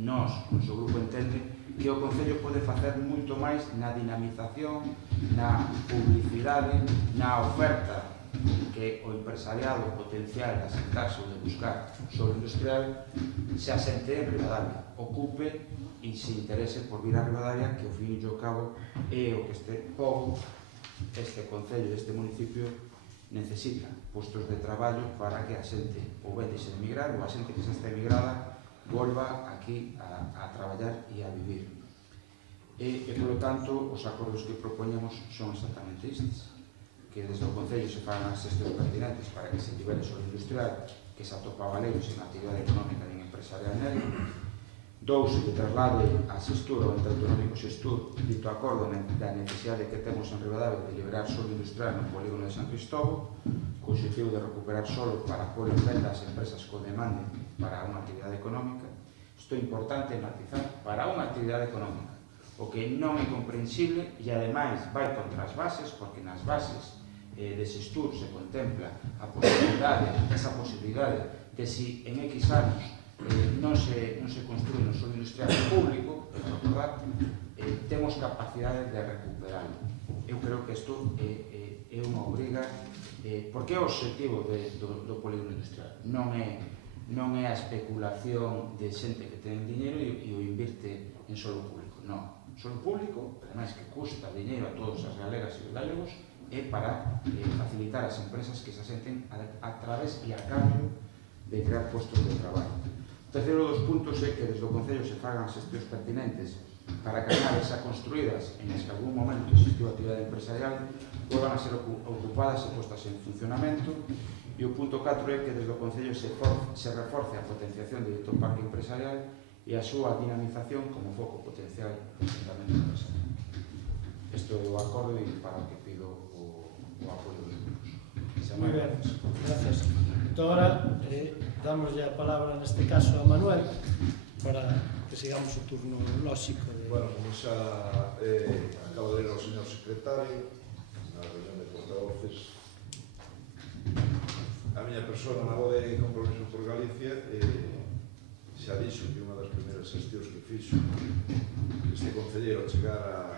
Nós, o noso grupo entende que o Concello pode facer moito máis na dinamización, na publicidade, na oferta que o empresariado potencial de asentarse ou de buscar solo industrial se asente en Ribadavia, ocupe e se interese por vir a Ribadavia, que ao fin e ao cabo é o que este pobo, este Concello, este municipio necesita, postos de traballo para que a xente ou ben deixe de emigrar ou a xente que xa está emigrada volva aquí a traballar e a vivir. E, polo tanto, os acordos que propoñemos son exactamente estes, que desde o Concello se fagan as xestións pertinentes para que se libere solo industrial, que se atopa baleiros en actividade económica nin empresarial nel. 2, se traslade a Xestur, ao ente autonómico Xestur, dito acordo da necesidade que temos en Ribadavia de liberar solo industrial no polígono de San Cristóbal, co objetivo de recuperar solo para pôr en venda as empresas co demande para unha actividade económica. Isto é importante matizar, para unha actividade económica, o que non é comprensible e ademais vai contra as bases, porque nas bases de Xestur se contempla a posibilidade, esa posibilidade de si en X anos non se construye no solo industrial público, temos capacidade de recuperarlo. Eu creo que isto é unha obriga, porque é o objetivo do polígono industrial. Non é a especulación de xente que ten dinheiro e o invirte en solo público. Non. Solo público, ademais que custa dinheiro a todos as galegas e os galegos, é para facilitar as empresas que se asenten a través e a cambio de crear postos de traballo. O terceiro dos puntos é que desde o Concello se fagan as xestións pertinentes para que as naves xa construídas en que algún momento existiu actividade empresarial volvan a ser ocupadas e postas en funcionamento. E o punto 4 é que desde o Concello se reforce a potenciación do dito parque empresarial e a súa dinamización como foco potencial do asentamento empresarial. Isto é o acordo e para o que pido o apoio dos grupos. Moi ben, gracias. Entón, ahora, damoslle a palabra neste caso a Manuel para que sigamos o turno lóxico de... Bueno, como xa acabo de ir ao señor secretario na reunión de portavoces, a miña persona na voz de Compromiso por Galicia xa dixo que unha das primeiras xestións que fixo este concelleiro a chegar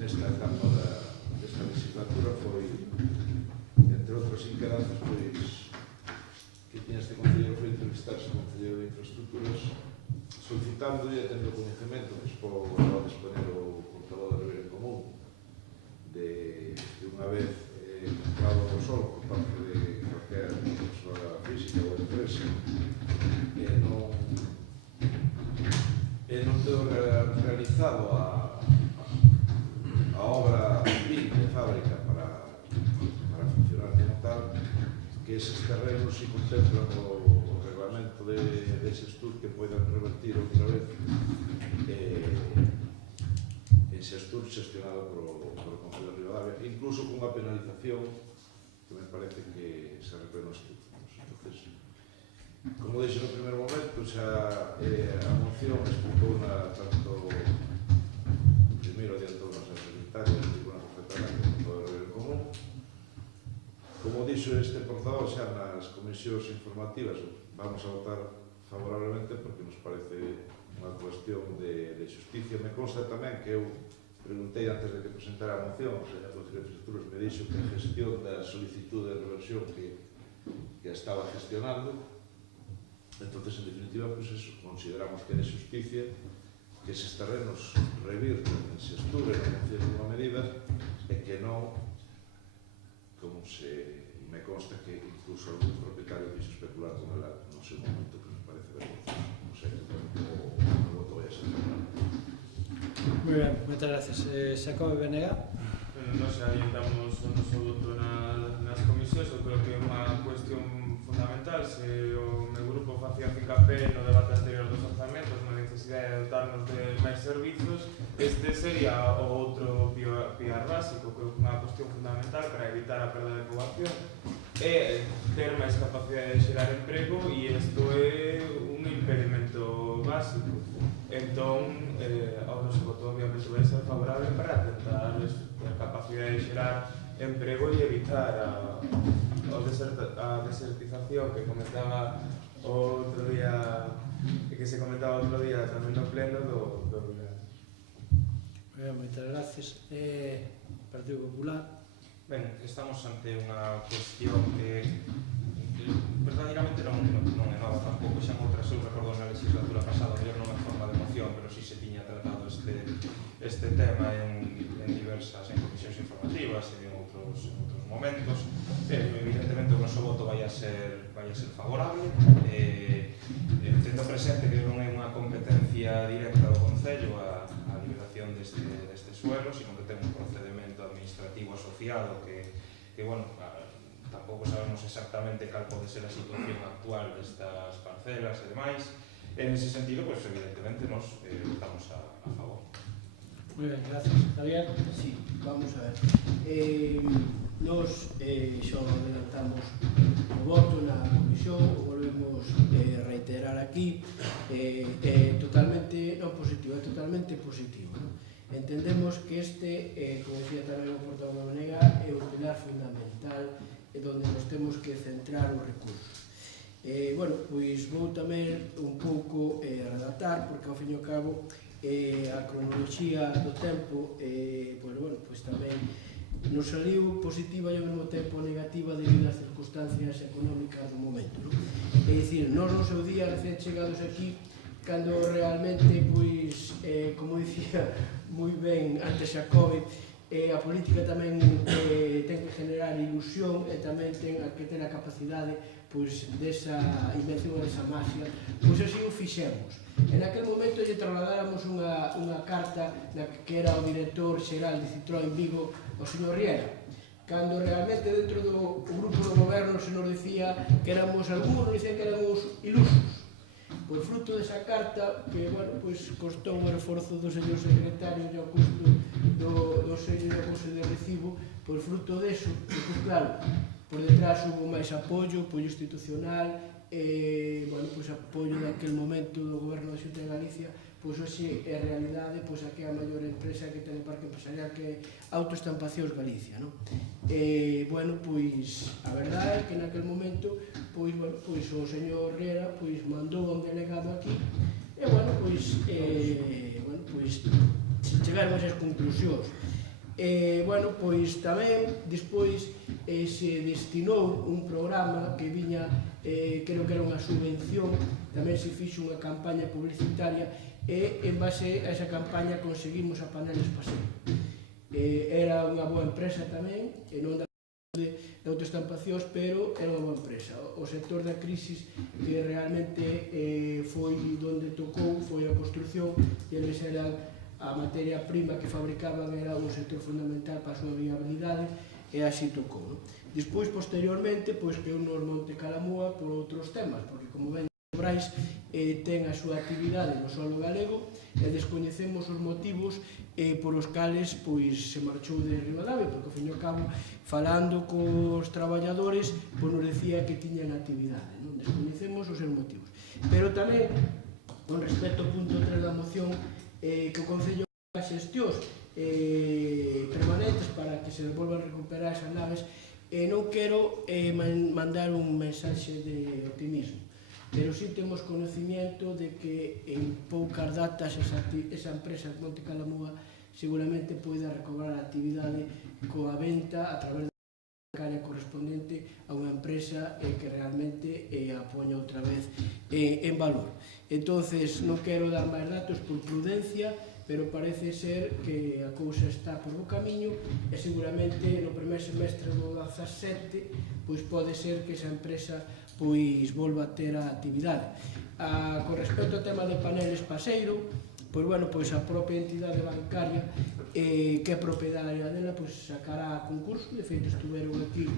nesta cámara desta legislatura foi, entre outras inquedanzas, pois que tiña este concelleiro foi entrevistarse ao concelleiro de infraestructuras solicitando e tendo coñecemento que expo a disponer o portavoz da Ribeira en Común de unha vez comprado o solo por parte de cualquier persoa física ou empresa non tendo realizado a obra civil de fábrica para funcionar como tal, que eses terrenos se contemplan o reglamento de Xestur que poidan revertir outra vez en Xestur xestionado por o Concello de Ribadavia, incluso cunha penalización que me parece que se arreglan os títulos. Entonces, como dixo no primeiro momento, xa a moción explicou tanto primeiro adiantou nas secretarias do Tribunal Constitucional que todo o en común. Como dixo este portavoz xa nas comisións informativas, vamos a votar favorablemente porque nos parece unha cuestión de justicia. Me consta tamén que eu preguntei antes de que presentara a moción, o señor Concello de Infraestructuras me dixo que a gestión da solicitud de reversión que a estaba gestionando. Entonces, en definitiva, pues eso, consideramos que é de justicia que eses terrenos revirten, se esturen en función de medidas e que non, como se me consta que incluso algún propietario quiso especular con ela no seu momento, que me parece vergonzoso. Non sei, o voto vai a ser favorable. Moi ben, moitas gracias. Xacobe Benega. Nos orientamos o noso voto nas comisións. Eu creo que é unha cuestión fundamental. Se o meu grupo facía fincapé no debate anterior dos orzamentos na necesidade de dotarnos de máis servizos, este sería o outro pilar básico, que é unha cuestión fundamental para evitar a perda de poboación e ter máis capacidade de xerar emprego, e isto é un impedimento básico. Entón, o noso voto obviamente vai ser favorable para tentar ter capacidade de xerar emprego e evitar a desertización que comentaba outro día, que se comentaba outro día tamén no pleno do rural. Moitas gracias. Partido Popular. Ben, estamos ante unha cuestión que verdadeiramente non é nova tampouco, xa en outras, eu recordo na legislatura pasada, mellor non en forma de moción, pero si se tiña tratado este tema en diversas comisións informativas e en outros momentos. Evidentemente o noso voto vai a ser favorable, tendo presente que non é unha competencia directa do Concello a liberación deste suelo, sino que ten un procedimento administrativo asociado que bueno, tampouco sabemos exactamente cal pode ser a situación actual destas parcelas e demais. En ese sentido, pues, evidentemente, nos estamos a favor. Moi ben, gracias. Javier? Sí, vamos a ver. Nos xa adelantamos o voto na comisión, o volvemos reiterar aquí, totalmente non positivo, é totalmente positivo, non? Entendemos que este, como decía tamén o portavoz da Benega, é o pilar fundamental donde nos temos que centrar os recursos. Bueno, pois vou tamén un pouco redactar, porque ao fin e ao cabo a cronoloxía do tempo, pois tamén nos saliu positiva e ao mesmo tempo negativa debido ás circunstancias económicas do momento, non? É dicir, nós no seu día, recén chegados aquí, cando realmente, pois, como dicía moi ben antes a COVID, a política tamén ten que generar ilusión e tamén ten que ter a capacidade pois, desa invención, desa magia, pois así o fixemos. En aquel momento lle trasladáramos unha carta que era o director xeral de Citroën Vigo, o señor Riera, cando realmente dentro do grupo do goberno se nos decía que éramos, algúns nos dicían que éramos ilusos. Pois fruto desa carta, que, bueno, pois costou un esforzo do señor secretario e ao custo do sello de acuse de recibo, pois fruto deso, pois claro, por detrás hubo máis apoio institucional, bueno, pois apoio daquel momento do goberno da Xunta de Galicia, pois hoxe é realidade, pois aquí a maior empresa que ten o parque empresarial que é Autoestampacións Galicia, non? Bueno, pois a verdade é que naquel momento, pois, bueno, pois o señor Riera, pois mandou un delegado aquí, e, bueno, pois, chegaron a esas conclusións. Bueno, pois tamén, despois, se destinou un programa que viña, creo que era unha subvención, tamén se fixo unha campaña publicitaria, e en base a esa campaña conseguimos a Paneles Paseo. Era unha boa empresa tamén, e non da de autoestampacións, pero era unha boa empresa. O sector da crisis que realmente foi onde tocou, foi a construcción, e eles eran a materia prima que fabricaban, era un sector fundamental para a súa viabilidade, e así tocou. Despois, posteriormente, pois que eu nos Monte Calamúa por outros temas, porque como ben Brais, industriais ten a súa actividade no solo galego e descoñecemos os motivos por os cales se marchou de Ribadavia, porque ao fin e ao cabo, falando cos traballadores, nos decía que tiñan actividade, non? Descoñecemos os seus motivos. Pero tamén, con respecto ao punto 3 da moción, que o Concello faga xestións permanentes para que se volvan a recuperar esas naves, non quero mandar un mensaxe de optimismo, pero sí temos conocimiento de que en poucas datas esa empresa Monte Calamoa seguramente poida recobrar a actividade coa venta a través da bancaria correspondente a unha empresa que realmente a poña outra vez en valor. Entonces, non quero dar máis datos por prudencia, pero parece ser que a cousa está por bo camiño e seguramente no primeiro semestre do 17 pode ser que esa empresa volva a ter a actividade. Con respecto ao tema de paneles Paseiro, a propia entidade bancaria que é propietaria dela sacará concurso. De feito, estuveron aquí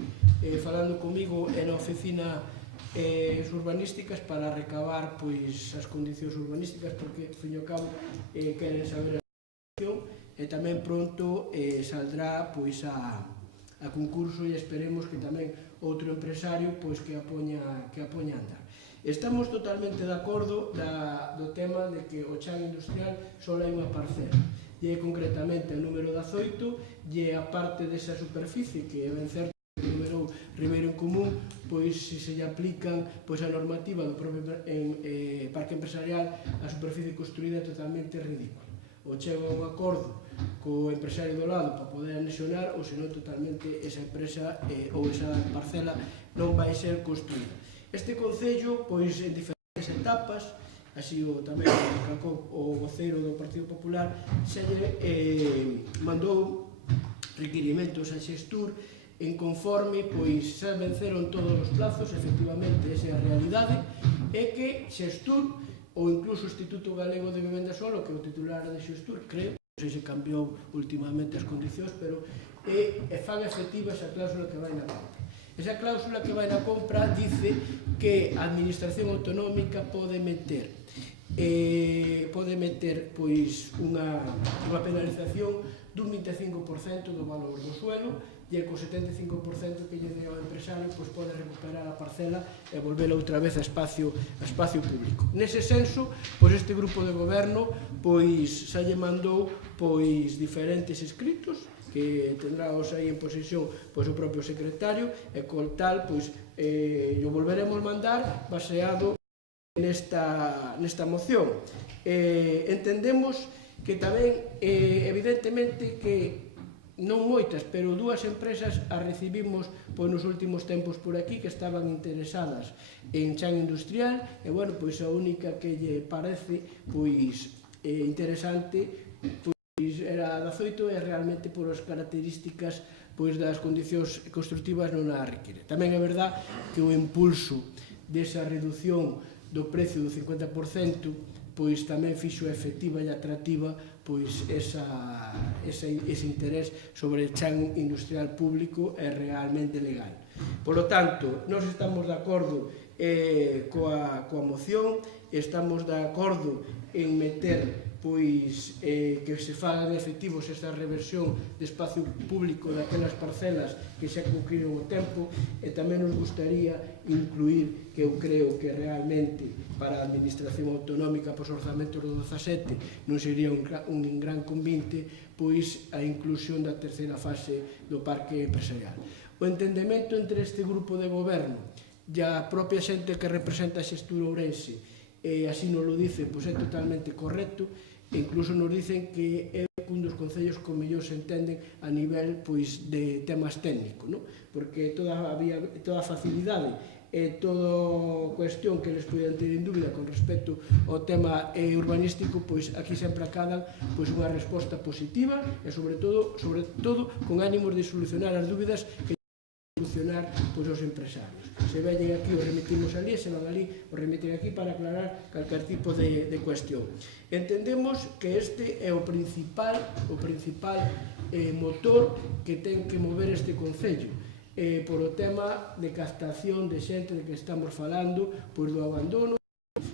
falando comigo na oficina urbanísticas para recabar as condicións urbanísticas, porque, ao fin e ao cabo, queren saber a situación e tamén pronto saldrá a concurso e esperemos que tamén outro empresario que a poña a andar. Estamos totalmente de acordo do tema de que o chan industrial só hai unha parcela, e concretamente o número 18, e a parte desa superficie que é ben certo que numerou Ribeiro en Común, se se lle aplican a normativa do propio parque empresarial, a superficie construída é totalmente ridícula. Ou chega a un acordo co empresario do lado para poder anexionar, ou senón totalmente esa empresa ou esa parcela non vai ser construída. Este Concello, en diferentes etapas, así tamén recalcou o voceiro do Partido Popular, se mandou requirimentos a Xestur en conforme se venceron todos os plazos, efectivamente, esa é a realidade, é que Xestur, ou incluso o Instituto Galego de Vivenda Solo, que é o titular de Xestur, creo, non sei se cambiou últimamente as condicións, pero fan efectiva esa cláusula que vai na compra. Esa cláusula que vai na compra dice que a Administración Autonómica pode meter unha penalización dun 25% do valor do suelo, e co 75% que lle dé ao empresario pode recuperar a parcela e volvela outra vez a espacio público. Nese senso, este grupo de goberno xa lle mandou diferentes escritos que tendráos aí en posesión o propio secretario, e con tal o volveremos mandar baseado nesta moción. Entendemos que tamén, evidentemente, que non moitas, pero dúas empresas as recibimos nos últimos tempos por aquí que estaban interesadas en chan industrial, e a única que lle parece interesante era a 18, e realmente por as características das condicións constructivas non a require. Tamén é verdad que o impulso desa reducción do precio do 50% tamén fixo efectiva e atractiva ese interés sobre o chan industrial público é realmente legal. Por lo tanto, nós estamos de acordo coa moción, estamos de acordo en meter que se fagan efectivos esa reversión de espacio público daquelas parcelas que xa concluíron o tempo, e tamén nos gustaría incluir, que eu creo que realmente para a Administración Autonómica os orzamentos do 17 non sería un gran convite, a inclusión da terceira fase do parque empresarial. O entendemento entre este grupo de goberno e a propia xente que representa a Xestur Ourense, así nos lo dice, é totalmente correcto. Incluso nos dicen que é un dos concellos que mellor se entenden a nivel de temas técnicos, porque toda a facilidade e toda cuestión que les poden ter en dúbida con respecto ao tema urbanístico, aquí sempre acadan unha resposta positiva e sobre todo con ánimos de solucionar as dúbidas que solucionar os empresarios. Se veñen aquí, os remitimos ali, se van ali, os remiten aquí para aclarar calquer tipo de cuestión. Entendemos que este é o principal motor que ten que mover este Concello, por o tema de captación de xente de que estamos falando, do abandono,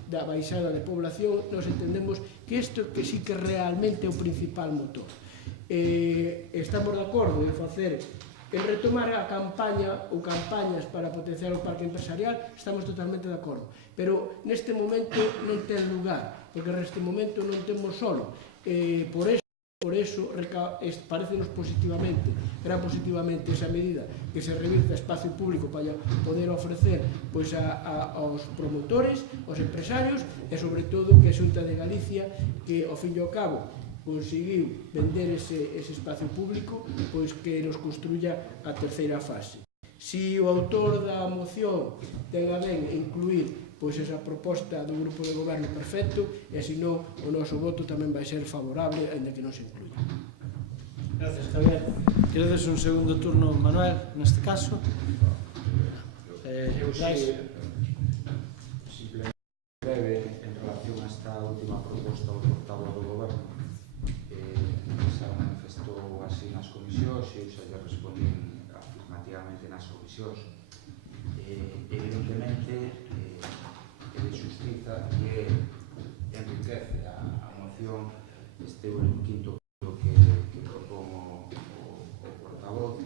da baixada de población, nós entendemos que isto que sí que realmente é o principal motor. Estamos de acordo en facer, en retomar a campaña ou campañas para potenciar o parque empresarial, estamos totalmente de acordo, pero neste momento non ten lugar, porque neste momento non temos solo. Por eso parecenos positivamente, gran positivamente esa medida que se revirta espacio público para poder ofrecer pois, aos promotores, aos empresarios e sobre todo que a Xunta de Galicia, que ao fin e ao cabo conseguiu vender ese espacio público, pois que nos construya a terceira fase. Si o autor da moción ten a ben incluir pois esa proposta do grupo de goberno, perfecto, e se non, o noso voto tamén vai ser favorable, ainda que non se incluya. Gracias, Javier. Queredes un segundo turno, Manuel, neste caso? Simplemente breve en relación a esta última proposta do portavoz do goberno. Se manifestou así nas comisións e eu xa lle respondín afirmativamente nas comisións. Evidentemente, de xustiza e enriquece a moción este quinto punto que propón o portavoz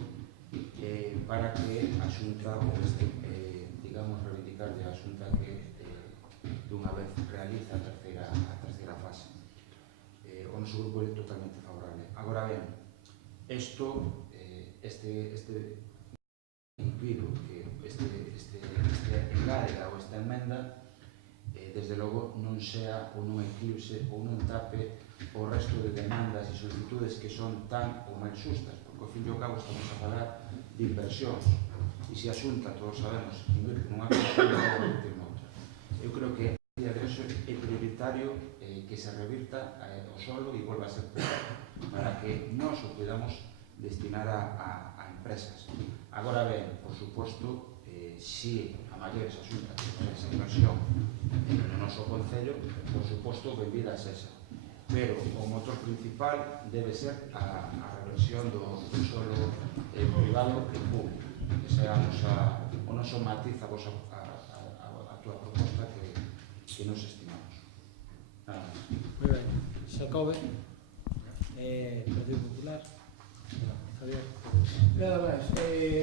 para que a Xunta, digamos, reivindicarlle a Xunta que dunha vez realiza a terceira fase. O noso grupo é totalmente favorable. Agora ben, este pido que este engarga ou esta enmenda desde logo non sea ou non eclipse ou non tape o resto de demandas e solicitudes que son tan ou máis xustas, porque ao fin e ao cabo estamos a falar de inversións e se a Xunta, todos sabemos, invirte nunha cosa non vai invertir noutra. Eu creo que a día de hoxe é prioritario que se revirta o solo e volva a ser privado para que nós o podamos destinar a empresas. Agora ben, por suposto, se a maiores a Xunta que esa inversión no noso Concello, por suposto, benvida é esa. Pero o motor principal debe ser a reversión do solo privado e público. Que sea o noso matiz a túa proposta que nos estimamos. Nada máis. Moi ben. Xacobe, Partido Popular. Javier. Nada máis,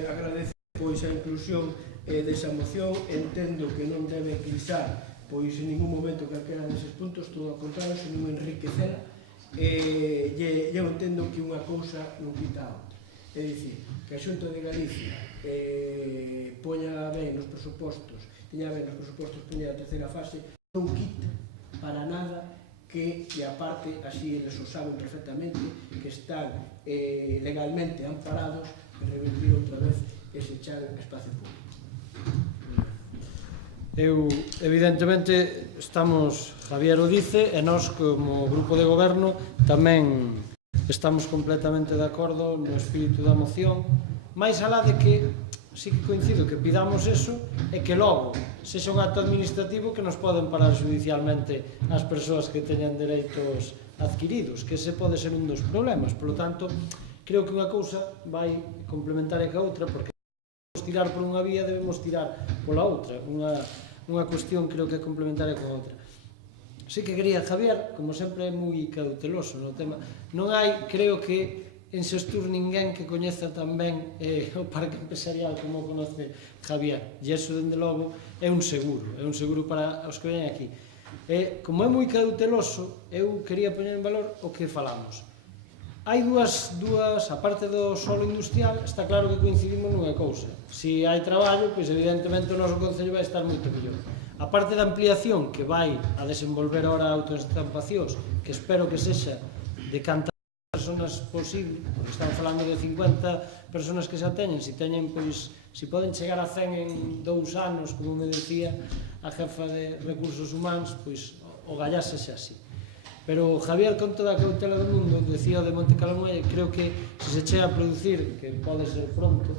agradecer pois a inclusión desa moción, entendo que non debe eclipsar pois en ningún momento calquera deses puntos, todo ao contrario, senón enriquecela, e eu entendo que unha cousa non quita a outra. É dicir, que a Xunta de Galicia poña ben nos presupostos, poña a terceira fase, non quita para nada que, e aparte, así eles o saben perfectamente, que están legalmente amparados en revertir outra vez ese chan espacio público. Evidentemente, Javier o dice, e nós, como grupo de goberno, tamén estamos completamente de acordo no espírito da moción, máis alá de que, sí que coincido que pidamos eso, e que logo sexa un acto administrativo que nos poden parar judicialmente as persoas que teñan dereitos adquiridos, que ese pode ser un dos problemas. Por lo tanto, creo que unha cousa vai complementaria que a outra, porque tirar por unha vía, debemos tirar pola outra. Unha cuestión creo que é complementaria con a outra. Sí que quería, Javier, como sempre é moi cauteloso no tema, non hai, creo que en Xestur ninguén que coñeza tan ben o parque empresarial como o conoce Javier, e iso, dende logo, é un seguro para os que veñen aquí. Como é moi cauteloso, eu quería poñer en valor o que falamos. Hai dúas, aparte do solo industrial, está claro que coincidimos nunha cousa. Se hai traballo, pois evidentemente o noso Concello vai estar moito mellor. A parte da ampliación que vai a desenvolver ahora autoestampacións, que espero que sexa de cantas personas posible, porque están falando de 50 personas que xa teñen, se poden chegar a 100 en 2 anos, como me decía a jefa de recursos humanos, pois o gallá sexa así. Pero Javier, con toda a cautela do mundo, decía de Monte Calamuelle, creo que se se chega a producir, que pode ser pronto,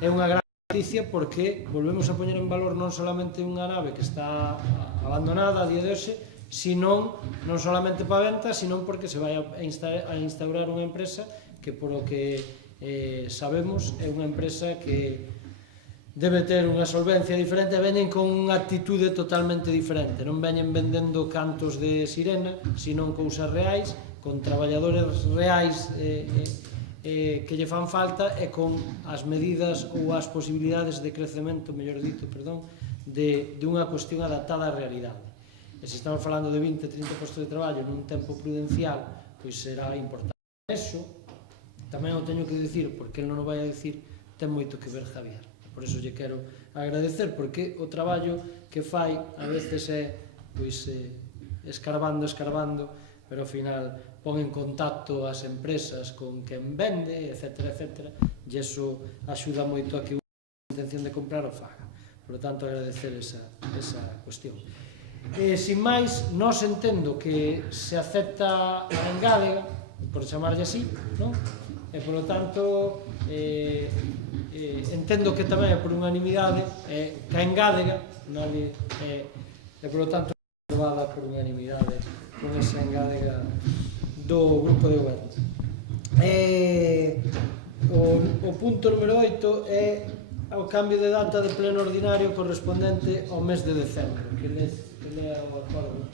é unha gran noticia porque volvemos a poñer en valor non solamente unha nave que está abandonada a día de hoxe, senón non solamente para venta, senón porque se vai a instaurar unha empresa que, por o que sabemos, é unha empresa que debe ter unha solvencia diferente e veñen con unha actitude totalmente diferente, non veñen vendendo cantos de sirena, sino cousas reais, con traballadores reais que lle fan falta e con as medidas ou as posibilidades de crecemento, mellor dito, perdón, de unha cuestión adaptada á realidade. E se estamos falando de 20-30 postos de traballo nun tempo prudencial, pois será importante. Eso tamén o teño que dicir, porque el non o vai a dicir, ten moito que ver Javier. Por iso lle quero agradecer, porque o traballo que fai a veces é pois, escarbando, pero ao final pon en contacto as empresas con quen vende, etc. E iso axuda moito a que unha intención de comprar o faga. Por lo tanto, agradecer esa cuestión. Sin máis, nós entendo que se acepta a engádega, por chamarlle así, non? E, por lo tanto, entendo que tamén é por unanimidade que a engádega e, por lo tanto, aprobada por unanimidade con esa engádega do grupo de goberno. O punto número 8 é o cambio de data de pleno ordinario correspondente ao mes de decembro, que lea o acordo.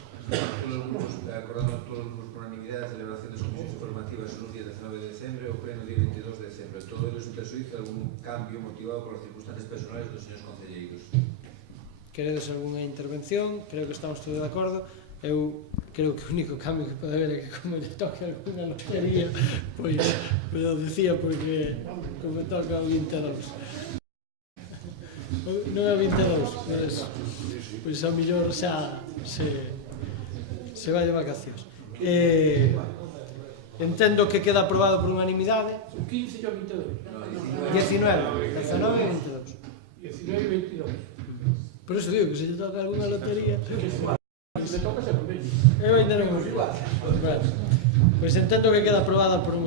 Acordamos todos os grupos por unanimidade a celebración das comisións informativas nos días 19 de decembre ou pleno día 22 de decembre. Todo ello sin perjuicio de algún cambio motivado por as circunstancias personales dos señores concelleiros. Queredes algunha intervención? Creo que estamos todos de acordo. Eu creo que o único cambio que pode haber é que como lle toque alguna lotería, pois o decía porque como toca o 22. Non é o 22, pois a mellor xa se vai de vacacións. Entendo que queda aprobado por unanimidade. O 15 e o 22. 19 e 22. 19 e 22. Por iso digo que se lle toca alguna lotería... Se toca se convenio. Eu ainda non o sei. Bueno, pois entendo que queda aprobada por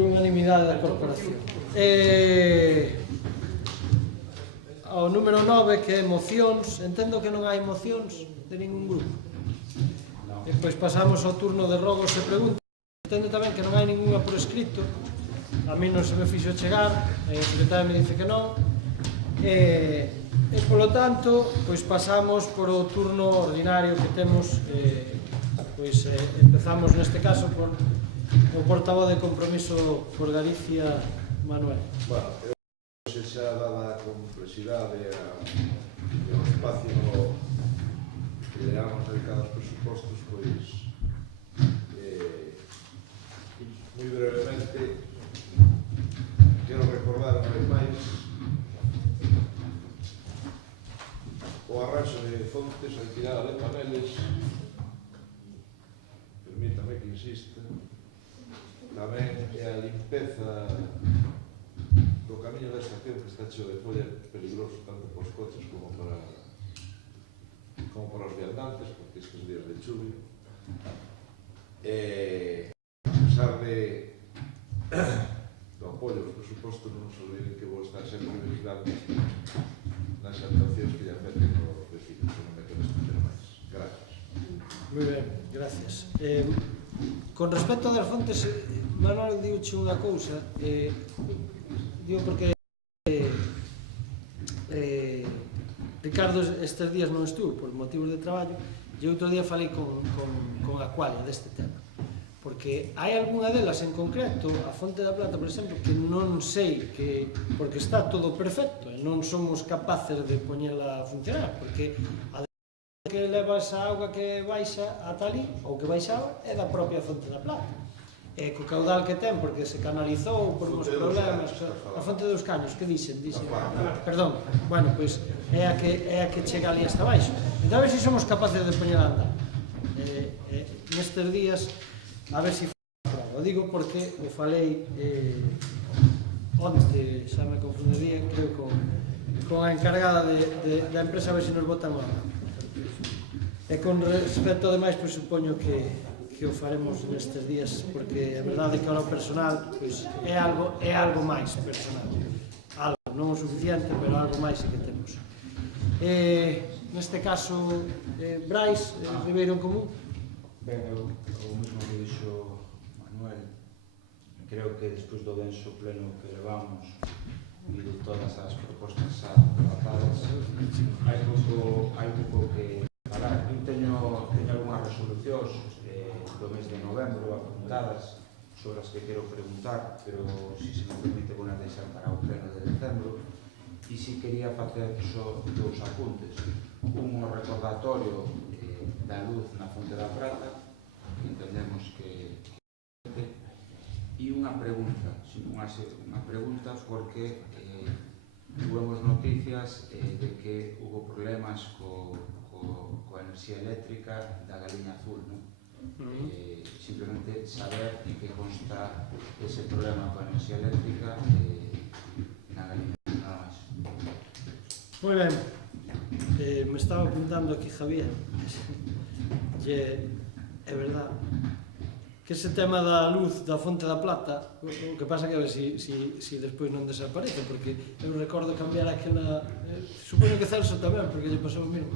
unanimidade da corporación. Ao número 9, que é mocións, entendo que non hai mocións de ningún grupo. E pois pasamos ao turno de rogos e preguntas. Entendo tamén que non hai ninguna por escrito, a mí non se me fixo chegar, o secretario me dice que non. E polo tanto, pois pasamos por o turno ordinario que temos, pois empezamos neste caso por o portavoz de Compromiso por Galicia, Manuel. Bueno, se xa dada a complexidade e o espacio que le damos dedicado aos presupostos, pois moi brevemente quero recordar unha vez máis o arranxo de fontes, a retirada de paneles, permítame que insista, tamén é a limpeza do camiño da estación que está cheo de folla, peligroso tanto para os coches como para os viandantes, porque estes días de chuvia. A pesar do apoio aos presupostos, non se olviden que vou estar sempre vigilante nas actuacións que lle afecten aos vecinos, que non me quero estender máis. Gracias. Moi ben, gracias. Con respecto das fontes, Manuel diuche unha cousa, digo porque Ricardo estes días non estuvo por motivos de traballo e outro día falei con Aqualia deste tema, porque hai algunha delas en concreto, a Fonte da Plata, por exemplo, que non sei, porque está todo perfecto e non somos capaces de poñela a funcionar, porque a que leva esa auga que baixa ata ali, ou que baixaba, é da propia Fonte da Plata. E co caudal que ten, porque se canalizou por uns problemas, a Fonte dos Caños, que dixen? Perdón, bueno, pois é a que chega ali hasta baixo. Entón, a ver se somos capaces de poñer a andar. Nestes días, a ver se o digo porque o falei onte, xa me confundiría, creo, con a encargada da empresa, a ver se nos botan a mano. E con respecto, ademais, pois supoño que o faremos nestes días, porque a verdade é que ahora o personal pois, é algo máis personal. Algo, non o suficiente, pero algo máis que temos. Neste caso, Brais, Ribeiro en Común. Ben, o mesmo que dixo Manuel, creo que despois do denso pleno que levamos lido todas as propostas aprobadas. Hai pouco que falar. Eu teño algunhas resolucións do mes de novembro apuntadas sobre as que quero preguntar, pero se me permite vou deixar para o pleno de decembro. E si quería facer só dous apuntes. Un recordatorio da luz na Fonte da Prata, que entendemos que e unha pregunta porque tuvemos noticias de que hubo problemas coa enerxía eléctrica da Galiña Azul, non? Simplemente saber en que consta ese problema coa enerxía eléctrica na Galiña Azul, nada máis. Moi ben, me estaba apuntando aquí Javier, é verdad que ese tema da luz da Fonte da Plata, o que pasa que a ver si despois non desaparece, porque eu recordo cambiar aquela, supoño que Celso tamén, porque lle pasou o mesmo,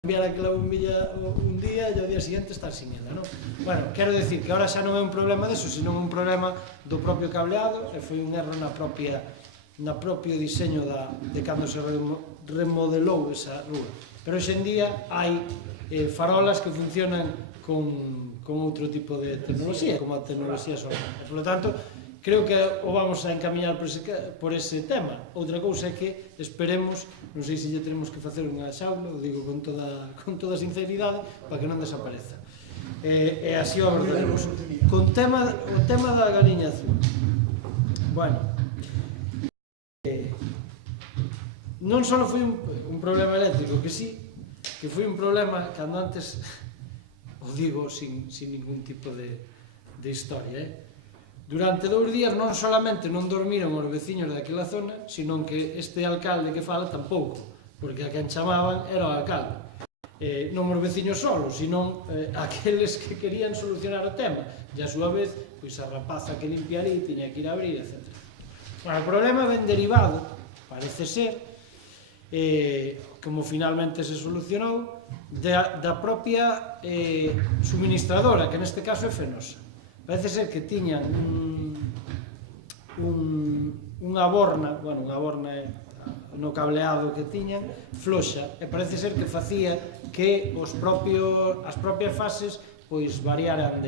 cambiar aquela bombilla un día e ao día seguinte estar sin ela, non? Bueno, quero decir que ahora xa non é un problema deso, senón un problema do propio cableado, e foi un erro na propio diseño de cando se remodelou esa rúa. Pero hoxe en día hai farolas que funcionan con outro tipo de tecnoloxía, como a tecnoloxía solar. Por lo tanto, creo que o vamos a encamiñar por ese tema. Outra cousa é que esperemos, non sei se lle tenemos que facer unha xaula, o digo con toda sinceridade, para que non desapareza. E así o abordaremos. O tema da Galiña Azul. Bueno, non só foi un problema eléctrico, que sí, que foi un problema cando antes, o digo sin ningún tipo de historia, durante 2 días non solamente non dormiron os veciños daquela zona, sino que este alcalde que fala tampouco, porque a quen chamaban era o alcalde. Non os veciños solos, sino aqueles que querían solucionar o tema, e a súa vez, pois a rapaza que limpiaría tiña que ir a abrir, etc. O problema ben derivado, parece ser, como finalmente se solucionou, da propia suministradora, que neste caso é Fenosa. Parece ser que tiñan unha borna no cableado que tiñan floxa, e parece ser que facía que as propias fases pois variaran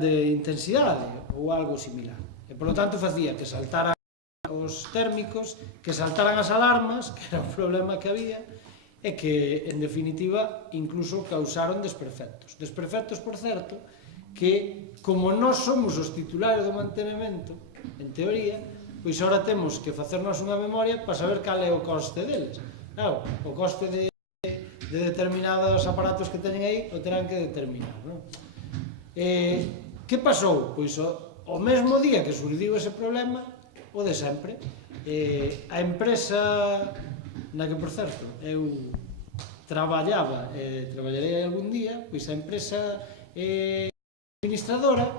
de intensidade ou algo similar. E polo tanto facía que saltaran os térmicos, que saltaran as alarmas, que era o problema que había, e que, en definitiva, incluso causaron desperfectos. Desperfectos, por certo, que, como nós somos os titulares do mantenimento, en teoría, pois agora temos que facernos unha memoria para saber cal é o coste deles. Claro, o coste de determinados aparatos que teñen aí o terán que determinar, non? Que pasou? Pois o mesmo día que surdiu ese problema, o de sempre, a empresa na que, por certo, eu traballarei algún día, pois a empresa administradora,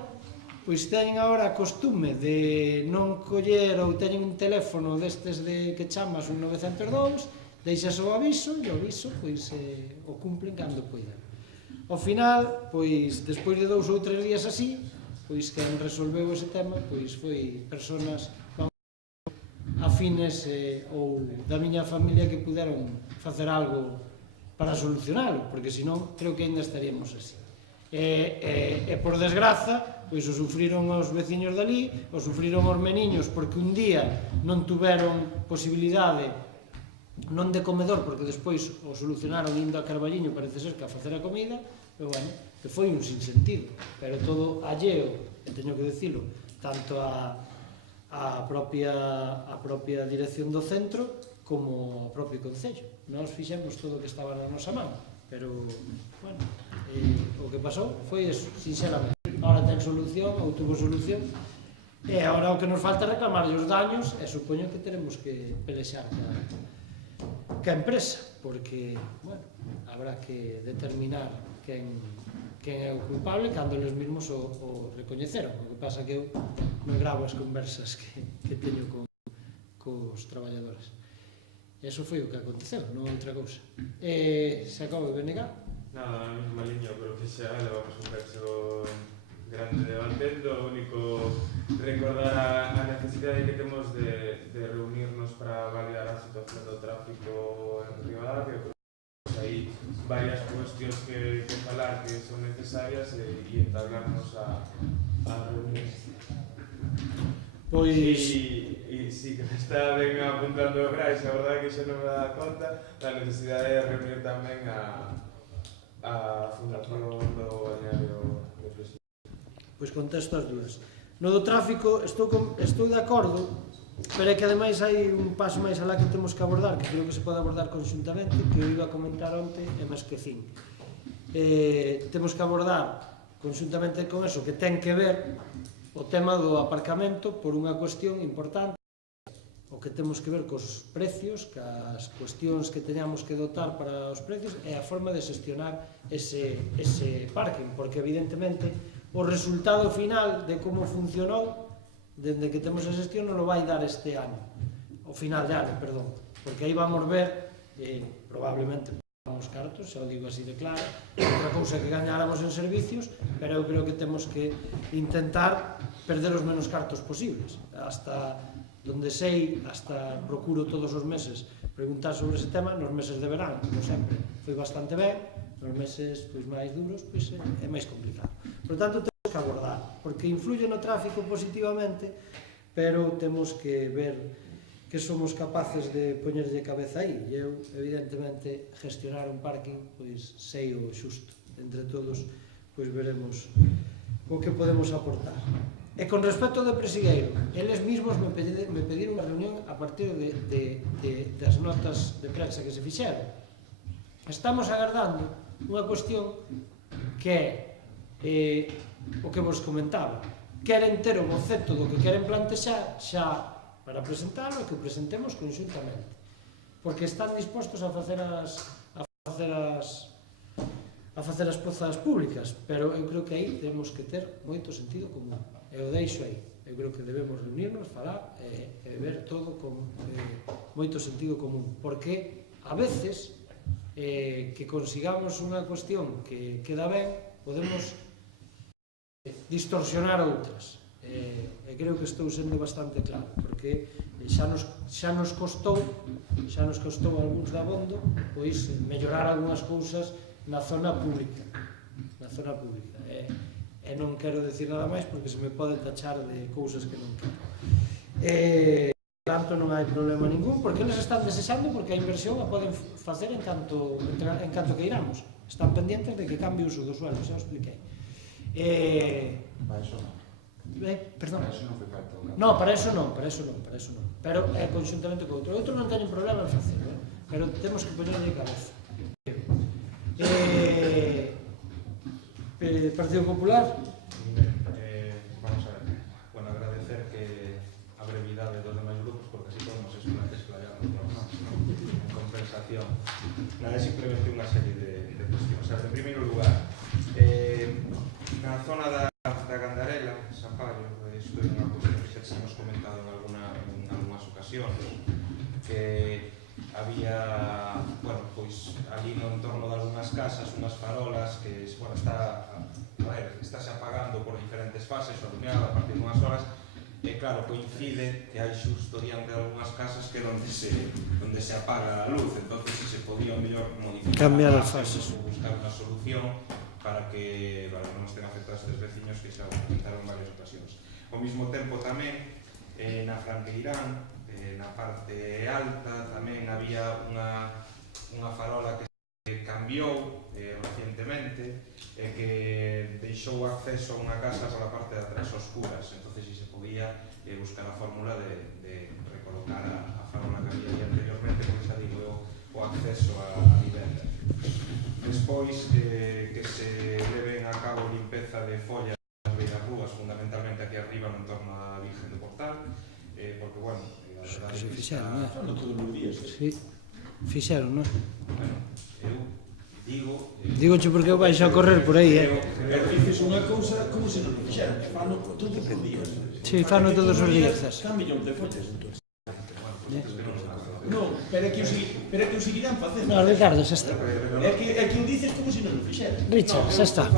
pois teñen agora a costume de non coller ou teñen un teléfono destes que chamas un 902, deixas o aviso e o aviso pois o cumplen cando poidan. Ao final, pois despois de 2 ou 3 días así, pois quen resolveu ese tema pois foi personas afines ou da miña familia que puderon facer algo para solucionalo, porque senón creo que ainda estaríamos así. E por desgraza, pois o sufriron os veciños dali, o sufriron os meniños porque un día non tuveron posibilidade non de comedor, porque despois o solucionaron indo a Carballiño, parece ser que a facer a comida, pero bueno, que foi un sinsentido, pero todo alleo, e teño que dicilo, tanto a propia dirección do centro como o propio Concello. Nós fixemos todo o que estaba na nosa mão, pero, bueno, o que pasou foi eso, sinceramente. Ahora ten solución, ou tuvo solución, e agora o que nos falta é reclamar os daños, e supoño que teremos que pelexar ca empresa, porque, bueno, habrá que determinar quen é o culpable cando eles mesmos o recoñeceron. O que pasa que eu non gravo as conversas que teño cos traballadores. Eso foi o que aconteceu, non outra cousa. Se acaba de BNG? Nada, na mesma liña, pero que xa levamos un cacho grande debatendo, o único recordar a necesidade que temos de reunirnos para avaliar a situación do tráfico en Ribadavia. Hai varias cuestións que falar que son necesarias e entablarnos a reunir. Pois... E si que me está ben apuntando o Brais, a verdade que xa non me dá conta da necesidade de reunir tamén a Fundación do Balneario de Fresneda. Pois contesto as dúas. No do tráfico estou de acordo, pero é que ademais hai un paso máis alá que temos que abordar, que creo que se pode abordar conxuntamente, que eu iba a comentar onte e me esquecín. Temos que abordar conxuntamente con eso, que ten que ver o tema do aparcamento por unha cuestión importante, o que temos que ver cos precios, cas cuestións que teñamos que dotar para os precios e a forma de xestionar ese parking, porque evidentemente o resultado final de como funcionou dende que temos a xestión non o vai dar este ano, o final de ano, perdón, porque aí vamos ver probablemente pagamos cartos, xa o digo así de claro, outra cousa que gañáramos en servicios, pero eu creo que temos que intentar perder os menos cartos posibles, hasta donde sei, hasta procuro todos os meses preguntar sobre ese tema. Nos meses de verán, como sempre, foi bastante ben, nos meses máis duros é máis complicado. Por tanto, temos que abordar, porque influye no tráfico positivamente, pero temos que ver que somos capaces de poñerlle cabeza aí. E eu, evidentemente, gestionar un parking, pois sei o xusto. Entre todos, pois veremos o que podemos aportar. E con respecto do Presigueiro, eles mismos me pediron unha reunión a partir das notas de prensa que se fixeron. Estamos agardando unha cuestión que é o que vos comentaba. Queren ter o boceto do que queren plantexar xa para presentalo e que o presentemos conxuntamente. Porque están dispostos a facer as pozas públicas, pero eu creo que aí temos que ter moito sentido común. Eu deixo aí. Eu creo que debemos reunirnos, falar e ver todo con moito sentido común, porque a veces que consigamos unha cuestión que queda ben, podemos distorsionar outras. E creo que estou sendo bastante claro, porque xa nos costou algúns de abondo pois mellorar algunhas cousas na zona pública. E non quero decir nada máis porque se me pode tachar de cousas que non quero. Tanto non hai problema ningún, porque eles están desexando, porque a inversión a poden facer en canto que iramos. Están pendientes de que cambie o uso do suelo, xa o expliquei. Para eso non. Perdón. Para eso non foi falta unha... No, para eso non. Pero é conxuntamente co outro. Outro non teñen problema en facelo, pero temos que poñerlle cabeza. Partido Popular? Vamos a ver. Bueno, agradecer que a brevidade dos demais grupos, porque así podemos explayarnos máis, en compensación. Nada, é simplemente unha serie de cuestións. O sea, en primeiro lugar, na zona da Gandarela, Zapallo, isto é unha cuestión que xa hemos comentado en algunhas ocasións, que había, bueno, pois ali no entorno de algunhas casas, unhas farolas que, bueno, estáse apagando por diferentes fases, o alumeado a partir de unhas horas, e claro, coincide que hai xusto diante de algunhas casas que onde se apaga a luz, entonces se podía mellor modificar cambiar as fases ou buscar unha solución para que non estén afectados estes veciños que xa comentaron en varias ocasións. Ao mesmo tempo tamén na Franqueirán, na parte alta, tamén había unha farola que se cambiou recientemente e que deixou acceso a unha casa pola parte de atrás oscuras, entonces si se podía buscar a fórmula de recolocar a farola que había anteriormente, porque xa digo o acceso a vivenda. Despois que se leven a cabo limpeza de follas nas beiras rúas, fundamentalmente aquí arriba no entorno da Virgen do Portal, porque, bueno, a verdade é que fixeron, non? Son todos os días. Sí, fixeron, non? Bueno, eu digo... Digoche porque eu baixo a correr por aí, Pero dices unha cousa como se non fixeran, fano todos os días. Sí, fano todos os días. Cada millón de follas, entón. Non, Pero é que o seguirán facendo. No, Ricardo, xa está. É que o dices como se non o fixera. Richard, xa está.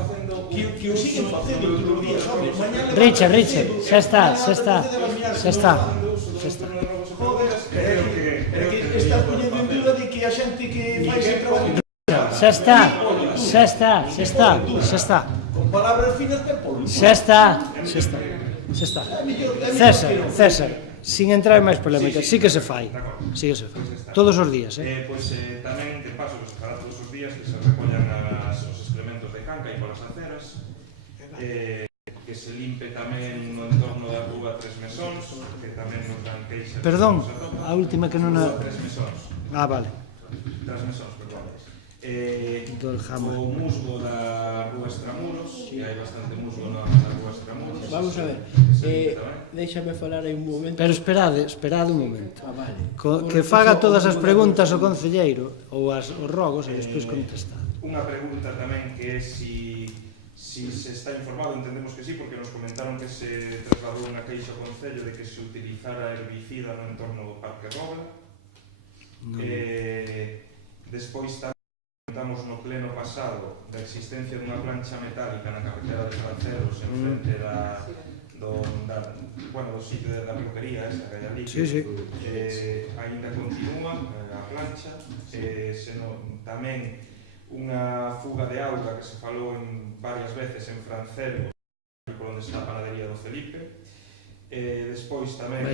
Que o siguen facendo todos os días, home. Mañá Richard, xa está. Pero é que estás poñendo en duda de que a xente que fai ese traballo... Xa está. Con palabras finas que por... Xa está. César, sin entrar en máis polémicas, sí que se fai. Todos os días, Pois tamén, de paso, que se fará todos os días, que se recollan os excrementos de canca e polas aceras, que se limpe tamén no entorno da rúa Tres Mesóns, que tamén nos dan queixas... Perdón, a última que non... Tres Mesóns. Vale. Tres Mesóns, perdón. O musgo da rúa Extramuros, que hai bastante musgo na rúa Extramuros. Vamos a ver, déixame falar aí un momento. Pero esperade un momento. Vale. Que faga todas as preguntas ao concelleiro ou os rogos e despois contestar. Unha pregunta tamén que é si se está informado, entendemos que sí, porque nos comentaron que se trasladou unha queixa ao Concello de que se utilizara herbicida no entorno do Parque Robla. Despois tamén comentamos no pleno pasado da existencia dunha plancha metálica na carretera de Franceros en frente do sitio da peluquería esa que hai ali. Ainda continúa a plancha, tamén unha fuga de auga que se falou varias veces en Franceros, por onde está a panadería do Felipe. Despois tamén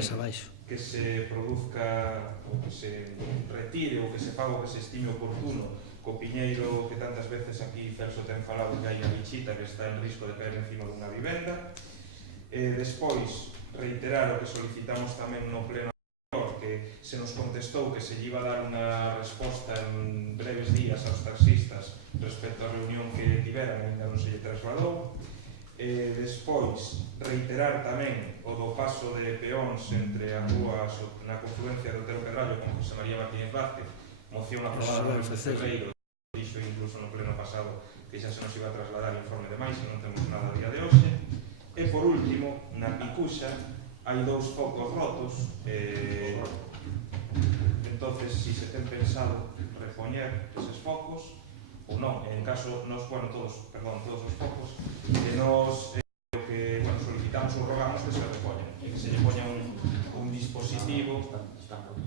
que se produzca ou que se retire ou que se faga o que se estime oportuno co piñeiro que tantas veces aquí Celso ten falado que hai a bichita que está en risco de caer encima dunha vivenda. Despois reiterar o que solicitamos tamén no pleno anterior, que se nos contestou que se lle iba a dar unha resposta en breves días aos taxistas respecto á reunión que tiveran, ainda non se lle trasladou. Despois, reiterar tamén o do paso de peóns entre a rúa na confluencia do Otero Pedrallo con José María Martínez Vázquez, moción aprobada no Febreiro, dixo incluso no pleno pasado que xa se nos iba a trasladar informe de máis e non temos nada a día de hoxe. E por último, na Picuxa hai 2 focos rotos, entonces si se ten pensado repoñer eses focos ou non, en caso, todos os focos, que nos solicitamos ou rogamos que se repoñen e que se lle poña un dispositivo.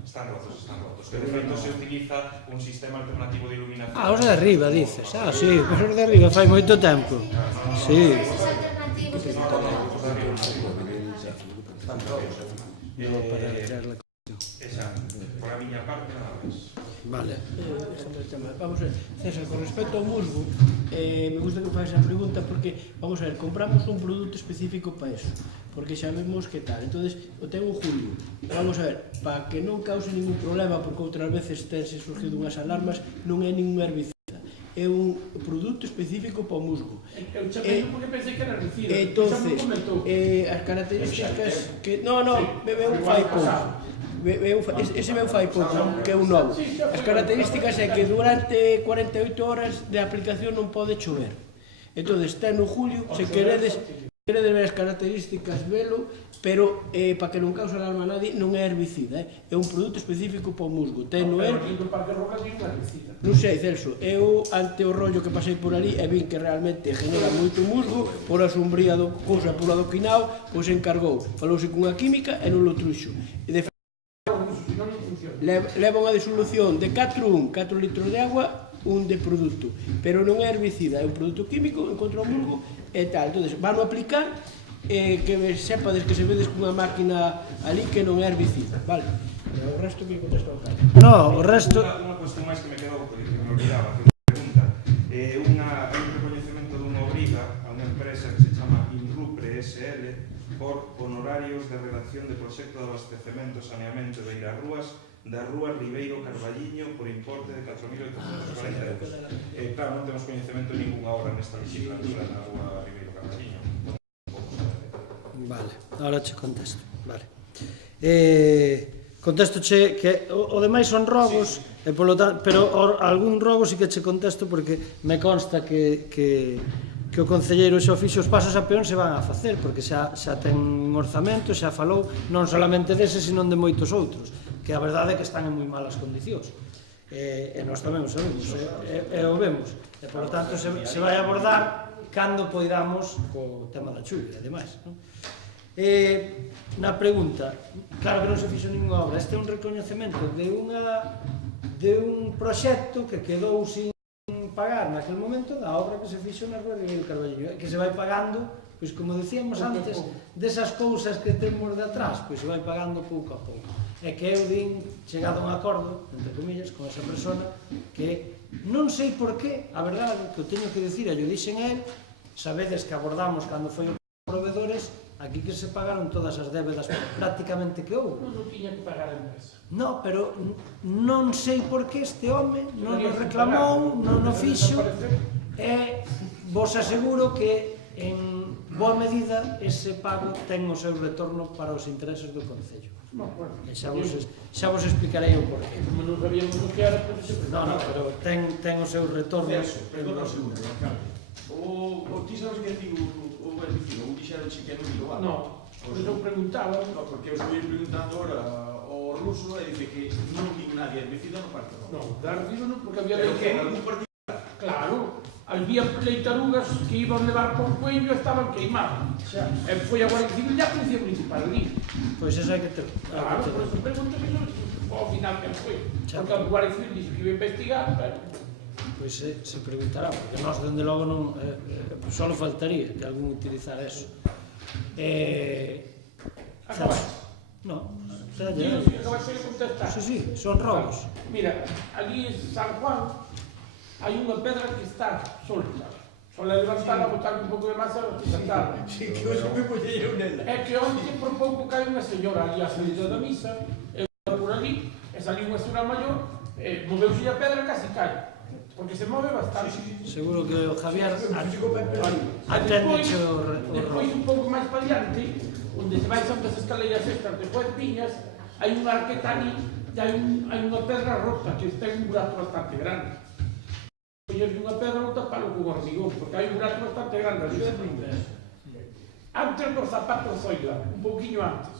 Están rotos, que de feito se utiliza un sistema alternativo de iluminación. Os de arriba, dices. Sí, os de arriba fai moito tempo. Sí. Por a miña parte, nada máis. Vale. Vamos a ver, César, con respecto ao musgo, me gusta que fagas a pregunta porque, vamos a ver, compramos un produto específico para eso, porque xa vemos que tal. Entonces, o ten o Julio. Vamos a ver, para que non cause ningún problema, porque outras veces tense surgido unhas alarmas, non é ningún herbicida. É un produto específico para o musgo. Eu chamei porque pensei que era herbicida. Entonces, as características que... Non, bebeu fai pouco. Ese meu fai pouco, que é un novo. As características é que durante 48 horas de aplicación non pode chover. Entón, ten no Julio, se queredes ver as características, velo, pero para que non cause alarma a nadie, non é herbicida, é un produto específico para o musgo. Ten no el... Non sei, Celso, eu ante o rollo que pasei por ali e vin que realmente genera moito musgo, por a sombría do cousa, por a do quinao, pois encargou, falouse cunha química e non lo truxo. Leva unha disolución de 4 litros de agua, un de produto, pero non é herbicida, é un produto químico contra o musgo e tal. Entón, van a aplicar que sepades que se vedes cunha máquina ali que non é herbicida, vale? O resto que contesta o cara. No, o resto... Unha cuestión máis que me quedou, que me olvidaba, que pregunta. Un reconhecemento dunha obriga a unha empresa que se chama Inrupre SL por honorarios de redacción de proxecto de abastecemento e saneamento de Beirarrúas da Rúa Ribeiro Carballiño por importe de 4.840 euros. Claro, non temos coñecemento de ninguna obra nesta legislatura na Rúa Ribeiro Carballiño. Vale, ahora che contesto. Vale. Contestoche que o demais son rogos, e polo tanto, pero algún rogo sí que che contesto porque me consta que o concelleiro xa fixo os pasos a peón se van a facer, porque xa ten un orzamento, xa falou non solamente dese, sino de moitos outros. que a verdade é que están en moi malas condicións. E nós tamén o sabemos, e o vemos. E, por tanto, se vai abordar cando poidamos co tema da chuvia, ademais. Na pregunta, claro que non se fixo ninguna obra, este é un recoñecemento de un proxecto que quedou sin pagar naquele momento da obra que se fixo na Rúa Ribeiro Carballiño, que se vai pagando, pois como decíamos antes, desas cousas que temos de atrás, pois se vai pagando pouco a pouco. É que eu din, chegado a un acordo, entre comillas, con esa persona, que non sei por qué, a verdade, que o teño que dicir, e yo dixen a él, sabedes que abordamos cando foi os proveedores, aquí que se pagaron todas as débedas prácticamente que houve. Non tiña que pagar a empresa. No, pero non sei por que este home non o reclamou, non o fixo, e vos aseguro que en boa medida ese pago ten o seu retorno para os intereses do Concello. E xa vos explicarei o porqué. Como non sabíamos o que era, pero sempre... No, pero ten o seu retorno. Perdona un segundo, alcalde. Ti sabes que digo o vecino, ou dixeron que non digo, vale? No, pois eu preguntaba... No, porque eu estou preguntando ahora ao ruso e dice que non digo nadie, el vecino non parte. No, dar digo non, porque había... Pero que algún particular? Claro, había leitarugas que iban levar por cuello e estaban queimadas. E foi a Guardia Civil e a Policía Municipal ali. Pois esa é que te... Claro, por eso pregunto que non, ao final que foi. Porque a Guardia Civil dixo que iba a investigar, pero... Pois se preguntará, porque nós, dende logo, non... Só faltaría que algún utilizara eso. Acabas. No, Acabas de contestar. sí, son robos. Mira, ali en San Juan hai unha pedra que está solta. Só la levantar, botar un pouco de masa e sentar. Sí, que hoxe me poñei eu nela. É que onde por pouco cae unha señora ali a salida da misa, e por ali, e saliu unha señora maior, moveuse a pedra e casi cae. Porque se move bastante. Seguro que o Javier atende o Despois, robo. un pouco máis para diante, onde se baixan das escaleiras estas de Juez Piñas, hai unha arqueta ali e hai unha pedra rota que está en un burato bastante grande. Poñerlle unha pedra rota para o hormigón, porque hai un burato bastante grande ali. Antes dos zapatos Zoila, un pouquiño antes.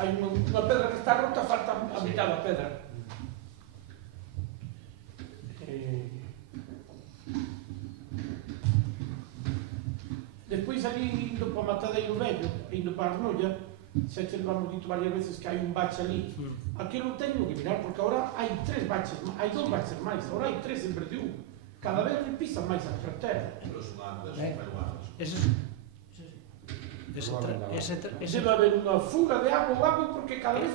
Hai unha pedra que está rota, falta a mitad da pedra. Despois ali indo para o Matadeiro Vello, indo para Arnolla, xa che vamos dito varias veces que hai un bache ali. Aquilo teño que mirar, porque agora hai 3 baches, hai 2 baches máis, agora hai 3 en vez de 1. Cada vez me pisan máis a cartera. Ese vai haber unha fuga de agua porque cada vez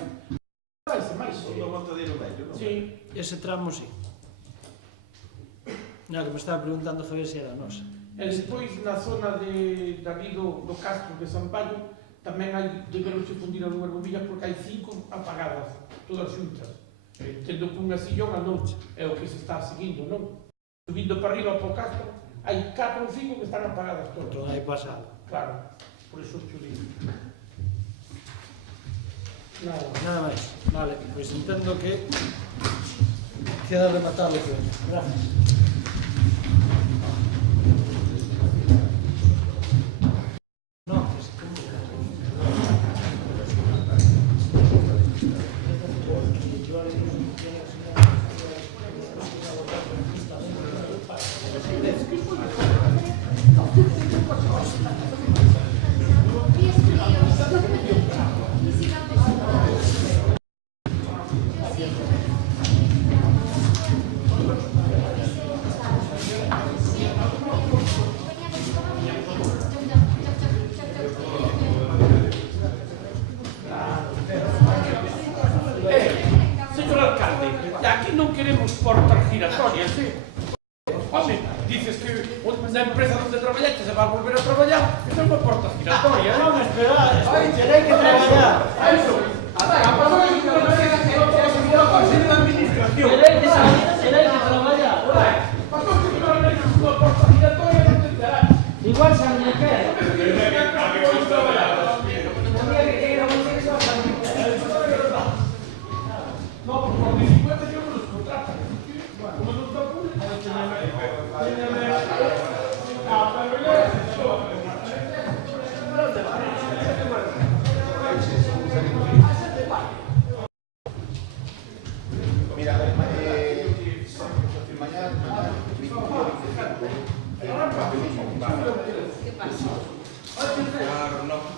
vaise máis. Do Matadeiro Vello, non? Sí. Ese tramo, sí. No, que me estaba preguntando Javier se era nosa. E despois na zona de ali do Castro de San Paio tamén hai deberonse fundir as 2 bombillas porque hai 5 apagadas, todas xuntas. Tendo que unha sillón a noche, é o que se está seguindo, non? Subindo para arriba para o Castro, hai 4 ou 5 que están apagadas todas. Todo hai pasado. Claro, por eso te digo. Nada máis. Vale, pois entendo que queda rematado o pleno. Gracias. Señor alcalde, aquí non queremos portas giratorias, ¿sí? Home, dices que na empresa onde traballaste se va a volver a traballar, que non é portas giratorias. Non, espera, terei que traballar. Eso, a pasar que non é a administración. Terei que traballar. Pasou que non é unha porta giratoria, non te enterás. Igual se me queda. No, porque 50 euros los contratan. Como no está público, Mira, mañana, 25, Claro, no.